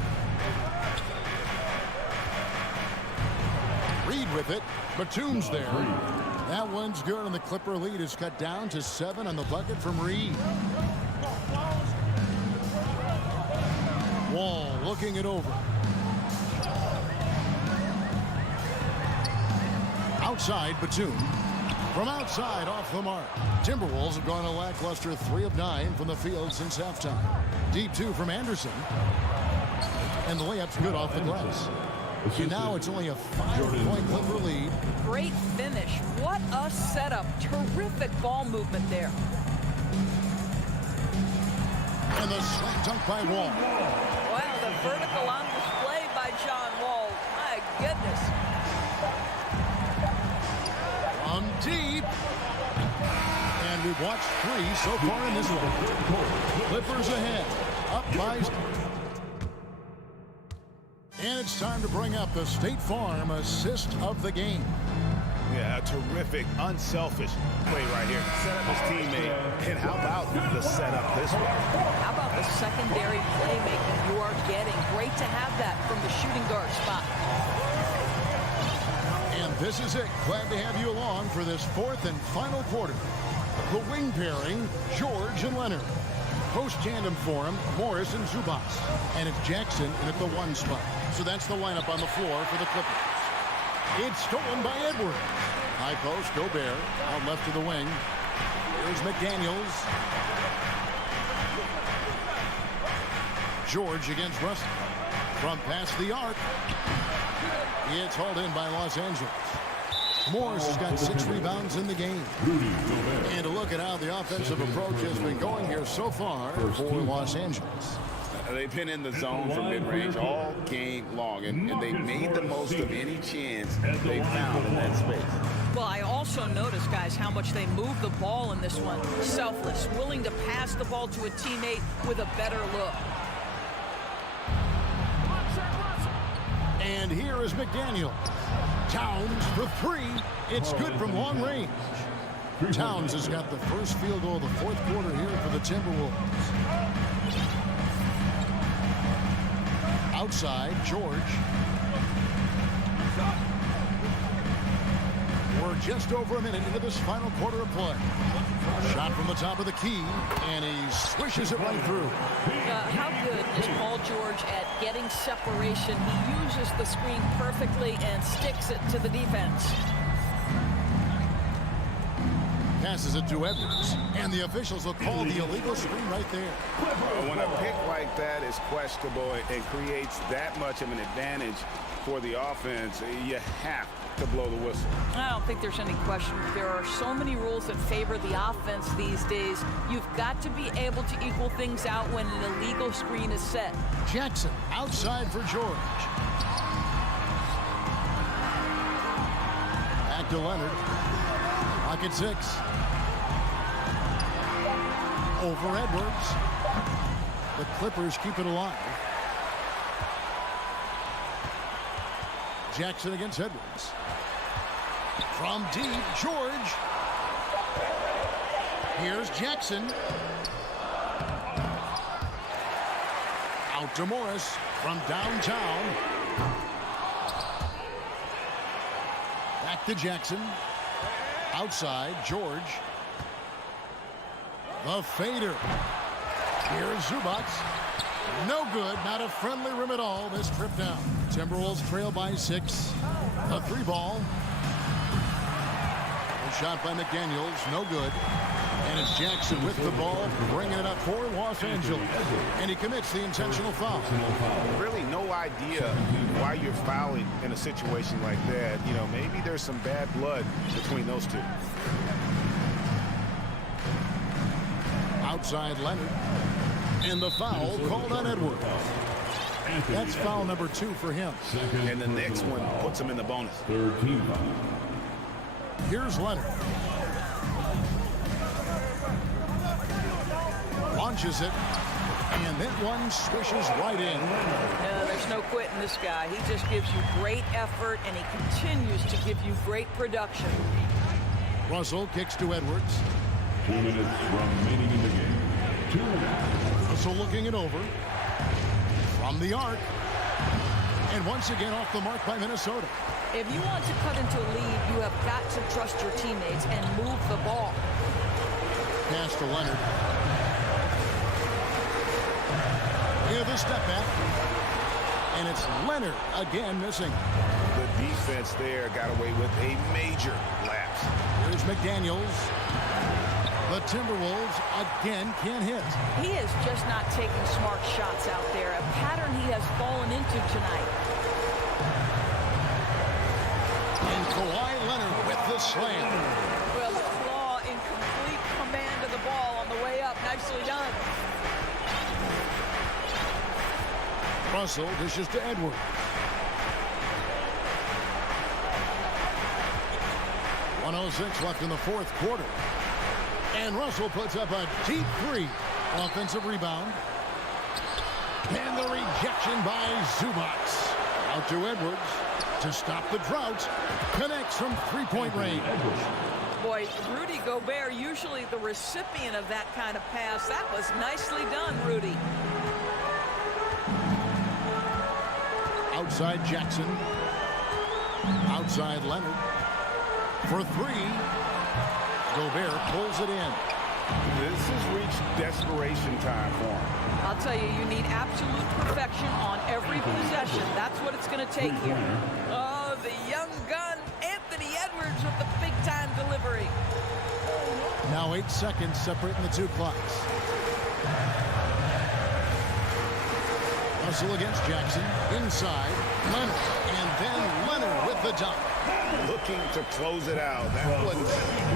Reed with it. Batum's there. That one's good, and the Clipper lead is cut down to 7 on the bucket from Reed. Wall looking it over. Outside, Batum. From outside, off the mark. Timberwolves have gone a lackluster 3 of 9 from the field since halftime. Deep 2 from Anderson. And the layup's good off the glass. And now it's only a 5-point Clipper lead. Great finish. What a setup. Terrific ball movement there. And the slam dunk by Wall. Wow, the vertical on display by John Wall. My goodness. From deep. And we've watched 3 so far in this one. Clippers ahead. Up by... And it's time to bring up the State Farm assist of the game. Yeah, a terrific, unselfish play right here. Set up his teammate. And how about the setup this way? How about the secondary playmaking you are getting? Great to have that from the shooting guard spot. And this is it. Glad to have you along for this 4th and final quarter. The wing pairing, George and Leonard. Post tandem for him, Morris and Zubac. And it's Jackson in at the 1 spot. So that's the lineup on the floor for the Clippers. It's stolen by Edwards. High post, Gobert, out left to the wing. Here's McDaniels. George against Russell. From past the arc. It's hauled in by Los Angeles. Morris has got 6 rebounds in the game. And a look at how the offensive approach has been going here so far for Los Angeles. They've been in the zone from mid-range all game long, and they made the most of any chance they found in that space. Well, I also noticed, guys, how much they move the ball in this one. Selfless, willing to pass the ball to a teammate with a better look. And here is McDaniel. Towns for 3. It's good from long range. Towns has got the first field goal of the 4th quarter here for the Timberwolves. Outside, George. We're just over a minute into this final quarter of play. Shot from the top of the key, and he swishes it right through. How good is Paul George at getting separation? He uses the screen perfectly and sticks it to the defense. Passes it to Edwards. And the officials will call the illegal screen right there. When a pick like that is questionable and creates that much of an advantage for the offense, you have to blow the whistle. I don't think there's any question. There are so many rules that favor the offense these days. You've got to be able to equal things out when an illegal screen is set. Jackson outside for George. Back to Leonard. Pocket 6. Over Edwards. The Clippers keep it alive. Jackson against Edwards. From deep, George. Here's Jackson. Out to Morris from downtown. Back to Jackson. Outside, George. The fader. Here's Zubac. No good. Not a friendly rim at all this trip down. Timberwolves trail by 6. A 3 ball. A shot by McDaniels. No good. And it's Jackson with the ball, bringing it up for Los Angeles. And he commits the intentional foul. Really no idea why you're fouling in a situation like that. You know, maybe there's some bad blood between those two. Outside Leonard. And the foul called on Edwards. That's foul number 2 for him. And the next one puts him in the bonus. Here's Leonard. Launches it. And that one swishes right in. No, there's no quitting this guy. He just gives you great effort, and he continues to give you great production. Russell kicks to Edwards. 2 minutes remaining in the game. 2 minutes. Russell looking it over. From the arc. And once again off the mark by Minnesota. If you want to cut into a lead, you have got to trust your teammates and move the ball. Pass to Leonard. Here the step back. And it's Leonard again missing. The defense there got away with a major lapse. Here's McDaniels. The Timberwolves again can't hit. He is just not taking smart shots out there, a pattern he has fallen into tonight. And Kawhi Leonard with the slam. Well, the claw in complete command of the ball on the way up. Nicely done. Russell dishes to Edwards. .106 left in the fourth quarter. And Russell puts up a deep 3. Offensive rebound. And the rejection by Zubac. Out to Edwards to stop the drought. Connects from 3-point range. Boy, Rudy Gobert, usually the recipient of that kind of pass. That was nicely done, Rudy. Outside Jackson. Outside Leonard. For 3. Gobert pulls it in. This has reached desperation time for him. I'll tell you, you need absolute perfection on every possession. That's what it's going to take here. Oh, the young gun, Anthony Edwards with the big-time delivery. Now 8 seconds separating the 2 clocks. Russell against Jackson. Inside. Leonard. And then Leonard with the dunk. Looking to close it out. That one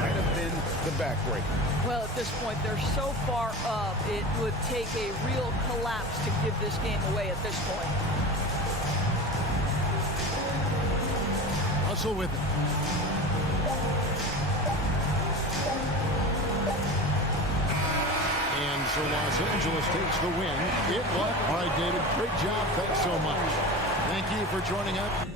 might have been the backbreaker. Well, at this point, they're so far up, it would take a real collapse to give this game away at this point. Russell with it. And so Los Angeles takes the win. It was. All right, David, great job. Thanks so much. Thank you for joining us.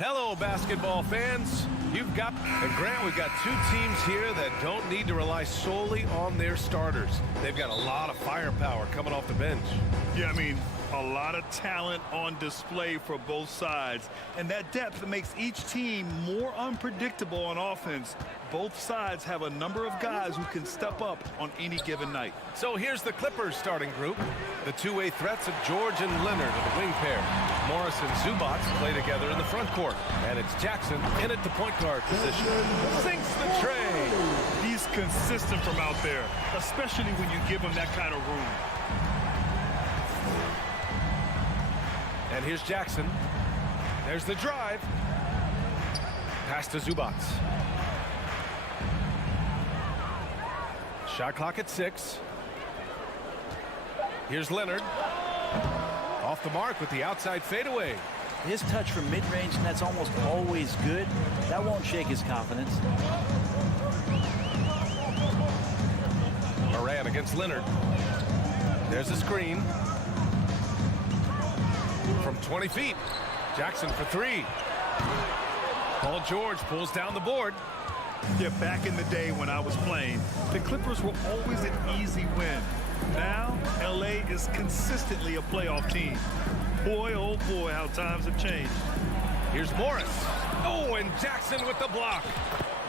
Hello, basketball fans. You've got, and Grant, we've got two teams here that don't need to rely solely on their starters. They've got a lot of firepower coming off the bench. Yeah, I mean, a lot of talent on display for both sides. And that depth makes each team more unpredictable on offense. Both sides have a number of guys who can step up on any given night. So here's the Clippers starting group. The two-way threats of George and Leonard are the wing pair. Morris and Zubac play together in the front court. And it's Jackson in at the point guard position. Sinks the tray. He's consistent from out there, especially when you give him that kind of room. And here's Jackson. There's the drive. Pass to Zubac. Shot clock at 6. Here's Leonard. Off the mark with the outside fadeaway. His touch from mid-range, and that's almost always good. That won't shake his confidence. Moran against Leonard. There's a screen. From 20 feet. Jackson for 3. Paul George pulls down the board. Yeah, back in the day when I was playing, the Clippers were always an easy win. Now, LA is consistently a playoff team. Boy, oh boy, how times have changed. Here's Morris. Oh, and Jackson with the block.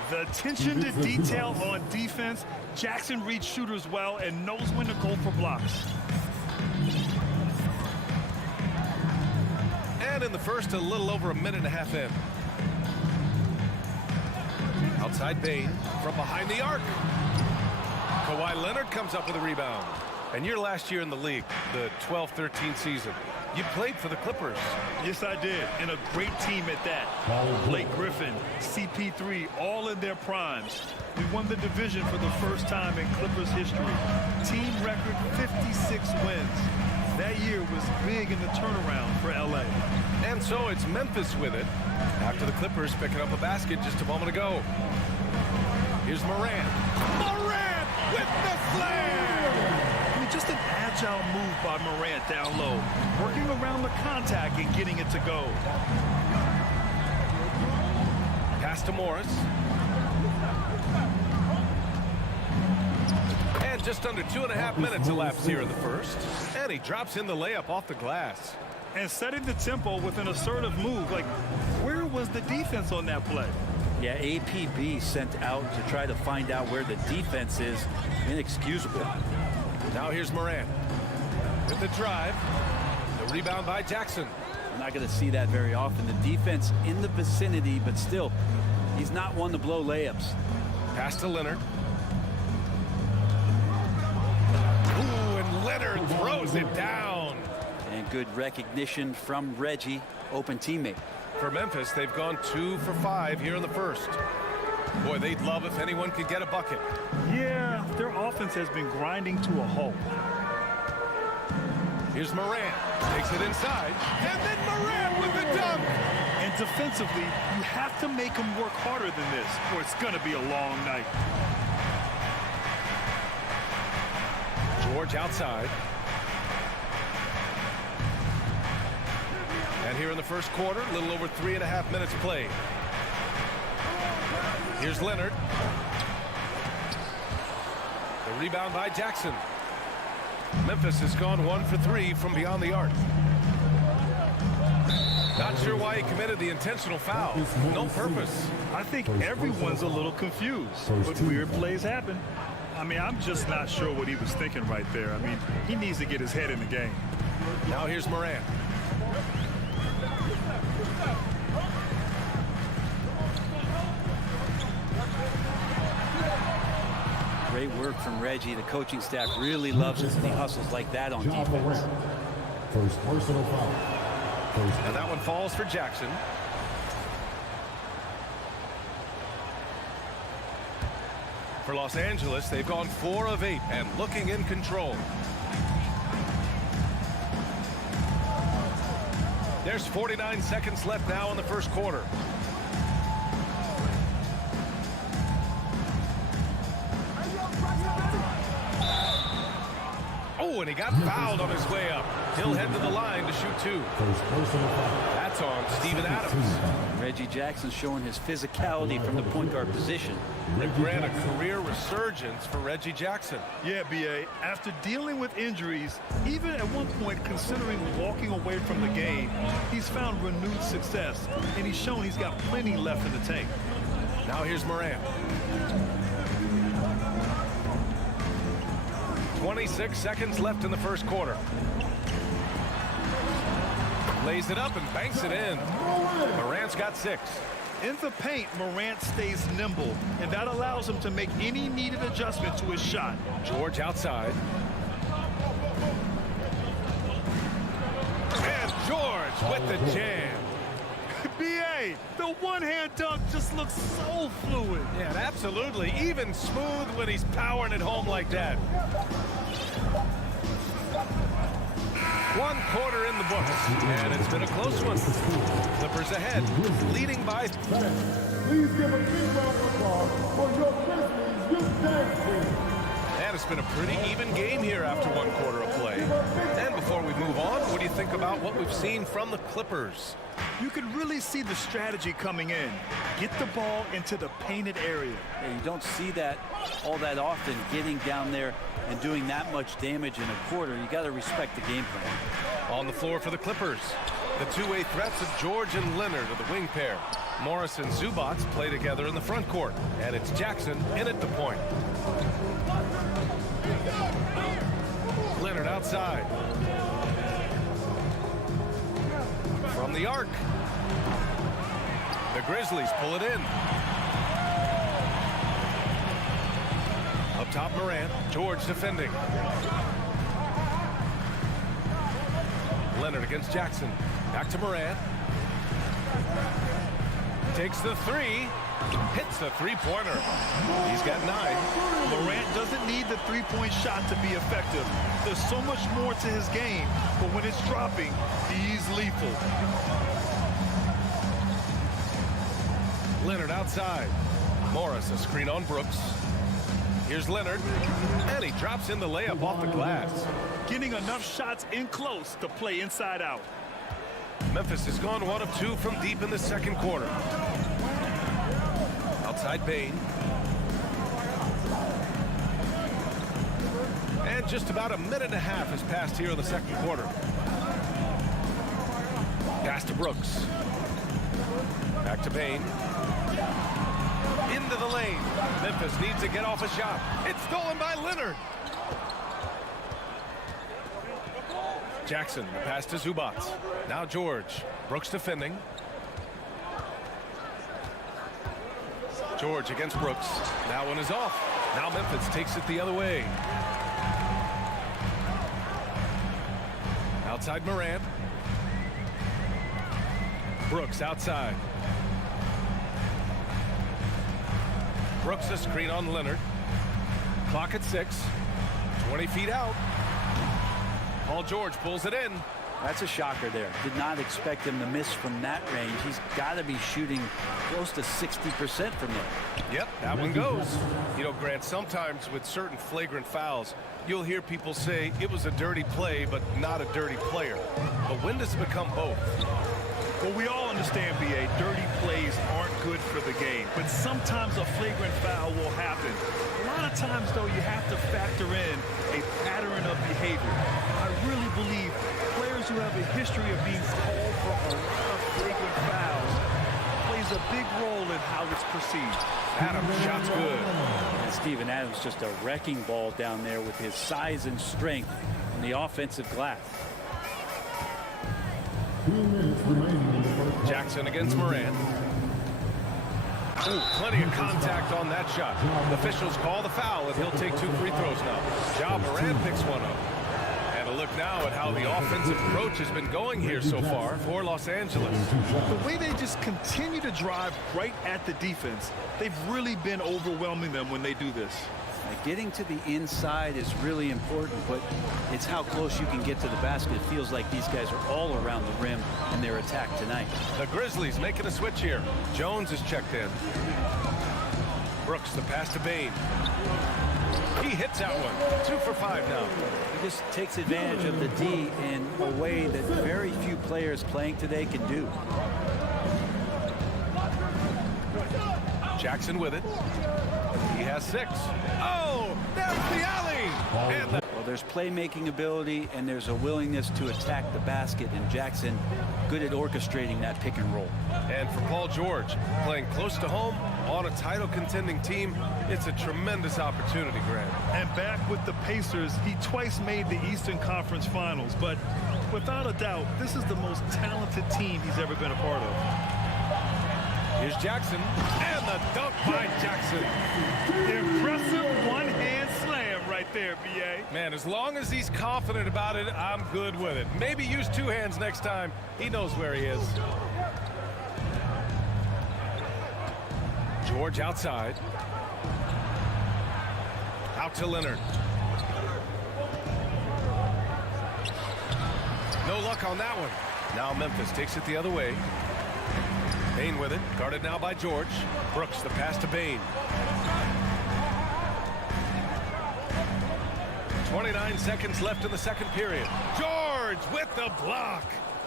The attention to detail on defense. Jackson reads shooters well and knows when to go for blocks. And in the first, a little over a minute and a half in. Outside Bane from behind the arc. Kawhi Leonard comes up with a rebound. And your last year in the league, the 12-13 season, you played for the Clippers. Yes, I did, and a great team at that. Blake Griffin, CP3, all in their primes. We won the division for the first time in Clippers history. Team record 56 wins. That year was big in the turnaround for LA. And so it's Memphis with it after the Clippers picking up a basket just a moment ago. Here's Moran. Moran with the flare! I mean, just an agile move by Morant down low, working around the contact and getting it to go. Pass pass to Morris. And just under 2.5 minutes elapsed here in the first. And he drops in the layup off the glass. And setting the tempo with an assertive move. Like, where was the defense on that play? Yeah, APB sent out to try to find out where the defense is. Inexcusable. Now here's Morant with the drive. The rebound by Jackson. We're not going to see that very often. The defense in the vicinity, but still, he's not one to blow layups. Pass to Leonard. Ooh, and Leonard throws it down. And good recognition from Reggie, open teammate. For Memphis, they've gone 2 for 5 here in the first. Boy, they'd love if anyone could get a bucket. Yeah, their offense has been grinding to a halt. Here's Morant. Takes it inside. And then Morant with the dunk. And defensively, you have to make them work harder than this, or it's going to be a long night. George outside. And here in the first quarter, a little over 3.5 minutes played. Here's Leonard. The rebound by Jackson. Memphis has gone 1 for 3 from beyond the arc. Not sure why he committed the intentional foul. No purpose. I think everyone's a little confused, but weird plays happen. I mean, I'm just not sure what he was thinking right there. I mean, he needs to get his head in the game. Now here's Morant. Great work from Reggie. The coaching staff really loves it when he hustles like that on defense. First personal foul. And that one falls for Jackson. For Los Angeles, they've gone 4 of 8 and looking in control. There's 49 seconds left now in the first quarter. Oh, and he got fouled on his way up. He'll head to the line to shoot 2. That's on Steven Adams. Reggie Jackson showing his physicality from the point guard position. Rick Grant, a career resurgence for Reggie Jackson. Yeah, B.A., after dealing with injuries, even at one point considering walking away from the game, he's found renewed success, and he's shown he's got plenty left in the tank. Now here's Morant. 26 seconds left in the first quarter. Lays it up and banks it in. Morant's got 6. In the paint, Morant stays nimble, and that allows him to make any needed adjustment to his shot. George outside. And George with the jam. B.A., the one-hand dunk just looks so fluid. Yeah, absolutely. Even smooth when he's powering it home like that. 1 quarter in the books, and it's been a close one. Clippers ahead, leading by. Please give a big round of applause for your Grizzlies youth dance team. And it's been a pretty even game here after 1 quarter of play. And before we move on, what do you think about what we've seen from the Clippers? You can really see the strategy coming in. Get the ball into the painted area. Yeah, you don't see that all that often, getting down there and doing that much damage in a quarter. You got to respect the game plan. On the floor for the Clippers, the two-way threats of George and Leonard are the wing pair. Morris and Zubac play together in the front court, and it's Jackson in at the point. Leonard outside. From the arc. The Grizzlies pull it in. Up top, Morant. George defending. Leonard against Jackson. Back to Morant. Takes the 3. Hits the three-pointer. He's got 9. Morant doesn't need the three-point shot to be effective. There's so much more to his game, but when it's dropping, he's lethal. Leonard outside. Morris a screen on Brooks. Here's Leonard, and he drops in the layup off the glass. Getting enough shots in close to play inside out. Memphis has gone 1 of 2 from deep in the second quarter. Outside Bain. And just about a minute and a half has passed here in the second quarter. Pass to Brooks. Back to Bain. Into the lane. Memphis needs to get off a shot. It's stolen by Leonard. Jackson, the pass to Zubac. Now George. Brooks defending. George against Brooks. That one is off. Now Memphis takes it the other way. Outside Morant. Brooks outside. Brooks a screen on Leonard. Clock at 6. 20 feet out. Paul George pulls it in. That's a shocker there. Did not expect him to miss from that range. He's got to be shooting close to 60% from there. Yep, that one goes. You know, Grant, sometimes with certain flagrant fouls, you'll hear people say it was a dirty play, but not a dirty player. But when does it become both? Well, we all understand, B.A., dirty plays aren't good for the game, but sometimes a flagrant foul will happen. A lot of times, though, you have to factor in a pattern of behavior. I really believe players who have a history of being called for a lot of flagrant fouls plays a big role in how it's perceived. Adams, shot's good. And Steven Adams just a wrecking ball down there with his size and strength on the offensive glass. Jackson against Morant. Ooh, plenty of contact on that shot. The officials call the foul, and he'll take 2 free throws now. Ja Morant picks one up. And a look now at how the offensive approach has been going here so far for Los Angeles. The way they just continue to drive right at the defense, they've really been overwhelming them when they do this. Getting to the inside is really important, but it's how close you can get to the basket. It feels like these guys are all around the rim in their attack tonight. The Grizzlies making a switch here. Jones is checked in. Brooks, the pass to Bain. He hits that one. 2 for 5 now. He just takes advantage of the D in a way that very few players playing today can do. Jackson with it. He has 6. Oh, there's the alley. And well, there's playmaking ability and there's a willingness to attack the basket, and Jackson good at orchestrating that pick and roll. And for Paul George, playing close to home on a title contending team, it's a tremendous opportunity, Grant. And back with the Pacers, he twice made the Eastern Conference Finals, but without a doubt, this is the most talented team he's ever been a part of. Here's Jackson, and the dunk by Jackson. Impressive one-hand slam right there, B.A. Man, as long as he's confident about it, I'm good with it. Maybe use 2 hands next time. He knows where he is. George outside. Out to Leonard. No luck on that one. Now Memphis takes it the other way. Bain with it, guarded now by George. Brooks, the pass to Bain. 29 seconds left in the second period. George with the block.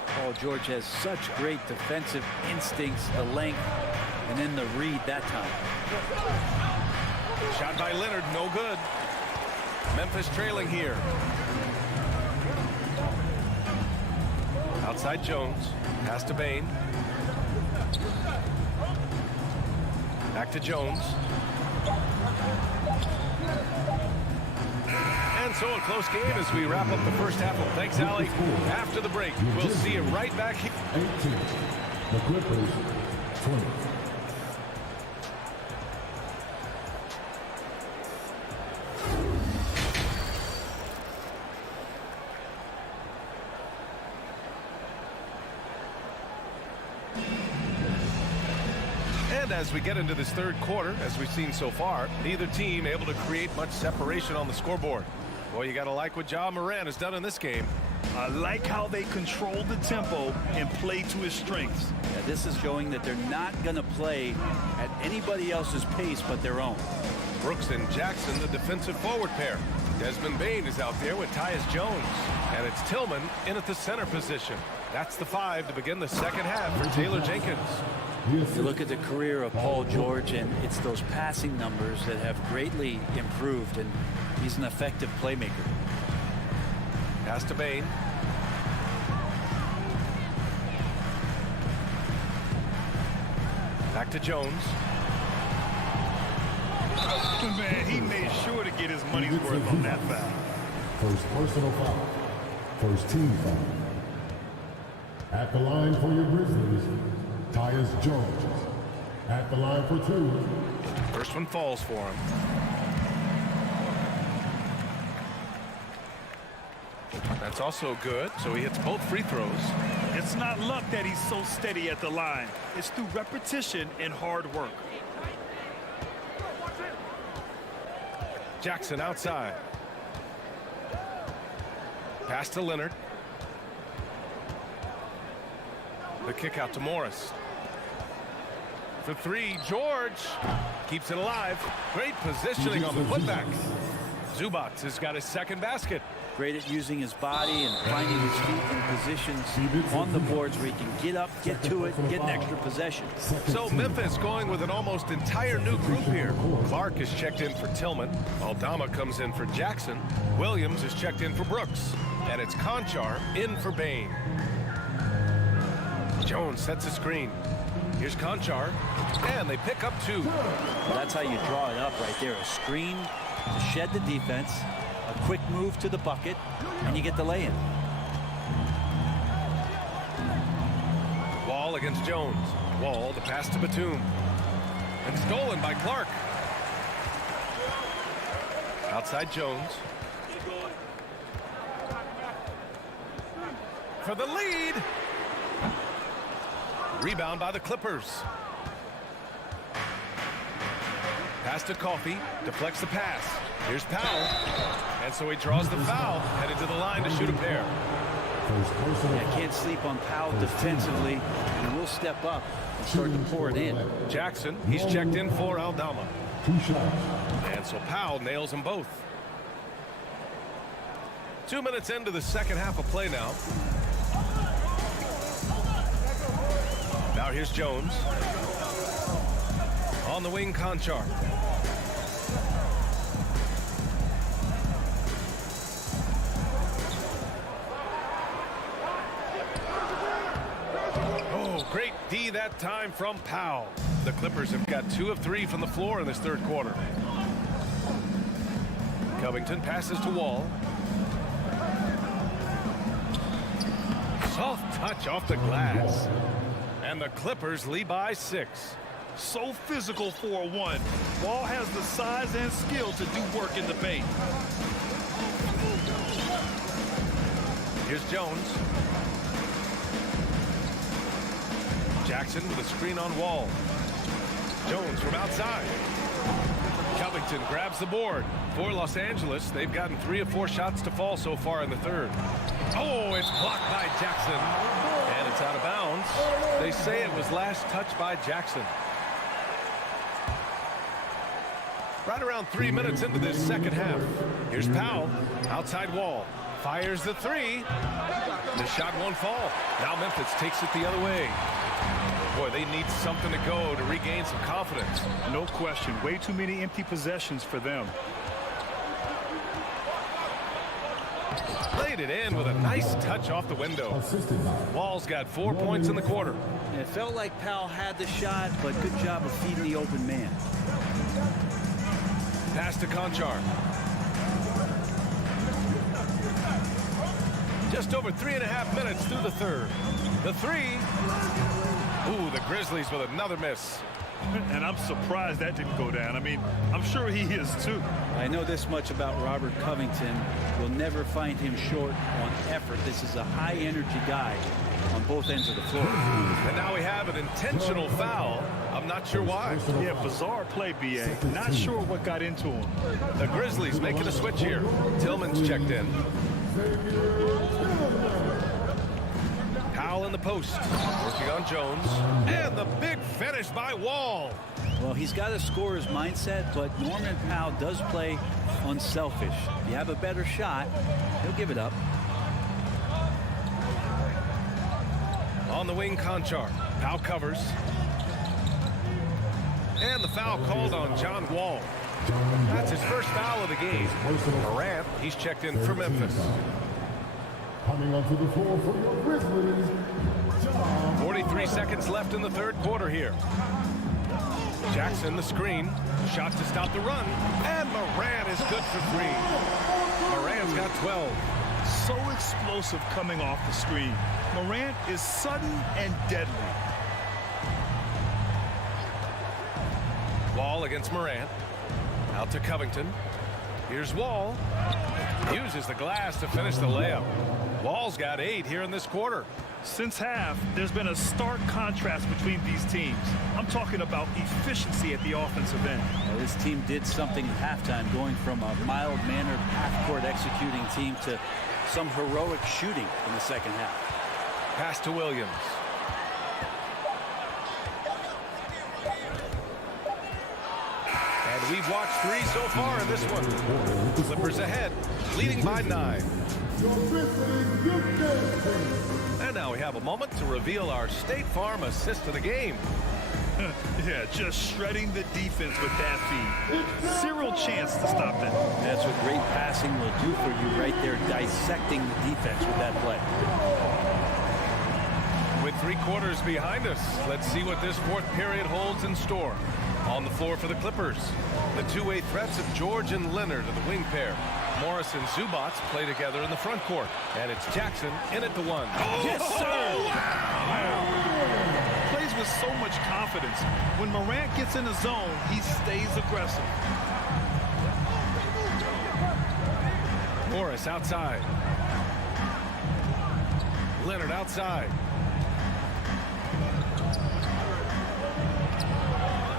Paul George has such great defensive instincts, the length, and then the read that time. Shot by Leonard, no good. Memphis trailing here. Outside Jones, pass to Bain. Back to Jones. And so a close game as we wrap up the first half. Thanks, Allie. After the break, we'll see you right back here. 18. The Clippers, 20. And as we get into this third quarter, as we've seen so far, neither team able to create much separation on the scoreboard. Well, you got to like what Ja Morant has done in this game. I like how they control the tempo and play to his strengths. Yeah, this is showing that they're not going to play at anybody else's pace but their own. Brooks and Jackson, the defensive forward pair. Desmond Bain is out there with Tyus Jones. And it's Tillman in at the center position. That's the 5 to begin the second half for Taylor Jenkins. You look at the career of Paul George, and it's those passing numbers that have greatly improved, and he's an effective playmaker. Pass to Bain. Back to Jones. Man, he made sure to get his money's worth on that foul. First personal foul. First team foul. At the line for your Grizzlies, Tyus Jones. At the line for 2. First one falls for him. That's also good, so he hits both free throws. It's not luck that he's so steady at the line. It's through repetition and hard work. Jackson outside. Pass to Leonard. The kick out to Morris. For 3, George keeps it alive. Great positioning on the putback. Zubac has got his second basket. Great at using his body and finding his feet in positions on the boards where he can get up, get to it, get an extra possession. So Memphis going with an almost entire new group here. Clark is checked in for Tillman. Aldama comes in for Jackson. Williams is checked in for Brooks. And it's Conchar in for Bain. Jones sets a screen. Here's Conchar. And they pick up 2. Well, that's how you draw it up right there. A screen to shed the defense. A quick move to the bucket, and you get the lay-in. Wall against Jones. Wall, the pass to Batum. And stolen by Clark. Outside Jones. For the lead. Rebound by the Clippers. Pass to Coffey. Deflects the pass. Here's Powell. And so he draws the foul, headed to the line to shoot a pair. I can't sleep on Powell defensively, and we'll step up and start to pour it in. Jackson, he's checked in for Aldama. 2 shots. And so Powell nails them both. 2 minutes into the second half of play now. Now here's Jones. On the wing, Conchar. Great D that time from Powell. The Clippers have got 2 of 3 from the floor in this third quarter. Covington passes to Wall. Soft touch off the glass. And the Clippers lead by 6. So physical for a 1. Wall has the size and skill to do work in the paint. Here's Jones. Jackson with a screen on Wall. Jones from outside. Covington grabs the board. For Los Angeles, they've gotten 3 of 4 shots to fall so far in the third. Oh, it's blocked by Jackson. And it's out of bounds. They say it was last touched by Jackson. Right around 3 minutes into this second half. Here's Powell. Outside Wall. Fires the 3. The shot won't fall. Now Memphis takes it the other way. Boy, they need something to go to regain some confidence. No question. Way too many empty possessions for them. Played it in with a nice touch off the window. Wall's got 4 points in the quarter. It felt like Powell had the shot, but good job of feeding the open man. Pass to Conchar. Just over 3.5 minutes through the third. The 3. Ooh, the Grizzlies with another miss. And I'm surprised that didn't go down. I mean, I'm sure he is too. I know this much about Robert Covington. You'll never find him short on effort. This is a high-energy guy on both ends of the floor. And now we have an intentional foul. I'm not sure why. Yeah, bizarre play, B.A. Not sure what got into him. The Grizzlies making a switch here. Tillman's checked in. Powell in the post, working on Jones, and the big finish by Wall. Well, he's got a scorer's mindset, but Norman Powell does play unselfish. If you have a better shot, he'll give it up. On the wing, Conchar. Powell covers. And the foul called on John Wall. That's his first foul of the game. Morant, he's checked in for Memphis. Coming onto the floor for your Grizzlies, 43 seconds left in the third quarter here. Jackson, the screen. Shot to stop the run. And Morant is good for 3. Morant's got 12. So explosive coming off the screen. Morant is sudden and deadly. Wall against Morant. Out to Covington. Here's Wall. Uses the glass to finish the layup. Wall's got 8 here in this quarter. Since half, there's been a stark contrast between these teams. I'm talking about efficiency at the offensive end. Well, this team did something at halftime, going from a mild-mannered half-court executing team to some heroic shooting in the second half. Pass to Williams. And we've watched 3 so far in this one. Clippers ahead, leading by 9. And now we have a moment to reveal our State Farm assist of the game. Yeah, just shredding the defense with that feed. Zero chance to stop that. That's what great passing will do for you right there, dissecting the defense with that play. With 3 quarters behind us, let's see what this fourth period holds in store. On the floor for the Clippers, the two-way threats of George and Leonard are the wing pair. Morris and Zubac play together in the front court. And it's Jackson in at the 1. Yes, sir! Wow. Plays with so much confidence. When Morant gets in the zone, he stays aggressive. Morris outside. Leonard outside.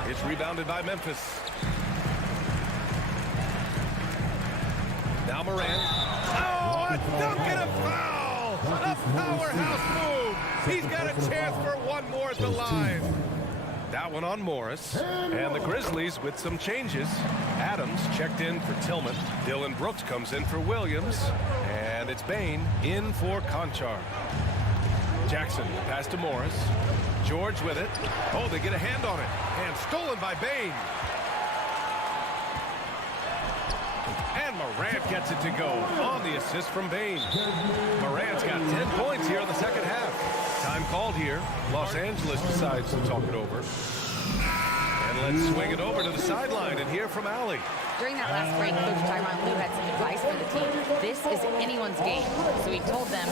It's rebounded by Memphis. Now Morant. Oh, a dunk and a foul! A powerhouse move! He's got a chance for one more at the line. That one on Morris. And the Grizzlies with some changes. Adams checked in for Tillman. Dylan Brooks comes in for Williams. And it's Bain in for Conchar. Jackson, pass to Morris. George with it. Oh, they get a hand on it. And stolen by Bain. And Morant gets it to go on the assist from Bain. Morant's got 10 points here in the second half. Time called here. Los Angeles decides to talk it over. And let's swing it over to the sideline and hear from Allie. During that last break, Coach Tyronn Lue had some advice for the team. This is anyone's game. So he told them,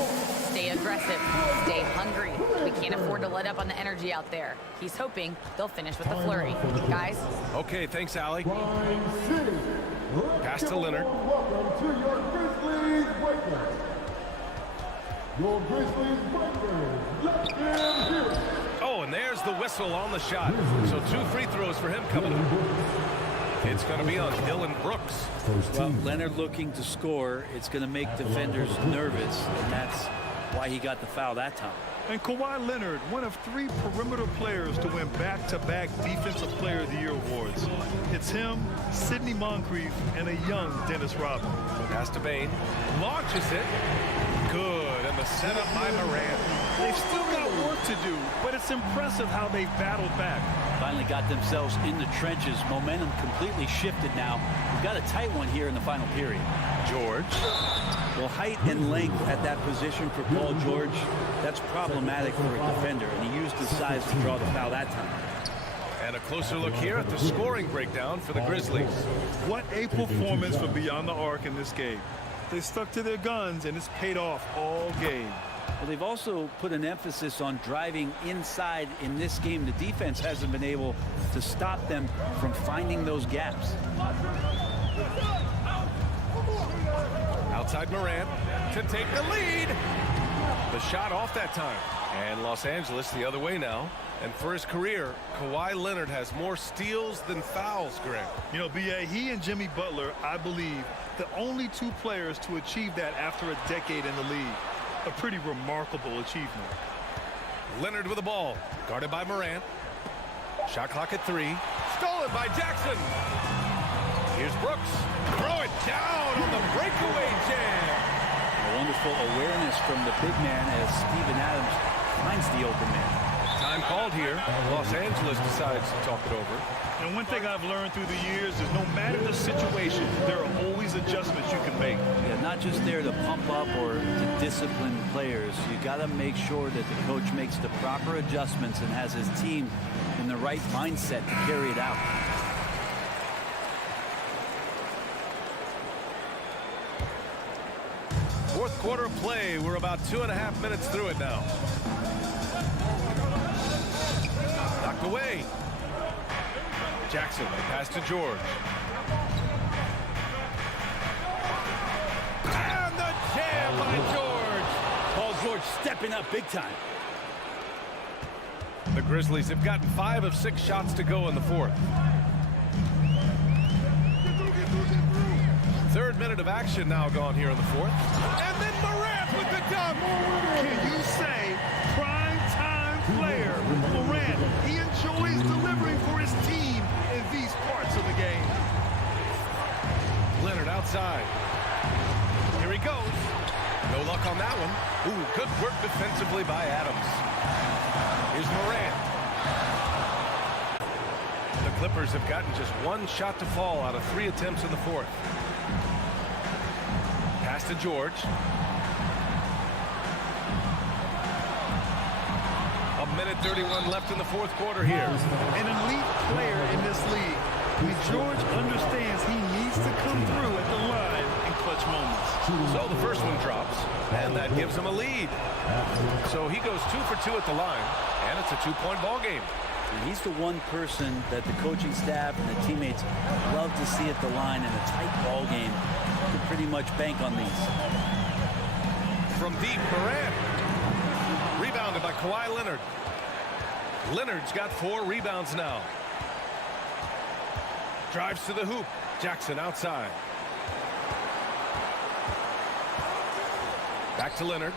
stay aggressive, stay hungry. We can't afford to let up on the energy out there. He's hoping they'll finish with a flurry. Guys? Okay, thanks, Allie. Pass to Leonard. welcome to your Grizzlies Breakers. Your Grizzlies Breakers. Let them hear it. Oh, and there's the whistle on the shot. So 2 free throws for him coming up. It's going to be on Dylan Brooks. Well, Leonard looking to score. It's going to make defenders nervous, and that's why he got the foul that time. And Kawhi Leonard, one of 3 perimeter players to win back-to-back Defensive Player of the Year awards. It's him, Sidney Moncrief, and a young Dennis Rodman. Pass to Bain. Launches it. Good. And the setup by Morant. They've still got work to do, but it's impressive how they've battled back. Finally got themselves in the trenches. Momentum completely shifted now. We've got a tight one here in the final period. George. Well, height and length at that position for Paul George, that's problematic for a defender, and he used his size to draw the foul that time. And a closer look here at the scoring breakdown for the Grizzlies. What a performance for Beyond the Arc in this game. They stuck to their guns, and it's paid off all game. Well, they've also put an emphasis on driving inside in this game. The defense hasn't been able to stop them from finding those gaps. Outside Morant to take the lead. The shot off that time. And Los Angeles the other way now. And for his career, Kawhi Leonard has more steals than fouls, Greg. You know, B.A., he and Jimmy Butler, I believe, the only 2 players to achieve that after a decade in the league. A pretty remarkable achievement. Leonard with the ball. Guarded by Morant. Shot clock at 3. Stolen by Jackson. Here's Brooks. Throw it down on the breakaway jam. A wonderful awareness from the big man as Steven Adams finds the open man. Time called here. Los Angeles decides to talk it over. And one thing I've learned through the years is no matter the situation, there are always adjustments you can make. Yeah, not just there to pump up or to discipline players. You got to make sure that the coach makes the proper adjustments and has his team in the right mindset to carry it out. Fourth quarter of play. We're about 2.5 minutes through it now. Knocked away. Jackson, pass to George. And the jam by George. Paul George stepping up big time. The Grizzlies have gotten 5 of 6 shots to go in the fourth. Third minute of action now gone here in the fourth. And then Morant with the dunk. Can you say prime time player Morant? He enjoys delivering for his team in these parts of the game. Leonard outside. Here he goes. No luck on that one. Ooh, good work defensively by Adams. Here's Morant. The Clippers have gotten just 1 shot to fall out of 3 attempts in the fourth. Pass to George. A minute 31 left in the fourth quarter here. An elite player in this league. George understands he needs to come through at the line in clutch moments. So the first one drops, and that gives him a lead. So he goes 2 for 2 at the line, and it's a 2-point ball game. And he's the one person that the coaching staff and the teammates love to see at the line in a tight ball game. You can pretty much bank on these. From deep, Morant. Rebounded by Kawhi Leonard. Leonard's got 4 rebounds now. Drives to the hoop. Jackson outside. Back to Leonard.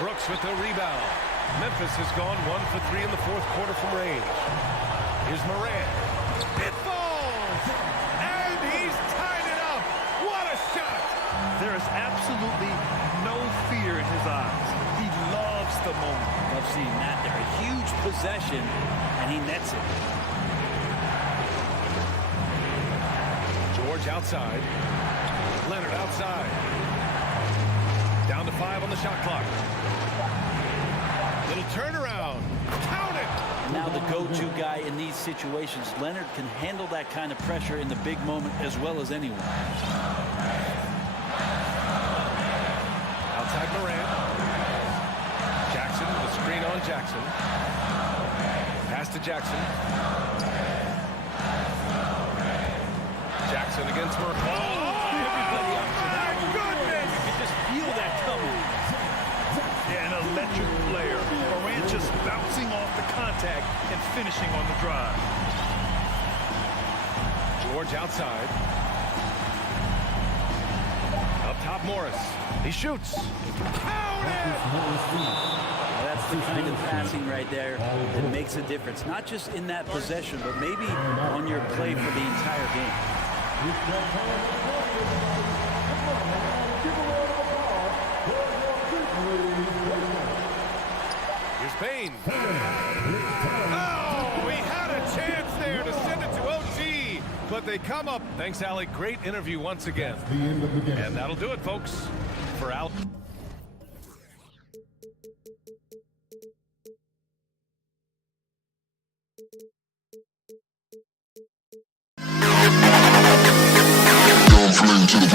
Brooks with the rebound. Memphis has gone 1 for 3 in the fourth quarter from range. Here's Morant. It falls! And he's tied it up! What a shot! There is absolutely no fear in his eyes. He loves the moment. Love seeing that there. A huge possession, and he nets it. George outside. Leonard outside. Down to 5 on the shot clock. Little turnaround. Count it! Now the go-to guy in these situations. Leonard can handle that kind of pressure in the big moment as well as anyone. Outside Morant. Jackson, the screen on Jackson. Pass to Jackson. Jackson against Morant. Oh, everybody up to that one. Goodness! You can just feel that coming. Yeah, an electric player. Morant just bouncing off the contact and finishing on the drive. George outside. Up top, Morris. He shoots. Count it! That's the kind of passing right there that makes a difference. Not just in that possession, but maybe on your play for the entire game. Here's Payne. Oh, he had a chance there to send it to OT, but they come up. Thanks, Allie. Great interview once again. And that'll do it, folks, for Al. To the